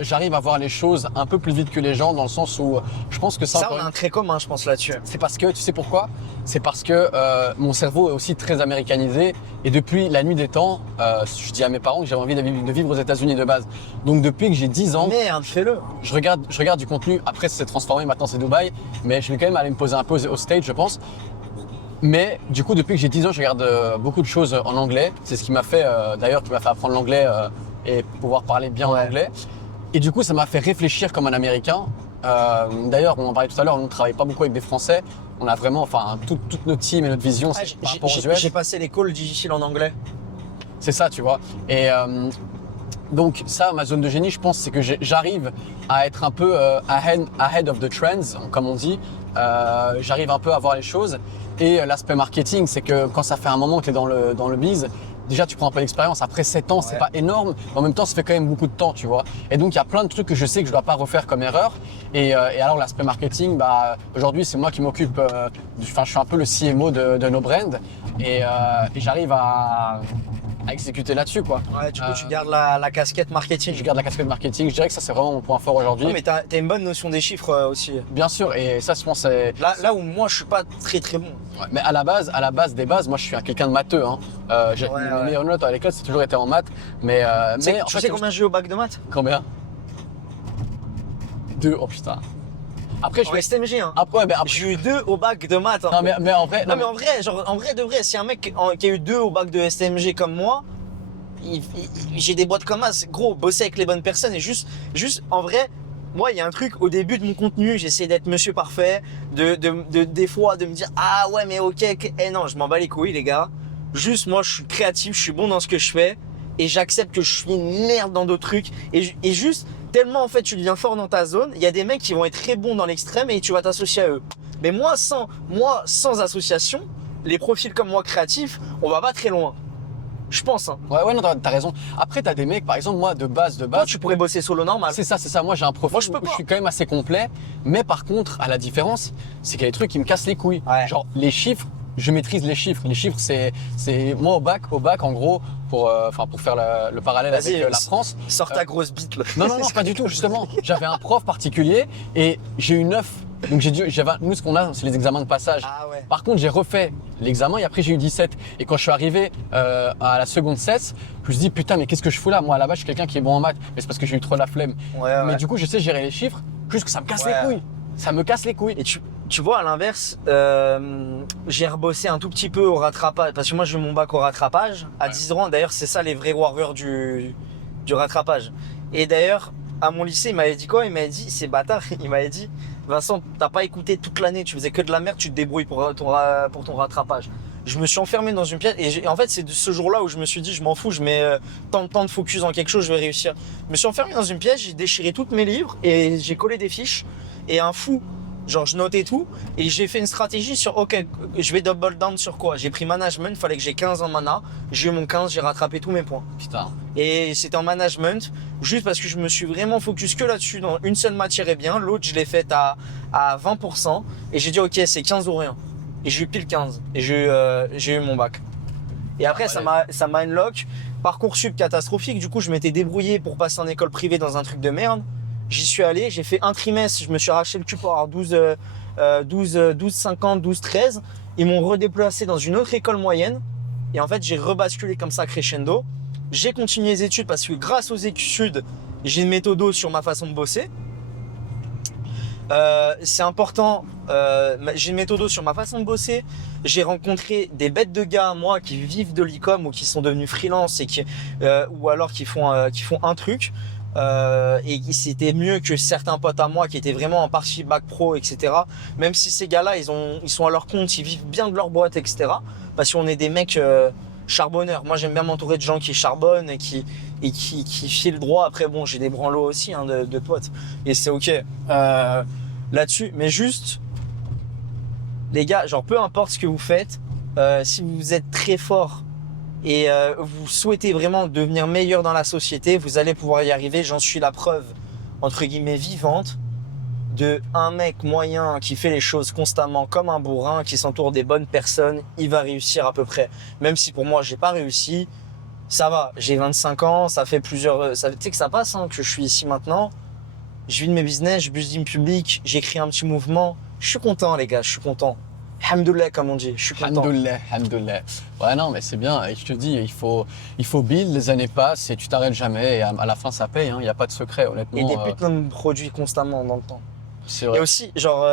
j'arrive à voir les choses un peu plus vite que les gens, dans le sens où je pense que ça on a un trait commun, je pense, là-dessus. C'est parce que, tu sais pourquoi? C'est parce que mon cerveau est aussi très américanisé et depuis la nuit des temps, je dis à mes parents que j'avais envie de vivre aux États-Unis de base. Donc depuis que j'ai 10 ans, merde, fais-le. Je regarde du contenu. Après, c'est transformé, maintenant c'est Dubaï, mais je vais quand même aller me poser un peu au stage, je pense. Mais du coup, depuis que j'ai 10 ans, je regarde beaucoup de choses en anglais. C'est ce qui m'a fait, d'ailleurs, qui m'a fait apprendre l'anglais et pouvoir parler bien en anglais. Et du coup, ça m'a fait réfléchir comme un Américain. D'ailleurs, on en parlait tout à l'heure, on ne travaille pas beaucoup avec des Français. On a vraiment, enfin, toute notre team et notre vision, c'est par rapport aux US. J'ai passé les calls difficiles en anglais. C'est ça, tu vois. Et donc ça, ma zone de génie, je pense, c'est que j'arrive à être un peu ahead of the trends, comme on dit. J'arrive un peu à voir les choses. Et l'aspect marketing, c'est que quand ça fait un moment que tu es dans le biz, déjà tu prends un peu d'expérience. Après 7 ans, c'est pas énorme, mais en même temps, ça fait quand même beaucoup de temps, tu vois. Et donc, il y a plein de trucs que je sais que je dois pas refaire comme erreur. Et alors, l'aspect marketing, aujourd'hui, c'est moi qui m'occupe. Je suis un peu le CMO de nos brands. Et j'arrive à exécuter là-dessus, quoi. Ouais, du coup, tu gardes la casquette marketing. Je garde la casquette marketing. Je dirais que ça, c'est vraiment mon point fort aujourd'hui. Non, mais t'as une bonne notion des chiffres aussi. Bien sûr, et ça, je pense, c'est… Là où moi, je suis pas très très bon. Ouais, mais à la base des bases, moi, je suis quelqu'un de matheux. Hein. Mes meilleures notes à l'école, c'est toujours été en maths. Mais tu sais combien j'ai eu au bac de maths? Combien? 2. Oh putain. Après, je suis STMG. Hein. Après. J'ai eu 2 au bac de maths. Non, mais en vrai. Non, mais en vrai, genre, en vrai de vrai, si un mec qui a eu 2 au bac de STMG comme moi, j'ai des boîtes comme ça. Gros, bosser avec les bonnes personnes et juste en vrai, moi, il y a un truc au début de mon contenu, j'essaie d'être monsieur parfait, des fois de me dire ah ouais, mais ok, non, je m'en bats les couilles, les gars. Juste, moi, je suis créatif, je suis bon dans ce que je fais et j'accepte que je suis une merde dans d'autres trucs et juste. Tellement en fait tu deviens fort dans ta zone, il y a des mecs qui vont être très bons dans l'extrême et tu vas t'associer à eux. Mais moi sans association, les profils comme moi créatifs, on va pas très loin. Je pense. Hein. Ouais, non, t'as raison. Après, t'as des mecs, par exemple, moi, de base. Toi, tu pourrais bosser solo normal. C'est ça. Moi, j'ai un profil où je suis quand même assez complet. Mais par contre, à la différence, c'est qu'il y a des trucs qui me cassent les couilles. Ouais. Genre, les chiffres, je maîtrise les chiffres. Les chiffres, c'est moi au bac, en gros, pour faire le parallèle avec la France. Sors ta grosse bite là. Non, pas du tout, justement. J'avais un prof particulier et j'ai eu 9. Donc nous, ce qu'on a, c'est les examens de passage. Ah ouais. Par contre, j'ai refait l'examen et après j'ai eu 17. Et quand je suis arrivé à la seconde cesse, je me suis dit putain, mais qu'est-ce que je fous là? Moi, à la base, je suis quelqu'un qui est bon en maths, mais c'est parce que j'ai eu trop la flemme. Mais du coup, je sais gérer les chiffres, juste que ça me casse les couilles. Ça me casse les couilles. Et tu vois, à l'inverse, j'ai rebossé un tout petit peu au rattrapage. Parce que moi, j'ai eu mon bac au rattrapage à 10 ans. D'ailleurs, c'est ça les vrais warriors du rattrapage. Et d'ailleurs, à mon lycée, il m'avait dit quoi? Il m'avait dit, c'est bâtard, il m'avait dit, Vincent, t'as pas écouté toute l'année, tu faisais que de la merde, tu te débrouilles pour ton rattrapage. je me suis enfermé dans une pièce et en fait c'est de ce jour-là où je me suis dit je m'en fous, je mets tant de focus dans quelque chose, je vais réussir. Je me suis enfermé dans une pièce, j'ai déchiré tous mes livres et j'ai collé des fiches et un fou, genre je notais tout et j'ai fait une stratégie sur ok, je vais double down sur quoi. J'ai pris management, fallait que j'ai 15 en mana, j'ai eu mon 15, j'ai rattrapé tous mes points. Putain. Et c'était en management, juste parce que je me suis vraiment focus que là-dessus, dans une seule matière est bien, l'autre je l'ai faite à 20% et j'ai dit ok c'est 15 ou rien. Et j'ai eu pile 15 et j'ai eu mon bac. Et après ça m'a unlock. Parcoursup catastrophique, du coup je m'étais débrouillé pour passer en école privée dans un truc de merde. J'y suis allé, j'ai fait un trimestre, je me suis arraché le cul pour avoir 50, 12, 13. Ils m'ont redéplacé dans une autre école moyenne. Et en fait j'ai rebasculé comme ça crescendo. J'ai continué les études parce que grâce aux études, j'ai une méthode sur ma façon de bosser. C'est important, j'ai une méthode sur ma façon de bosser. J'ai rencontré des bêtes de gars, moi, qui vivent de l'e-com ou qui sont devenus freelance et ou alors qui font un truc. Et c'était mieux que certains potes à moi qui étaient vraiment en partie bac pro, etc. Même si ces gars-là, ils sont à leur compte, ils vivent bien de leur boîte, etc. Parce qu'on est des mecs charbonneurs. Moi, j'aime bien m'entourer de gens qui charbonnent et qui filent droit. Après, bon, j'ai des branlots aussi hein, de potes et c'est ok là-dessus. Mais juste, les gars, genre peu importe ce que vous faites, si vous êtes très fort et vous souhaitez vraiment devenir meilleur dans la société, vous allez pouvoir y arriver. J'en suis la preuve, entre guillemets, vivante de un mec moyen qui fait les choses constamment comme un bourrin, qui s'entoure des bonnes personnes, il va réussir à peu près. Même si pour moi, j'ai pas réussi, ça va. J'ai 25 ans, ça fait plusieurs... Tu sais que ça passe, hein, que je suis ici maintenant. Je vis de mes business, je business public, j'ai créé un petit mouvement. Je suis content, les gars, je suis content. Hamdoullah, comme on dit, je suis content. Hamdoullah. Ouais, non, mais c'est bien. Et je te dis, il faut build, les années passent et tu t'arrêtes jamais. Et à la fin, ça paye. Il n'y a pas de secret, honnêtement. Et des putains de produits constamment dans le temps. C'est vrai. Et aussi, genre,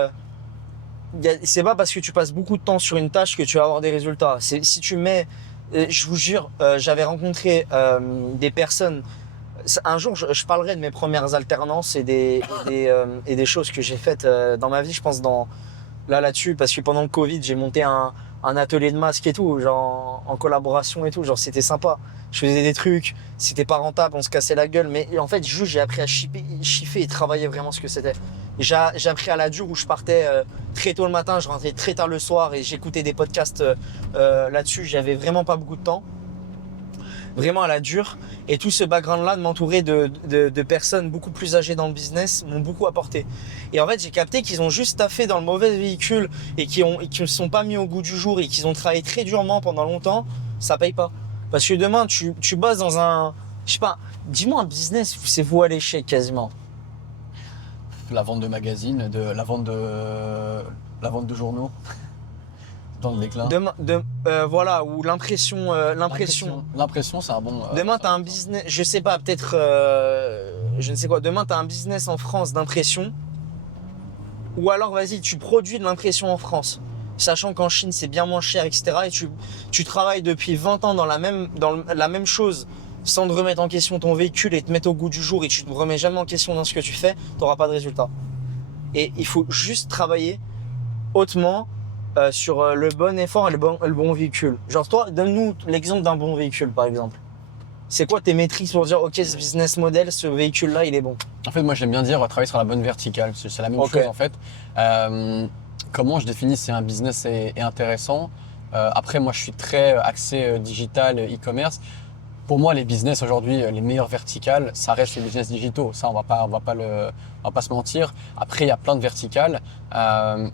c'est pas parce que tu passes beaucoup de temps sur une tâche que tu vas avoir des résultats. Si tu mets, je vous jure, j'avais rencontré des personnes. Un jour, je parlerai de mes premières alternances et des choses que j'ai faites dans ma vie, je pense, là-dessus, parce que pendant le Covid, j'ai monté un atelier de masque et tout, genre en collaboration et tout, genre c'était sympa. Je faisais des trucs, c'était pas rentable, on se cassait la gueule, mais en fait, juste j'ai appris à chiffer et travailler vraiment ce que c'était. J'ai appris à la dure où je partais très tôt le matin, je rentrais très tard le soir et j'écoutais des podcasts là-dessus. J'avais vraiment pas beaucoup de temps. Vraiment à la dure. Et tout ce background-là de m'entourer de personnes beaucoup plus âgées dans le business m'ont beaucoup apporté. Et en fait, j'ai capté qu'ils ont juste taffé dans le mauvais véhicule et qui ne sont pas mis au goût du jour et qu'ils ont travaillé très durement pendant longtemps, ça paye pas. Parce que demain, tu bosses dans un... Je sais pas, dis-moi un business où c'est voué à l'échec quasiment. La vente de magazines, la vente de journaux. Dans le déclin. Voilà, ou l'impression. L'impression, c'est un bon. Demain, tu as un business, je sais pas, peut-être, je ne sais quoi. Demain, tu as un business en France d'impression. Ou alors, vas-y, tu produis de l'impression en France. Sachant qu'en Chine, c'est bien moins cher, etc. Et tu travailles depuis 20 ans dans la même chose sans te remettre en question ton véhicule et te mettre au goût du jour et tu te remets jamais en question dans ce que tu fais, tu n'auras pas de résultat. Et il faut juste travailler hautement sur le bon effort et le bon véhicule. Genre toi, donne-nous l'exemple d'un bon véhicule par exemple. C'est quoi tes métriques pour dire ok, ce business model, ce véhicule-là, il est bon? En fait, moi j'aime bien dire travailler sur la bonne verticale. C'est la même chose en fait. Comment je définis si un business est intéressant? Après, moi je suis très axé digital, e-commerce. Pour moi, les business aujourd'hui, les meilleures verticales, ça reste les business digitaux. Ça, on va pas se mentir. Après, il y a plein de verticales,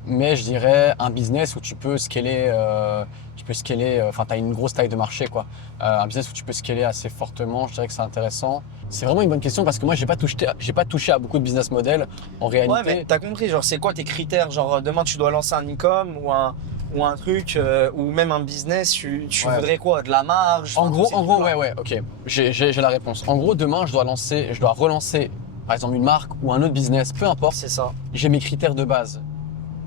mais je dirais un business où tu peux scaler. Enfin, tu as une grosse taille de marché, quoi. Un business où tu peux scaler assez fortement, je dirais que c'est intéressant. C'est vraiment une bonne question parce que moi, j'ai pas touché à beaucoup de business models en réalité. Ouais, mais t'as compris. Genre, c'est quoi tes critères? Genre, demain, tu dois lancer un e-com ou un truc, ou même un business, tu voudrais quoi? De la marge? En gros, ouais, ok. J'ai la réponse. En gros, demain, je dois relancer, par exemple, une marque ou un autre business, peu importe. C'est ça. J'ai mes critères de base.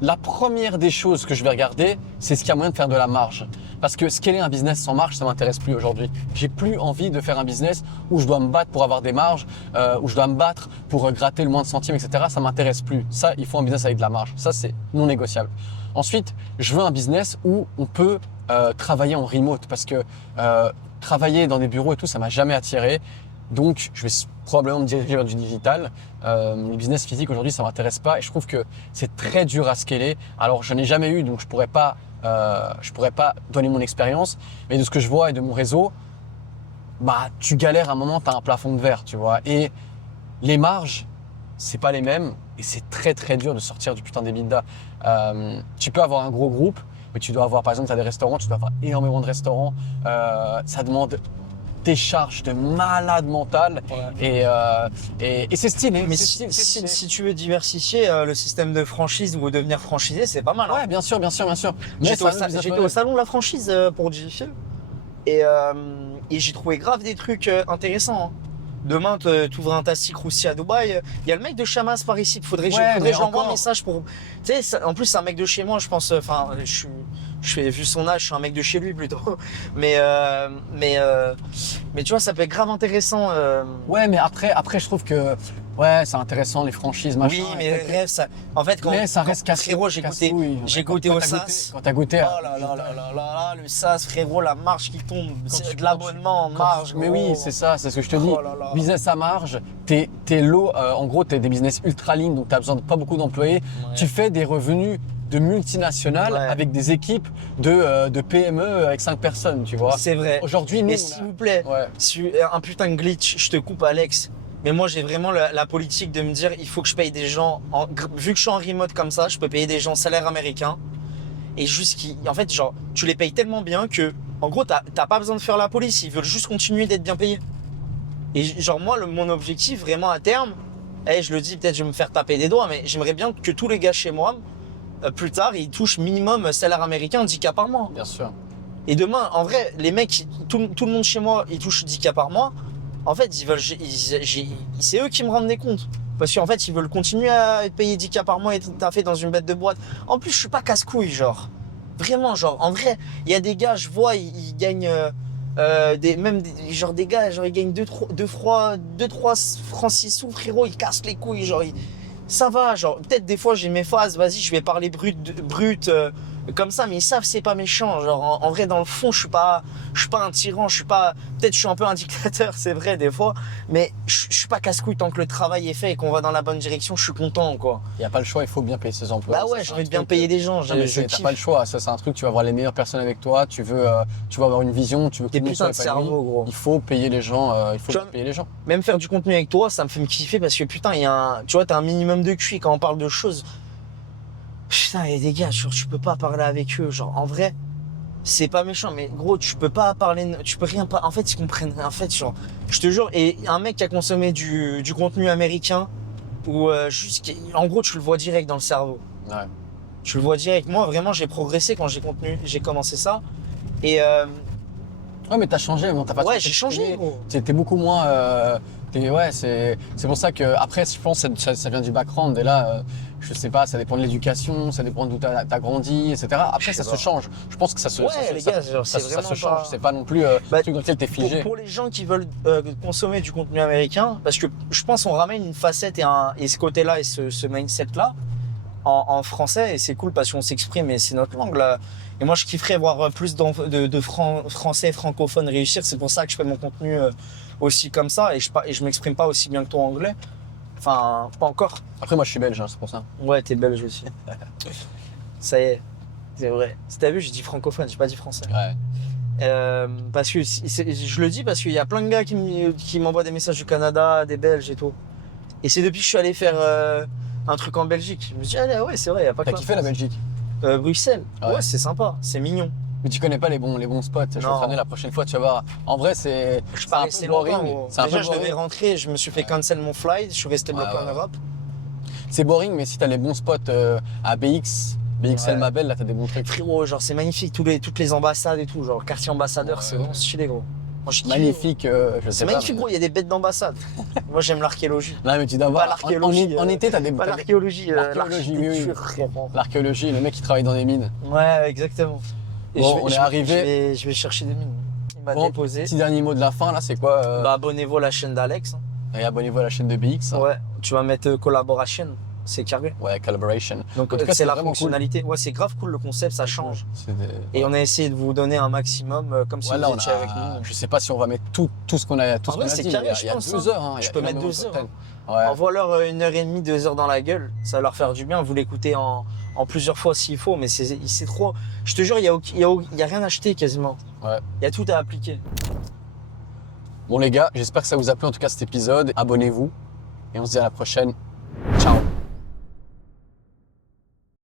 La première des choses que je vais regarder, c'est ce qu'il y a moyen de faire de la marge. Parce que scaler un business sans marge, ça m'intéresse plus aujourd'hui. J'ai plus envie de faire un business où je dois me battre pour avoir des marges, où je dois me battre pour gratter le moins de centimes, etc. Ça m'intéresse plus. Ça, il faut un business avec de la marge. Ça, c'est non négociable. Ensuite, je veux un business où on peut travailler en remote parce que travailler dans des bureaux et tout, ça m'a jamais attiré. Donc, je vais probablement me diriger vers du digital. Les business physiques aujourd'hui, ça m'intéresse pas et je trouve que c'est très dur à scaler. Alors, je n'ai jamais eu, donc je pourrais pas donner mon expérience. Mais de ce que je vois et de mon réseau, bah, tu galères à un moment, tu as un plafond de verre, tu vois. Et les marges, c'est pas les mêmes et c'est très très dur de sortir du putain d'EBITDA. Tu peux avoir un gros groupe, mais tu dois avoir, par exemple, tu as des restaurants, tu dois avoir énormément de restaurants. Ça demande des charges de malade mental et c'est stylé. Mais c'est stylé. si tu veux diversifier le système de franchise ou devenir franchisé, c'est pas mal. Hein. Ouais, bien sûr. Mais J'étais au salon de la franchise pour Jiffy et j'ai trouvé grave des trucs intéressants. Hein. Demain, tu ouvres un Tassi Croussi à Dubaï. Il y a le mec de Chamas par ici. Faudrait que j'envoie un message pour. Tu sais, en plus, c'est un mec de chez moi, je pense. Enfin, vu son âge, je suis un mec de chez lui plutôt. Mais tu vois, ça peut être grave intéressant. Ouais, mais après, je trouve que ouais, c'est intéressant les franchises, machin. Oui, mais rêve, ça. En fait, mais ça reste casse. Frérot, j'ai goûté au SAS. Quand t'as goûté. Oh là là là là là, le SAS, frérot, la marge qui tombe, c'est de l'abonnement en marge. Mais oui, c'est ça, c'est ce que je te dis. Oh là là. Business à marge, t'es low, en gros, t'es des business ultra lean, donc t'as besoin de pas beaucoup d'employés. Ouais. Tu fais des revenus de multinationales avec des équipes de PME avec 5 personnes, tu vois. C'est vrai. Aujourd'hui, nous. Mais s'il vous plaît, un putain de glitch, je te coupe, Alex. Mais moi, j'ai vraiment la politique de me dire, il faut que je paye des gens, vu que je suis en remote comme ça, je peux payer des gens salaire américain. Et en fait, genre, tu les payes tellement bien que, en gros, t'as pas besoin de faire la police, ils veulent juste continuer d'être bien payés. Et genre, moi, mon objectif, vraiment à terme, je le dis, peut-être je vais me faire taper des doigts, mais j'aimerais bien que tous les gars chez moi, plus tard, ils touchent minimum salaire américain 10K par mois. Bien sûr. Et demain, en vrai, les mecs, tout le monde chez moi, ils touchent 10K par mois. En fait, c'est eux qui me rendent des comptes. Parce qu'en fait, ils veulent continuer à être payés 10K par mois et taffer dans une bête de boîte. En plus, je suis pas casse-couille, genre. Vraiment, genre, en vrai, il y a des gars, je vois, ils gagnent, des gars, genre, ils gagnent 2-3 francs 6 sous, frérot, ils cassent les couilles, genre, ça va, genre, peut-être des fois j'ai mes phases, vas-y, je vais parler brut, comme ça, mais ils savent c'est pas méchant, genre, en vrai, dans le fond, je suis pas un tyran, peut-être je suis un peu un dictateur, c'est vrai, des fois, mais je suis pas casse-couille tant que le travail est fait et qu'on va dans la bonne direction, je suis content, quoi. Il y a pas le choix, il faut bien payer ses emplois. Bah ouais, j'ai envie de bien payer des gens, t'as pas le choix, ça c'est un truc, tu vas avoir les meilleures personnes avec toi, tu vas avoir une vision, tu veux que des putains de cerveau, gros. Il faut payer les gens, payer les gens. Même faire du contenu avec toi, ça me fait me kiffer parce que putain, tu vois, t'as un minimum de QI quand on parle de choses. Putain, et des gars, genre, tu peux pas parler avec eux, genre, en vrai, c'est pas méchant, mais gros, tu peux pas parler, tu peux rien en fait, ils comprennent rien, en fait, genre, je te jure, et un mec qui a consommé du contenu américain, ou en gros, tu le vois direct dans le cerveau. Ouais. Tu le vois direct. Moi, vraiment, j'ai progressé quand j'ai commencé ça, et ouais, mais t'as changé, bon, t'as pas. Ouais, j'ai changé, gros. T'es beaucoup moins. Ouais, c'est pour ça que après, je pense que ça vient du background. Et là, je sais pas, ça dépend de l'éducation, ça dépend d'où t'as grandi, etc. Après, ça se change. Je pense que ça se. Ouais, ça, les ça, gars, genre, ça, c'est ça vraiment se change. C'est pas non plus un truc dans lequel t'es figé. Pour les gens qui veulent consommer du contenu américain, parce que je pense qu'on ramène une facette et ce côté-là et ce mindset-là en français, et c'est cool parce qu'on s'exprime et c'est notre langue là. Et moi, je kifferais voir plus de français francophones réussir. C'est pour ça que je fais mon contenu aussi comme ça et je m'exprime pas aussi bien que toi en anglais. Enfin, pas encore. Après, moi, je suis belge, hein, c'est pour ça. Ouais, t'es belge aussi. Ça y est, c'est vrai. Si t'as vu, j'ai dit francophone, j'ai pas dit français. Ouais. Parce que je le dis parce qu'il y a plein de gars qui m'envoient des messages du Canada, des Belges et tout. Et c'est depuis que je suis allé faire un truc en Belgique. Je me dis, ah ouais, c'est vrai, il y a pas que T'as kiffé la Belgique? Bruxelles. Ouais, c'est sympa, c'est mignon. Mais tu connais pas les bons spots. Je vais te ramener la prochaine fois, tu vas voir. En vrai, c'est un peu boring. Déjà, je devais rentrer, je me suis fait cancel mon flight, je suis resté bloqué en Europe. C'est boring, mais si t'as les bons spots à BX, Mabel, là t'as des bons trucs. Frérot, genre c'est magnifique, toutes les ambassades et tout, genre quartier ambassadeur, c'est vraiment stylé, gros. Moi, magnifique, c'est magnifique, gros, il y a des bêtes d'ambassade. Moi, j'aime l'archéologie. Non, mais tu dois voir. L'archéologie. En été, t'as des. Pas l'archéologie, oui. L'archéologie, le mec qui travaille dans les mines. Ouais, exactement. Et bon, on est arrivé. Je vais chercher des mines. Il m'a déposé. Petit dernier mot de la fin, là, c'est quoi Bah, abonnez-vous à la chaîne d'Alex. Et abonnez-vous à la chaîne de BX. Ouais, tu vas mettre collaboration. c'est carré. Ouais, collaboration. Donc En tout cas, c'est la vraiment cool. fonctionnalité. Ouais, c'est grave cool le concept, ça change. C'est des- Et on a essayé de vous donner un maximum comme si Voilà, vous on étiez a- avec nous. Je sais pas si on va mettre tout ce qu'on a, tout En ce vrai, qu'on a c'est dit. carré, Il y a je pense, 2 heures. Hein. Je Il y a peux mettre énormément 2 de heures. content. Ouais. Envoie-leur 1h30, 2 heures dans la gueule, ça va leur faire du bien. Vous l'écoutez en plusieurs fois s'il faut, mais c'est trop. Je te jure, il y a rien à acheter quasiment. Ouais. Il y a tout à appliquer. Bon les gars, j'espère que ça vous a plu en tout cas cet épisode. Abonnez-vous et on se dit à la prochaine.